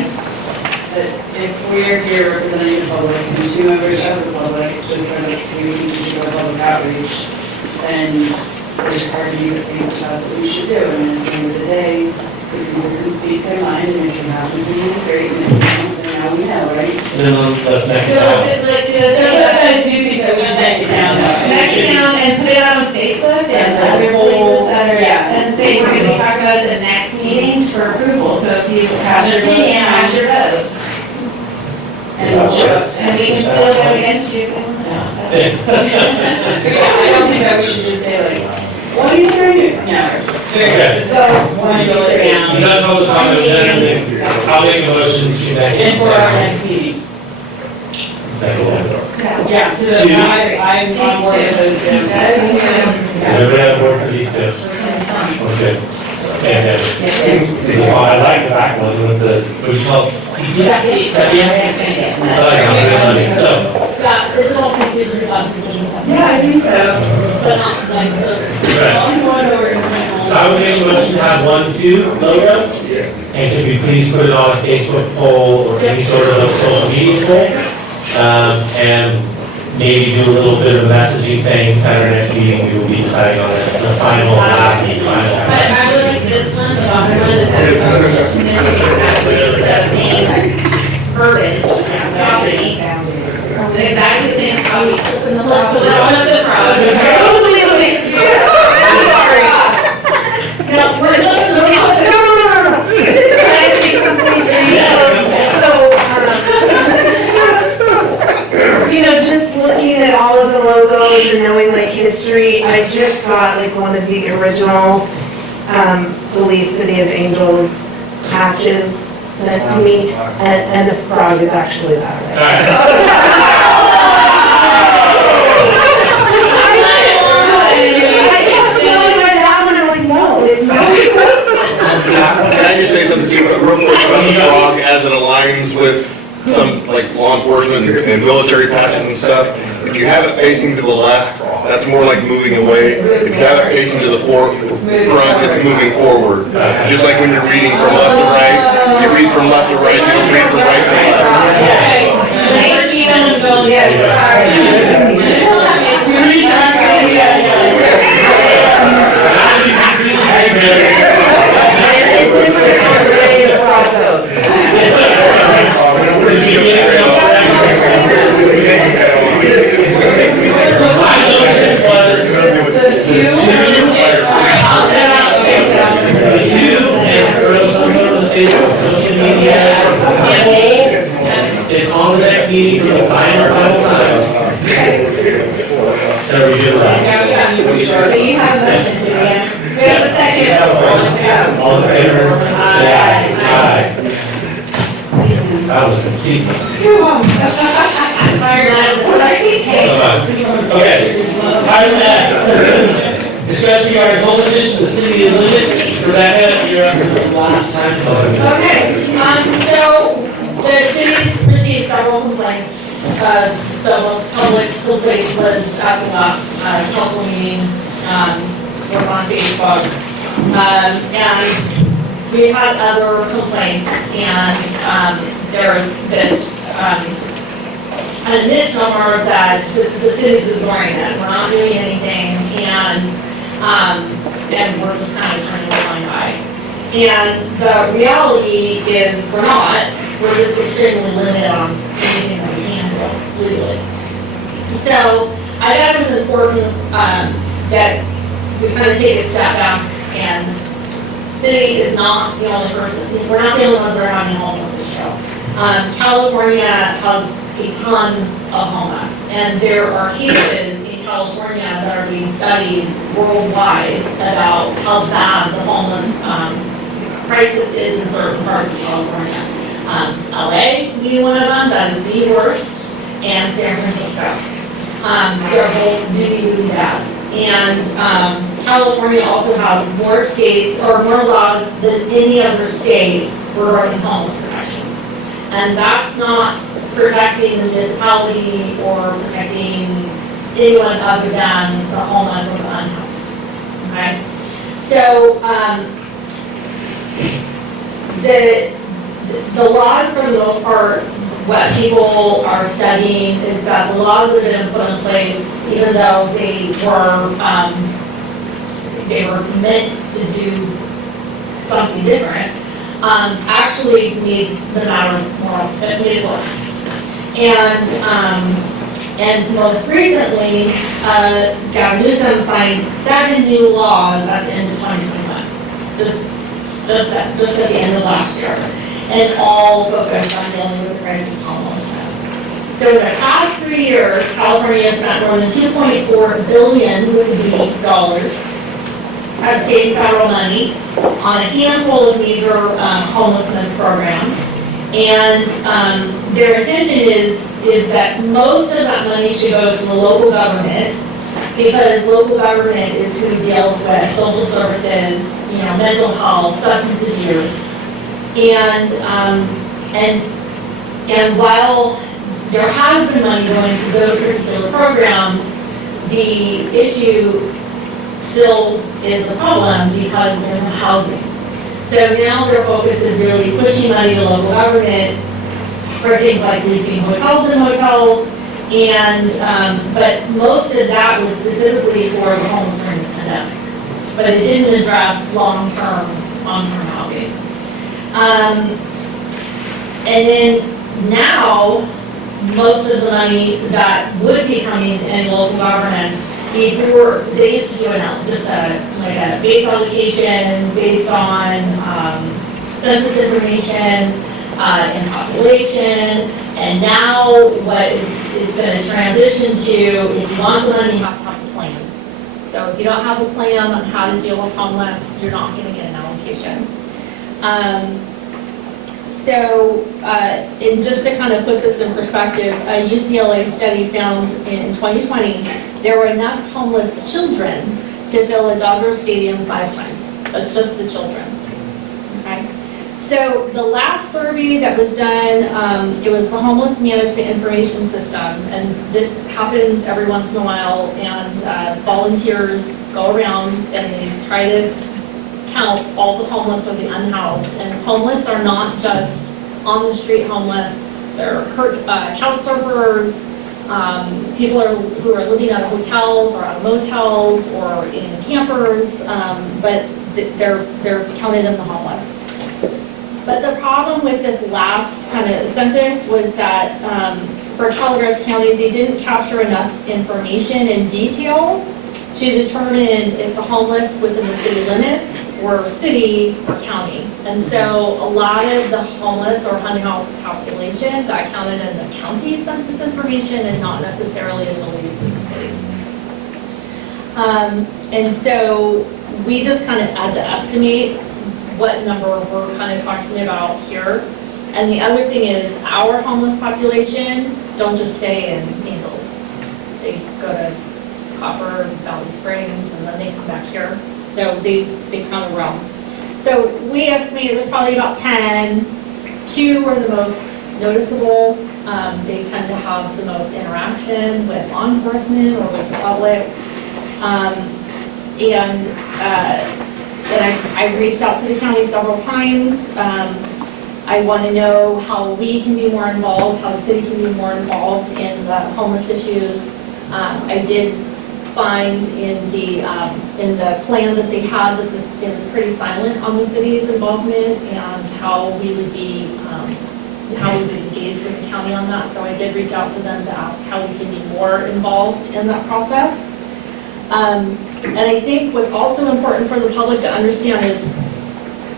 If we're here representing the public and 2 members of the public just said that we need to do a public outreach, then there's hard to do things about what we should do. And at the end of the day, if you can speak their mind and if you happen to be great, and if you don't, then now we know, right? Then let's take it out. I do think that we should take it down. Back it down and put it out on Facebook and other places that are, and say we're gonna be talking about it at the next meeting for approval, so if you have your opinion, have your vote. And we can still go against you. Thanks. I don't think that we should just say like, what are you trying to do? No. Okay. So, want to go down. You got public comment, then I'll make a motion to that. And for our next meeting. Second. Yeah, I'm on board with those two. Everybody on board for these steps? Okay. Fantastic. Oh, I like the back one with the, what do you call it? Sepia? So, Yeah, it's all considered about the things. Yeah, I think so. But not like the, one over in so I would make a motion to have 1-2 logo. And could we please put it on a Facebook poll or any sort of social media poll? And maybe do a little bit of messaging saying at our next meeting, we will be deciding on this, the final, last, But final. I would like this one, the bottom one, that's exactly the same verbiage, property. Exactly the same property. Put one of the frogs. I'm sorry. No, we're not. Can I say something? So, you know, just looking at all of the logos and knowing like history, I just got like one of the original Belize City of Angels patches sent to me, and the frog is actually that way. Can I just say something too, real quick about the frog as it aligns with some like law enforcement and military patches and stuff? If you have it facing to the left, that's more like moving away. If you have it facing to the front, it's moving forward. Just like when you're reading from left to right, you read from left to right, you don't read from right to left. It's on the next meeting for the final time. Shall we do that? So you have a motion, do we have a second? All in favor? Aye. That was complete. Okay. Item F. Discussion regarding homelessness in the city limits. Rebecca, you're up for the last time. Okay, so the city's received several complaints. The most public complaint was at the last council meeting, was on Facebook. And we had other complaints, and there was this, an additional number that the city's ignoring it. We're not doing anything, and we're just kind of turning a blind eye. And the reality is we're not. We're just extremely limited on anything that we can do legally. So I thought it was important that we kind of take a step back, and the city is not the only person. We're not the only ones that are having homeless issue. California has a ton of homeless, and there are cases in California that are being studied worldwide about how bad the homeless crisis is in certain parts of California. LA being one of them, that is the worst, and San Francisco. They're both really, really bad. And California also has more states, or more laws than any other state regarding homeless protections. And that's not protecting the municipality or protecting anyone other than the homeless or the unhoused. Okay? So, the laws, for the most part, what people are studying is that the laws that have been put in place, even though they were meant to do something different, actually made the matter more, it made it worse. And most recently, Gavin Newsom signed 7 new laws at the end of 2021. Just at the end of last year. And all focused on dealing with the crisis of homelessness. So in the past 3 years, California has spent more than $2.4 billion of state and federal money on a handful of major homelessness programs. And their intention is that most of that money should go to the local government because local government is who deals with social services, mental health, substance abuse. And while there has been money going to those particular programs, the issue still is a problem because there's no housing. So now their focus is really pushing money to local government for things like leasing hotels and motels, but most of that was specifically for the homeless during the pandemic. But it didn't address long-term housing. And then now, most of the money that would be coming to any local government, before, they used to do just a base allocation based on census information and population, and now what is going to transition to, if you want the money, you have to have a plan. So if you don't have a plan on how to deal with homeless, you're not going to get an allocation. And just to kind of put this in perspective, a UCLA study found in 2020, there were enough homeless children to fill a Dodger Stadium 5 times. That's just the children. Okay. So the last survey that was done, it was the Homeless Management Information System, and this happens every once in a while, and volunteers go around and they try to count all the homeless or the unhoused. And homeless are not just on the street homeless, they're couch surfers, people who are living out of hotels or out of motels or in campers, but they're counted in the homeless. But the problem with this last kind of census was that for Calaveras County, they didn't capture enough information in detail to determine if the homeless within the city limits were city or county. And so a lot of the homeless or unhoused population got counted in the county census information and not necessarily in the leads in the city. And so we just kind of had to estimate what number we're kind of talking about here. And the other thing is our homeless population don't just stay in Angels. They go to Copper, Valley Springs, and then they come back here. So they kind of roam. So we estimate there's probably about 10. 2 are the most noticeable. They tend to have the most interaction with law enforcement or with the public. And I reached out to the county several times. I want to know how we can be more involved, how the city can be more involved in the homeless issues. I did find in the plan that they had that it was pretty silent on the city's involvement and how we would be engage with the county on that. So I did reach out to them to ask how we can be more involved in that process. And I think what's also important for the public to understand is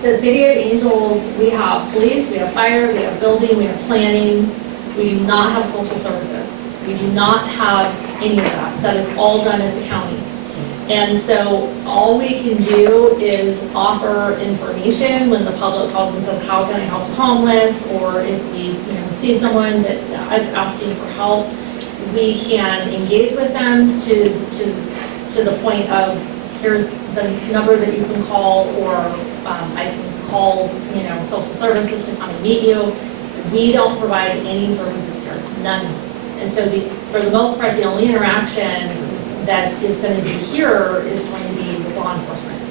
the City of Angels, we have police, we have fire, we have building, we have planning. We do not have social services. We do not have any of that. That is all done at the county. And so all we can do is offer information when the public calls and says, how can I help the homeless? Or if we see someone that is asking for help, we can engage with them to the point of, here's the number that you can call, or I can call, social services to come and meet you. We don't provide any services here, none. And so for the most part, the only interaction that is going to be here is going to be with law enforcement.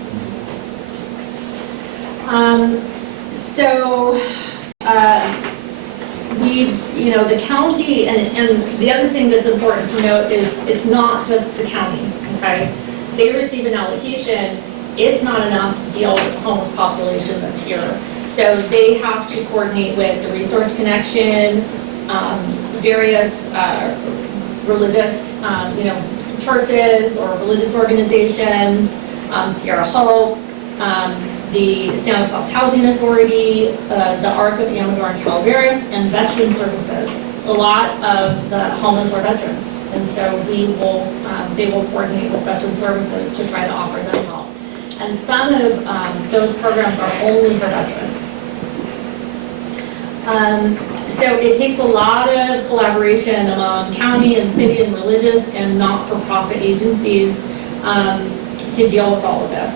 The county, and the other thing that's important to note is it's not just the county, okay? They receive an allocation, it's not enough to deal with the homeless population that's here. So they have to coordinate with the Resource Connection, various religious, churches or religious organizations, Sierra Hope, the Stanislaus Housing Authority, the Arc of Amador and Calaveras, and Veteran Services. A lot of the homeless are veterans, and so they will coordinate with Veteran Services to try to offer them help. And some of those programs are only for veterans. So it takes a lot of collaboration among county and city and religious and not-for-profit agencies to deal with all of this.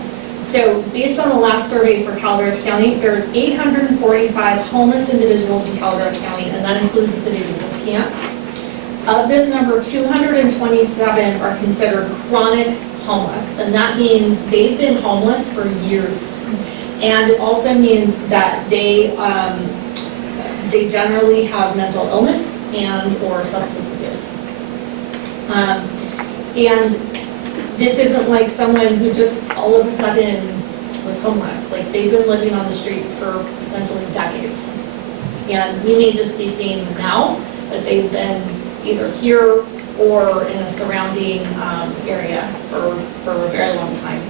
So based on the last survey for Calaveras County, there's 845 homeless individuals in Calaveras County, and that includes the city of Angels Camp. Of this number, 227 are considered chronic homeless, and that means they've been homeless for years. And it also means that they generally have mental illness and or substance abuse. And this isn't like someone who just all of a sudden was homeless. Like, they've been living on the streets for potentially decades. And we may just be seeing them now, but they've been either here or in a surrounding area for a very long time.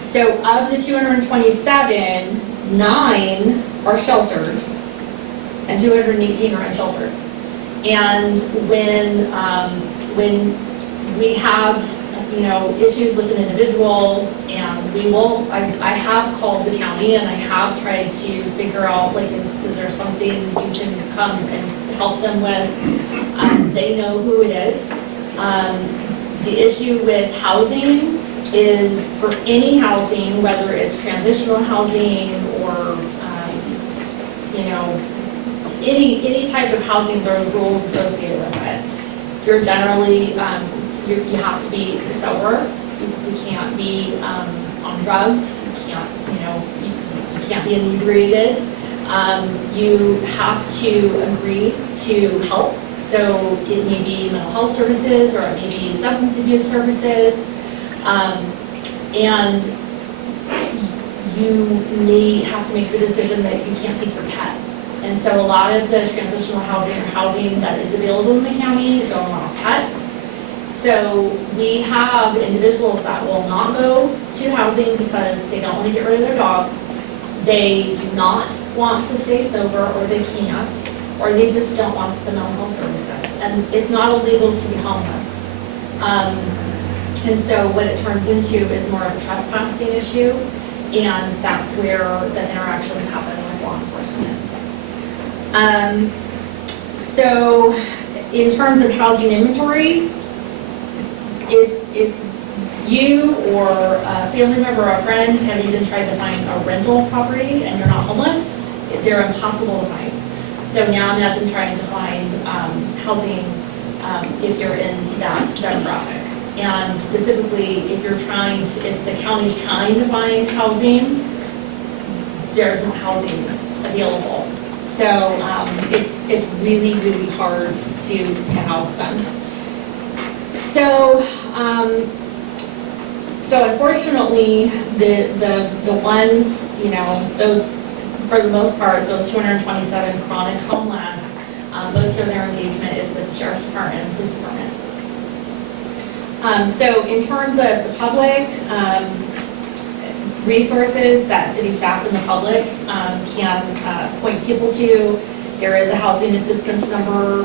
So of the 227, 9 are sheltered and 218 are unsheltered. And when we have, issues with an individual, and I have called the county and I have tried to figure out, like, is there something you can come and help them with? They know who it is. The issue with housing is, for any housing, whether it's transitional housing or, any type of housing, there are rules associated with it. You're generally, you have to be sober. You can't be on drugs. You can't be inebriated. You have to agree to help. So it may be mental health services, or it may be substance abuse services. And you may have to make the decision that you can't take your pet. And so a lot of the transitional housing or housing that is available in the county don't allow pets. So we have individuals that will not go to housing because they don't want to get rid of their dog. They do not want to stay sober, or they can't, or they just don't want the mental health services. And it's not illegal to be homeless. And so what it turns into is more of a trespassing issue, and that's where the interactions happen with law enforcement. So in terms of housing inventory, if you or a family member or a friend have even tried to find a rental property and you're not homeless, they're impossible to find. So now I'm up and trying to find housing if you're in that demographic. And specifically, if the county's trying to find housing, there's no housing available. So it's really, really hard to house them. So unfortunately, the ones, those, for the most part, those 227 chronic homeless, most of their engagement is with the Sheriff's Department and Police Department. So in terms of the public, resources that city staff and the public can point people to, there is a housing assistance number.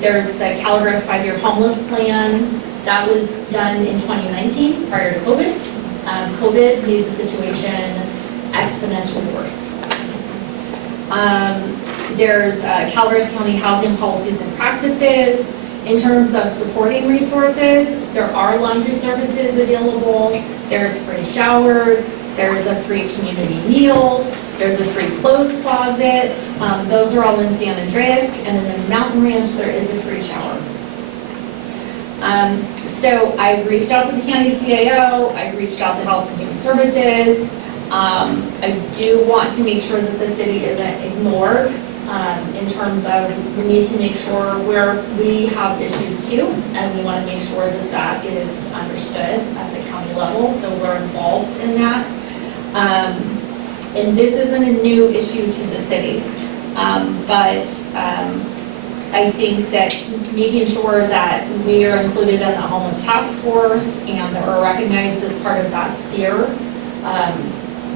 There's the Calaveras 5-year homeless plan. That was done in 2019, prior to COVID. COVID made the situation exponentially worse. There's Calaveras County Housing Policies and Practices. In terms of supporting resources, there are laundry services available. There's free showers. There's a free community meal. There's a free clothes closet. Those are all in San Andreas. And in Mountain Ranch, there is a free shower. So I've reached out to the county CAO. I've reached out to Health and Human Services. I do want to make sure that the city isn't ignored in terms of, we need to make sure where we have issues too, and we want to make sure that that is understood at the county level, so we're involved in that. And this isn't a new issue to the city, but I think that making sure that we are included in the homeless task force and that we're recognized as part of that sphere,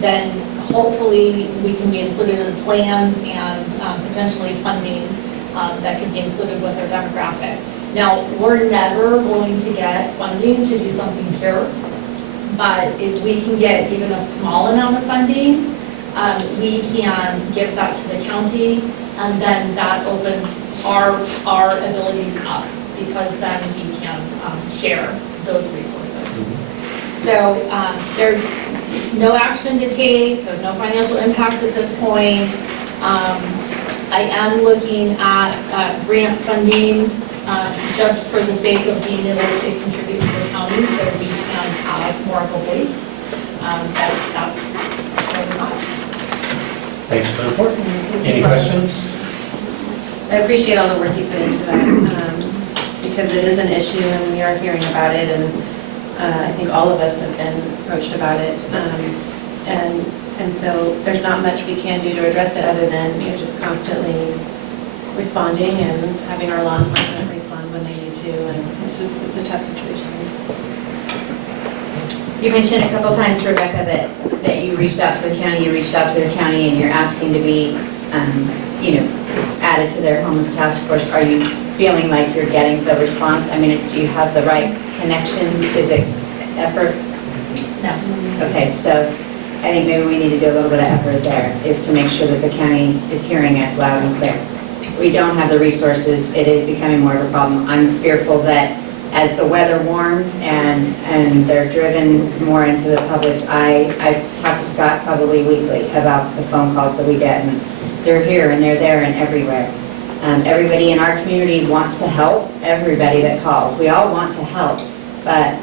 then hopefully we can be included in plans and potentially funding that could be included with our demographic. Now, we're never going to get funding to do something here, but if we can get even a small amount of funding, we can give that to the county, and then that opens our abilities up, because then we can share those resources. So there's no action to take, there's no financial impact at this point. I am looking at grant funding just for the sake of being able to contribute to the county, so we can have more of a voice. That's what we're on. Thanks for the report. Any questions? I appreciate all the work you put into that, because it is an issue and we are hearing about it, and I think all of us have been approached about it. And so there's not much we can do to address it other than, just constantly responding and having our law enforcement respond when they need to, and it's a tough situation. You mentioned a couple times, Rebecca, that you reached out to the county, and you're asking to be, added to their homeless task force. Are you feeling like you're getting the response? I mean, do you have the right connections? Is it effort? No. Okay, so I think maybe we need to do a little bit of effort there, is to make sure that the county is hearing us loud and clear. We don't have the resources. It is becoming more of a problem. I'm fearful that as the weather warms and they're driven more into the public's eye, I talk to Scott probably weekly about the phone calls that we get, and they're here and they're there and everywhere. Everybody in our community wants to help, everybody that calls. We all want to help, but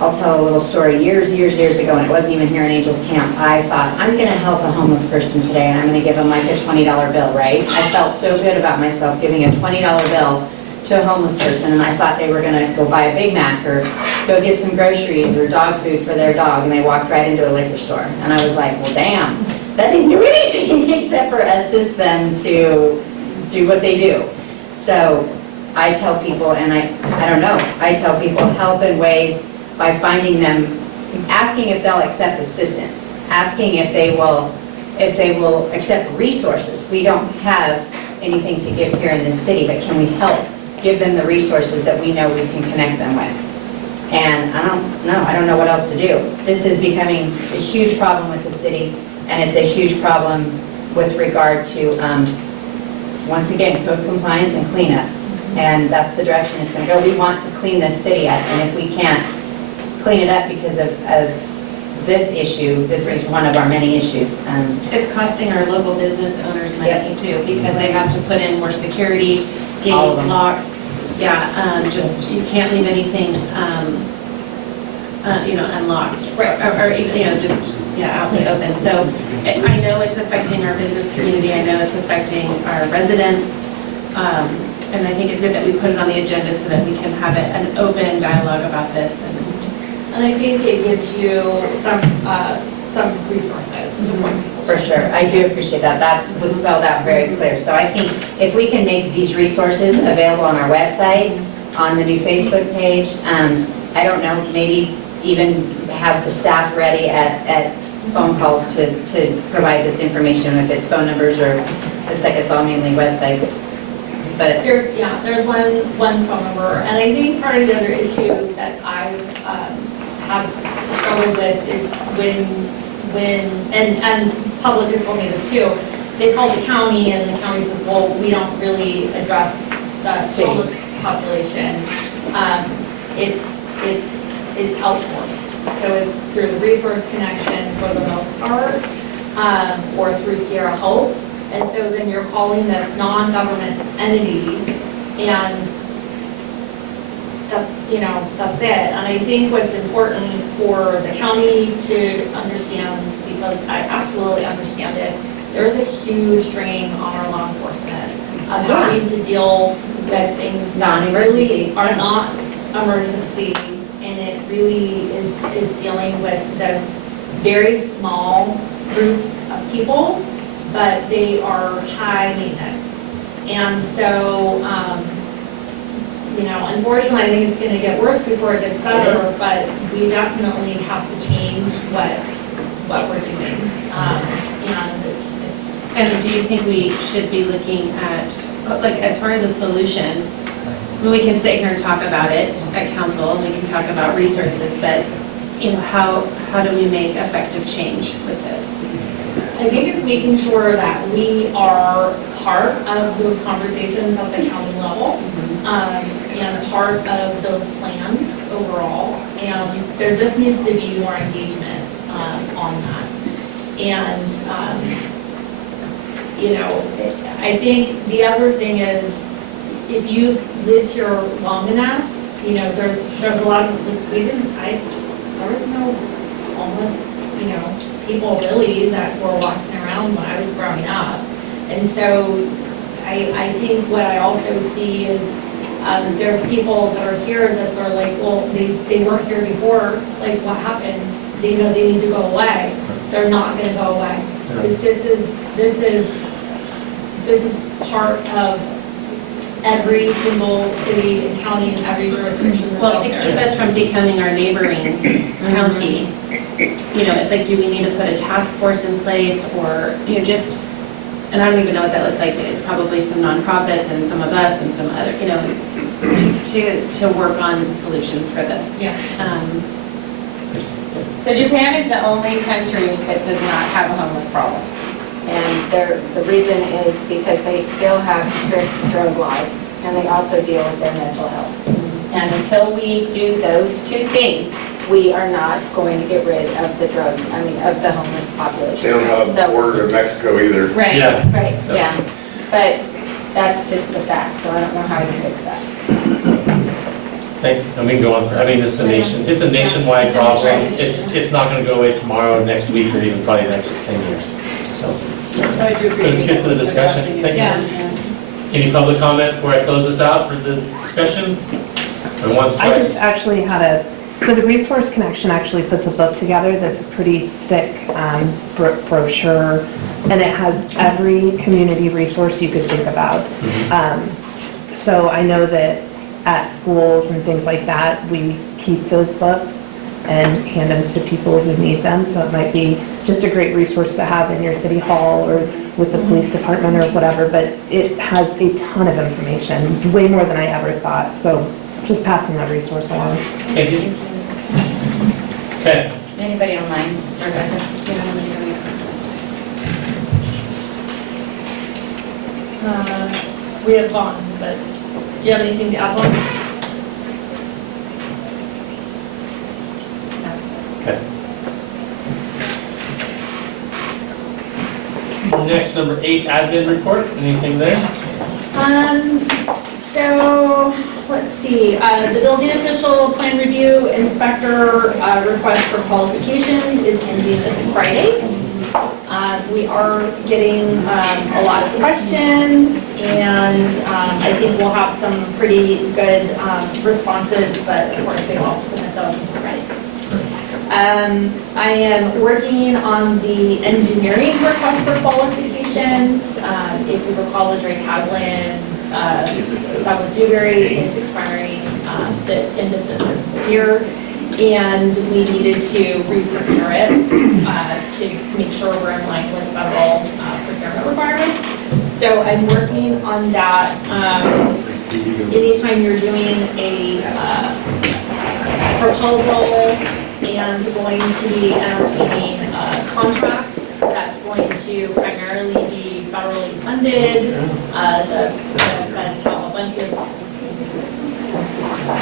I'll tell a little story. Years ago, and it wasn't even here in Angels Camp, I thought, I'm going to help a homeless person today, and I'm going to give them like a $20 bill, right? I felt so good about myself giving a $20 bill to a homeless person, and I thought they were going to go buy a Big Mac or go get some groceries or dog food for their dog, and they walked right into a liquor store. And I was like, well, damn, that didn't do anything except for assist them to do what they do. So I tell people, and I tell people help in ways by finding them, asking if they'll accept assistance, asking if they will accept resources. We don't have anything to give here in this city, but can we help give them the resources that we know we can connect them with? And I don't know what else to do. This is becoming a huge problem with the city, and it's a huge problem with regard to, once again, code compliance and cleanup. And that's the direction it's going to go. We want to clean this city up, and if we can't clean it up because of this issue, this is one of our many issues. It's costing our local business owners money too, because they have to put in more security, gates, locks. Yeah, just, you can't leave anything, unlocked. Or just, out in the open. So I know it's affecting our business community. I know it's affecting our residents. And I think it's good that we put it on the agenda so that we can have an open dialogue about this. And I think it gives you some resources to point people. For sure, I do appreciate that. That was spelled out very clear. So I think if we can make these resources available on our website, on the new Facebook page, I don't know, maybe even have the staff ready at phone calls to provide this information, if it's phone numbers or looks like it's all mainly websites. But there's one phone number, and I think part of the other issue that I have struggled with is when and public has told me this too, they call the county and the county says, well, we don't really address the homeless population. It's outsourced. So it's through the Resource Connection for the most part, or through Sierra Hope. And so then you're calling this non-government entity, and that's it. And I think what's important for the county to understand, because I absolutely understand it, there's a huge drain on our law enforcement of having to deal with things that really are not emergency, and it really is dealing with this very small group of people, but they are high maintenance. And so, unfortunately, I think it's going to get worse before it gets better, but we definitely have to change what we're doing. And do you think we should be looking at, as far as a solution, we can sit here and talk about it at council, and we can talk about resources, but how do we make effective change with this? I think it's making sure that we are part of those conversations at the county level, and part of those plans overall. And there just needs to be more engagement on that. And, I think the other thing is, if you've lived here long enough, there's a lot of, there was no homeless, people really that were walking around when I was growing up. And so I think what I also see is there's people that are here that are like, well, they weren't here before, like what happened? They need to go away. They're not going to go away. This is part of every single city and county and every jurisdiction. Well, to keep us from becoming our neighboring county, it's like, do we need to put a task force in place, or, just, and I don't even know what that looks like, but it's probably some nonprofits and some of us and some other, to work on solutions for this. Yeah. So Japan is the only country that does not have a homeless problem. And the reason is because they still have strict drug laws, and they also deal with their mental health. And until we do those two things, we are not going to get rid of the of the homeless population. They don't have a border to Mexico either. Right, Yeah. right, yeah. But that's just the fact, so I don't know how you fix that. We can go on, this is it's a nationwide problem. It's not gonna go away tomorrow, next week, or even probably next 10 years, so. I do agree. It's good for the discussion. Thank you. Any public comment before I close this out for the discussion? I just actually had so the Resource Connection actually puts a book together that's a pretty thick brochure, and it has every community resource you could think about. So I know that at schools and things like that, we keep those books and hand them to people who need them. So it might be just a great resource to have in your city hall or with the police department or whatever, but it has a ton of information, way more than I ever thought. So just passing that resource along. Thank you. Okay. Anybody online? We have Vaughn, but do you have anything to add on? Okay. Next, number 8, admin report. Anything there? So, let's see, the building official plan review inspector request for qualifications is ending this Friday. We are getting a lot of questions, and I think we'll have some pretty good responses, but of course they won't submit them right. I am working on the engineering request for qualifications. If you recall, Drake Hadlin, South Jubilee is expiring the end of this fiscal year, and we needed to re-procure it to make sure we're in line with federal procurement requirements. So I'm working on that. Anytime you're doing a proposal and going to be entertaining a contract that's going to primarily be federally funded, the feds have a bunch of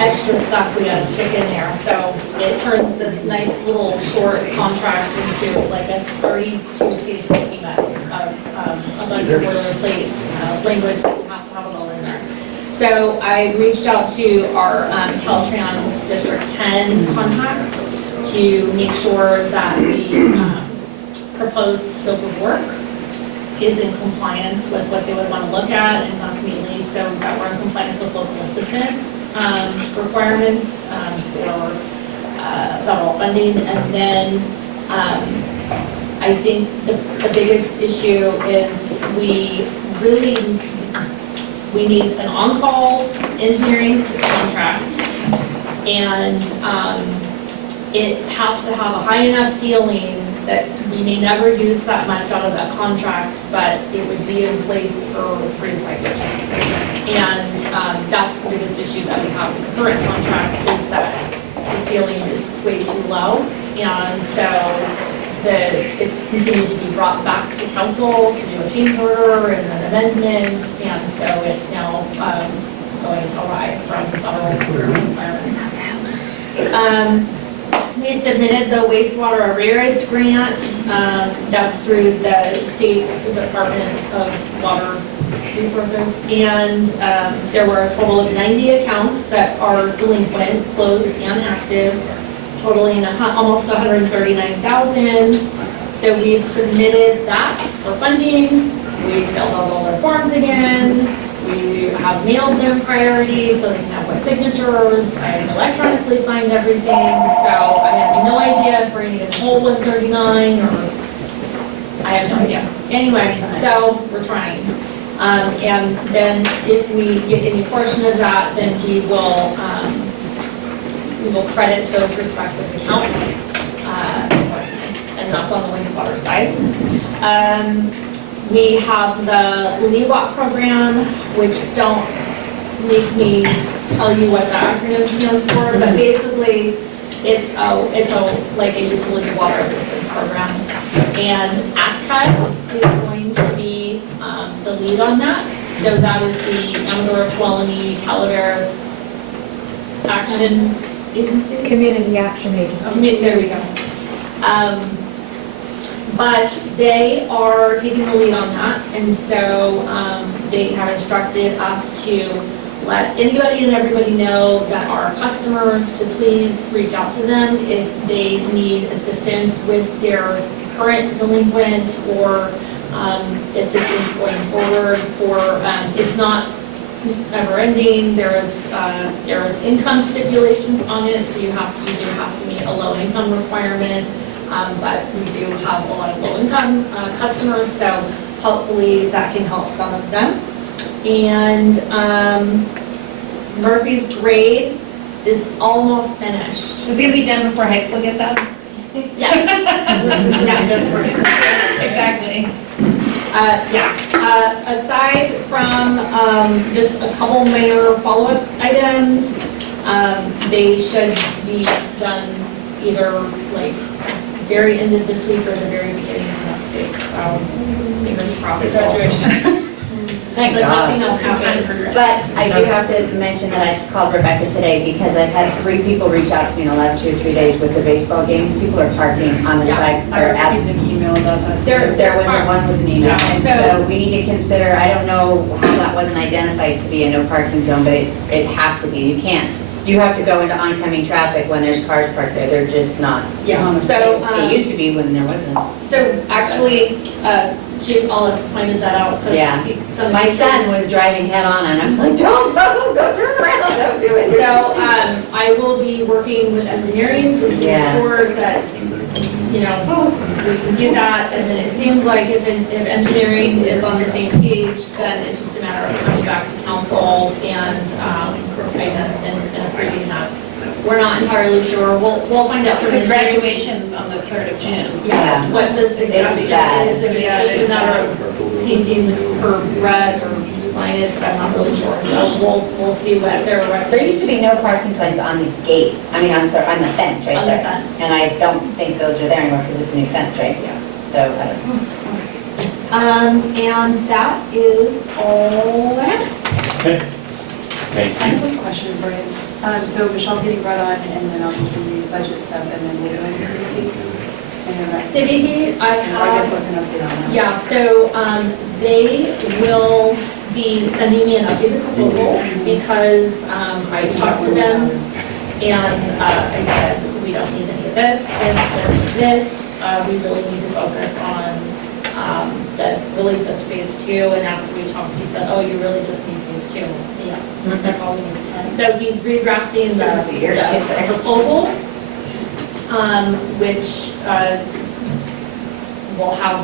extra stuff we gotta stick in there. So it turns this nice little short contract into like a 32-page document of a bunch of boilerplate language that you have to have it all in there. So I reached out to our Caltrans District 10 contact to make sure that the proposed scope of work is in compliance with what they would want to look at, and not mainly so that we're in compliance with local assistance requirements for federal funding. And then I think the biggest issue is we need an on-call engineering contract, and it has to have a high enough ceiling that we may never use that much out of that contract, but it would be in place for 3 to 5 years. And that's the biggest issue that we have with the current contract, is that the ceiling is way too low. And so it's continued to be brought back to council to do a change order and an amendment. And so it's now going awry from the federal requirements. We submitted the wastewater arrearage grant. That's through the state Department of Water Resources. And there were a total of 90 accounts that are delinquent, closed and active, totaling almost 139,000. So we've submitted that for funding. We filled out all their forms again. We have mailed them priority so they can have my signatures. I electronically signed everything. So I have no idea if we're going to get a whole 139 or I have no idea. Anyway, so we're trying. And then if we get any portion of that, then we will credit those respective accounts. And that's on the wastewater side. We have the LEWAT program, which don't make me tell you what the acronym stands for, but basically it's like a utility water assistance program. And ASCA is going to be the lead on that. So that is the Amador, Tuolumne, Calaveras Action Agency? Community Action Agency. There we go. But they are taking the lead on that, and so they have instructed us to let anybody and everybody know that are customers to please reach out to them if they need assistance with their current delinquent or assistance going forward. Or it's not never ending. There is income stipulations on it, so you do have to meet a low income requirement. But we do have a lot of low-income customers, so hopefully that can help some of them. And Murphy's grade is almost finished. It's going to be done before high school gets out? Yes. Exactly. Aside from just a couple minor follow-up items, they should be done either like very end of this week or the very beginning of next week. So fingers crossed. Thank But God. nothing else happened. But I do have to mention that I called Rebecca today because I've had 3 people reach out to me in the last 2 or 3 days with the baseball games. People are parking on the side. I received an email about that. There was one with an email. Yeah, And so we need to consider, I don't know how that wasn't identified to be a no parking zone, but it has to be. You can't. You have to go into oncoming traffic when there's cars parked there. They're just not. Yeah. So It used to be when there wasn't. So actually, Chief Ellis pointed that out. Yeah. My son was driving head on and I'm like, don't go turn around, don't do it. So I will be working with engineering to ensure that, we can do that. And then it seems like if engineering is on the same page, then it's just a matter of coming back to council and approving that. We're not entirely sure. We'll find out. Because graduation's on the 3rd of June. Yeah, what the suggestion is, if it's just a matter of painting her red or signage, I'm not really sure. So we'll see what they're. There used to be no parking signs on the gate, on the fence right there. On the fence. And I don't think those are there anymore because it's a new fence, right? Yeah. So, I don't know. And that is all I have. Okay. Thank I have a question, Brian. So Michelle getting brought on, and then I'll just review the budget stuff, and then later on City Heat, I guess what's an update on that? Yeah, so they will be sending me an updated proposal because I talked to them and I said, we don't need any of this, this, we really need to focus on really just phase 2. And after we talked, he said, oh, you really just need phase 2. Yeah, that's all we need. So he's redrafting the proposal, which will have,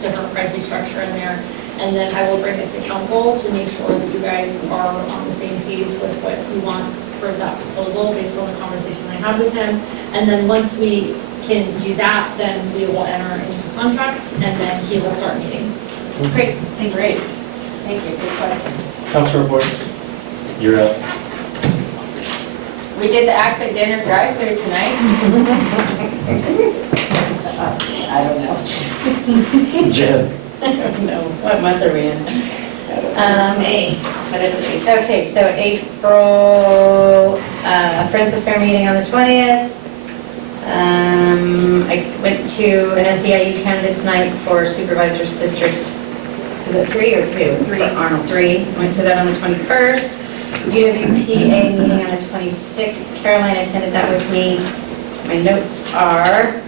different pricing structure in there. And then I will bring it to council to make sure that you guys are on the same page with what you want for that proposal based on the conversation I had with him. And then once we can do that, then we will enter into contract and then he will start meeting. Great, thank you. Thank you, good question. Council reports. You're up. We did the ACTA dinner drive-through tonight. I don't know. Jen. I don't know. What month are we in? May. Okay, so April, Friends of Fair meeting on the 20th. I went to an SEIU candidates night for Supervisors District, is it 3 or 2? 3. Arnold 3. Went to that on the 21st. UWPA meeting on the 26th. Caroline attended that with me. My notes are,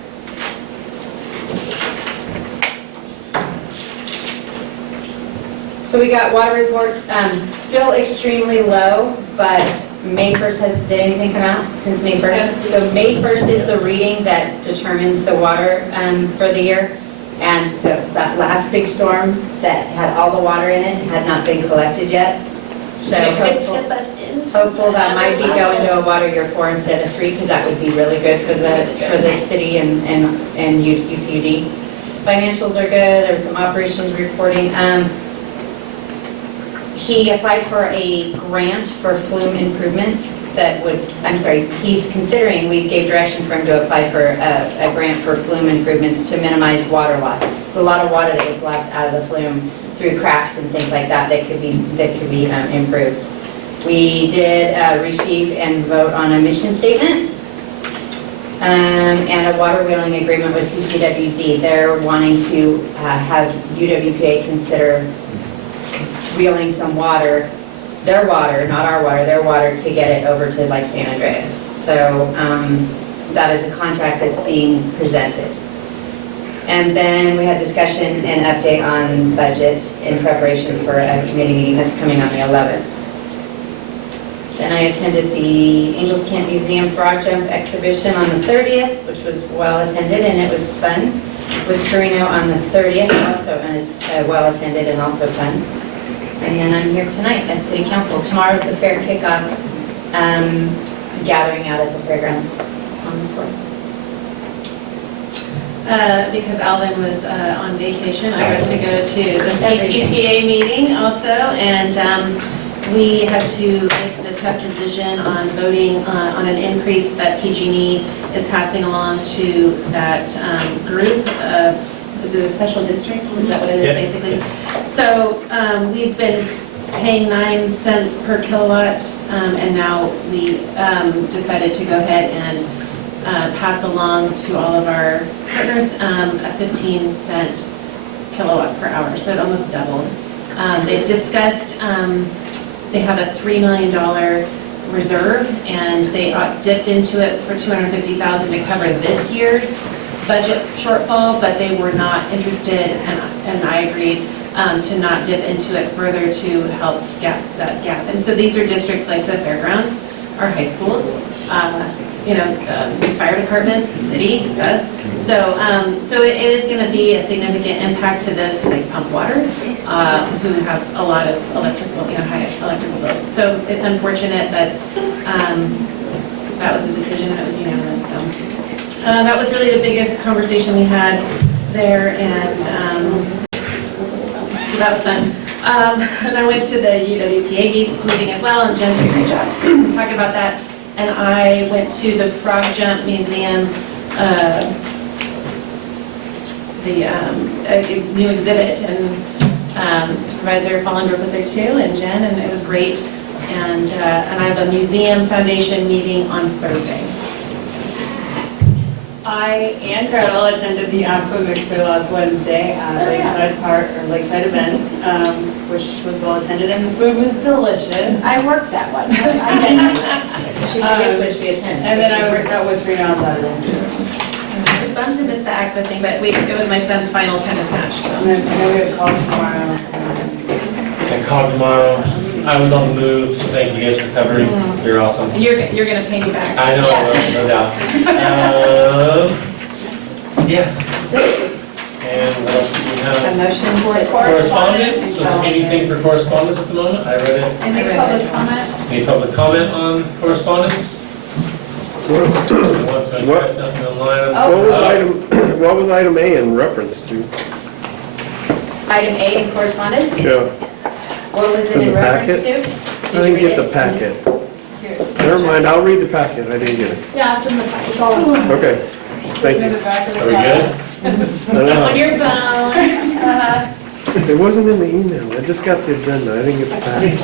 so we got water reports, still extremely low, but May 1st did anything come out since May 1st? So May 1st is the reading that determines the water for the year. And that last big storm that had all the water in it had not been collected yet. So hopeful that might be going to a water year 4 instead of 3, because that would be really good for the city and UPUD. Financials are good. There was some operations reporting. He applied for a grant for flume improvements that would, he's considering, we gave direction for him to apply for a grant for flume improvements to minimize water loss. There's a lot of water that gets lost out of the flume through cracks and things like that could be improved. We did receive and vote on a mission statement and a water wheeling agreement with CCWD. They're wanting to have UWPA consider wheeling some water, their water, not our water, their water, to get it over to like San Andreas. So that is a contract that's being presented. And then we had discussion and update on budget in preparation for a committee meeting that's coming on the 11th. Then I attended the Angels Camp Museum Frog Jump exhibition on the 30th, which was well attended and it was fun. Was Torino on the 30th, also well attended and also fun. And then I'm here tonight at City Council. Tomorrow's the fair kickoff gathering out at the fairgrounds on the 4th. Because Alvin was on vacation, I got to go to the CPPA meeting also, and we had to make the tough decision on voting on an increase that PG&E is passing along to that group of, is it a special district? Is that what it is basically? So we've been paying 9 cents per kilowatt, and now we decided to go ahead and pass along to all of our partners a 15-cent kilowatt per hour, so it almost doubled. They've discussed, they have a $3 million reserve, and they dipped into it for $250,000 to cover this year's budget shortfall, but they were not interested, and I agreed, to not dip into it further to help gap that gap. And so these are districts like the fairgrounds, our high schools, fire departments, the city, us. So it is going to be a significant impact to those who pump water, who have a lot of electrical, high electrical bills. So it's unfortunate, but that was a decision that was unanimous. So that was really the biggest conversation we had there, and so that was fun. And I went to the UWPA meeting as well, and Jen did a great job talking about that. And I went to the Frog Jump Museum, the new exhibit, and Supervisor Fallenbrook was there too, and Jen, and it was great. And I have a museum foundation meeting on Thursday. I and Carol attended the Aqua Mixer last Wednesday at Lakeside Park, or Lakeside Events, which was well attended, and the food was delicious. I worked that one. She forgets what she attended. And then I was at Whispering on Saturday. It was fun to miss the ACTA thing, but it was my son's final tennis match. So. And then we have call tomorrow. I called tomorrow. I was on the move, so thank you guys for covering. You're awesome. You're going to pay me back. I know, no doubt. Yeah. And what else do we have? A motion for Correspondence? Was there anything for correspondence at the moment? I read it. Any public comment? Any public comment on correspondence? What was item A in reference to? Item A in correspondence? Yeah. What was it in reference to? I didn't get the packet. Here, Never mind, I'll read the packet, I didn't get it. Yeah, it's in the back, it's all in the Okay, thank you. Are we good? I know. On your phone. It wasn't in the email, I just got the agenda, I didn't get the packet.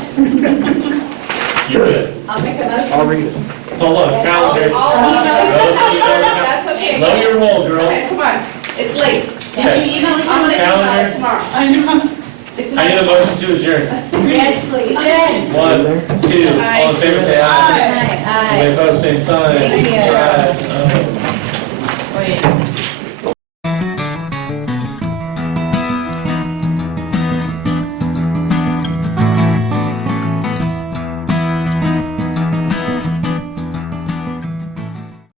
You're good. I'll make a motion. I'll read it. Hold on, calendar. I'll email you. That's okay. Slow your roll, girl. Okay, come on, it's late. Okay. Email it, I'm gonna email Calendar. it tomorrow. I know. I need a motion to adjourn. Yes, please. Jen. 1, 2, all in favor, say aye. Aye. Any opposed, same sign. Thank you. Aye.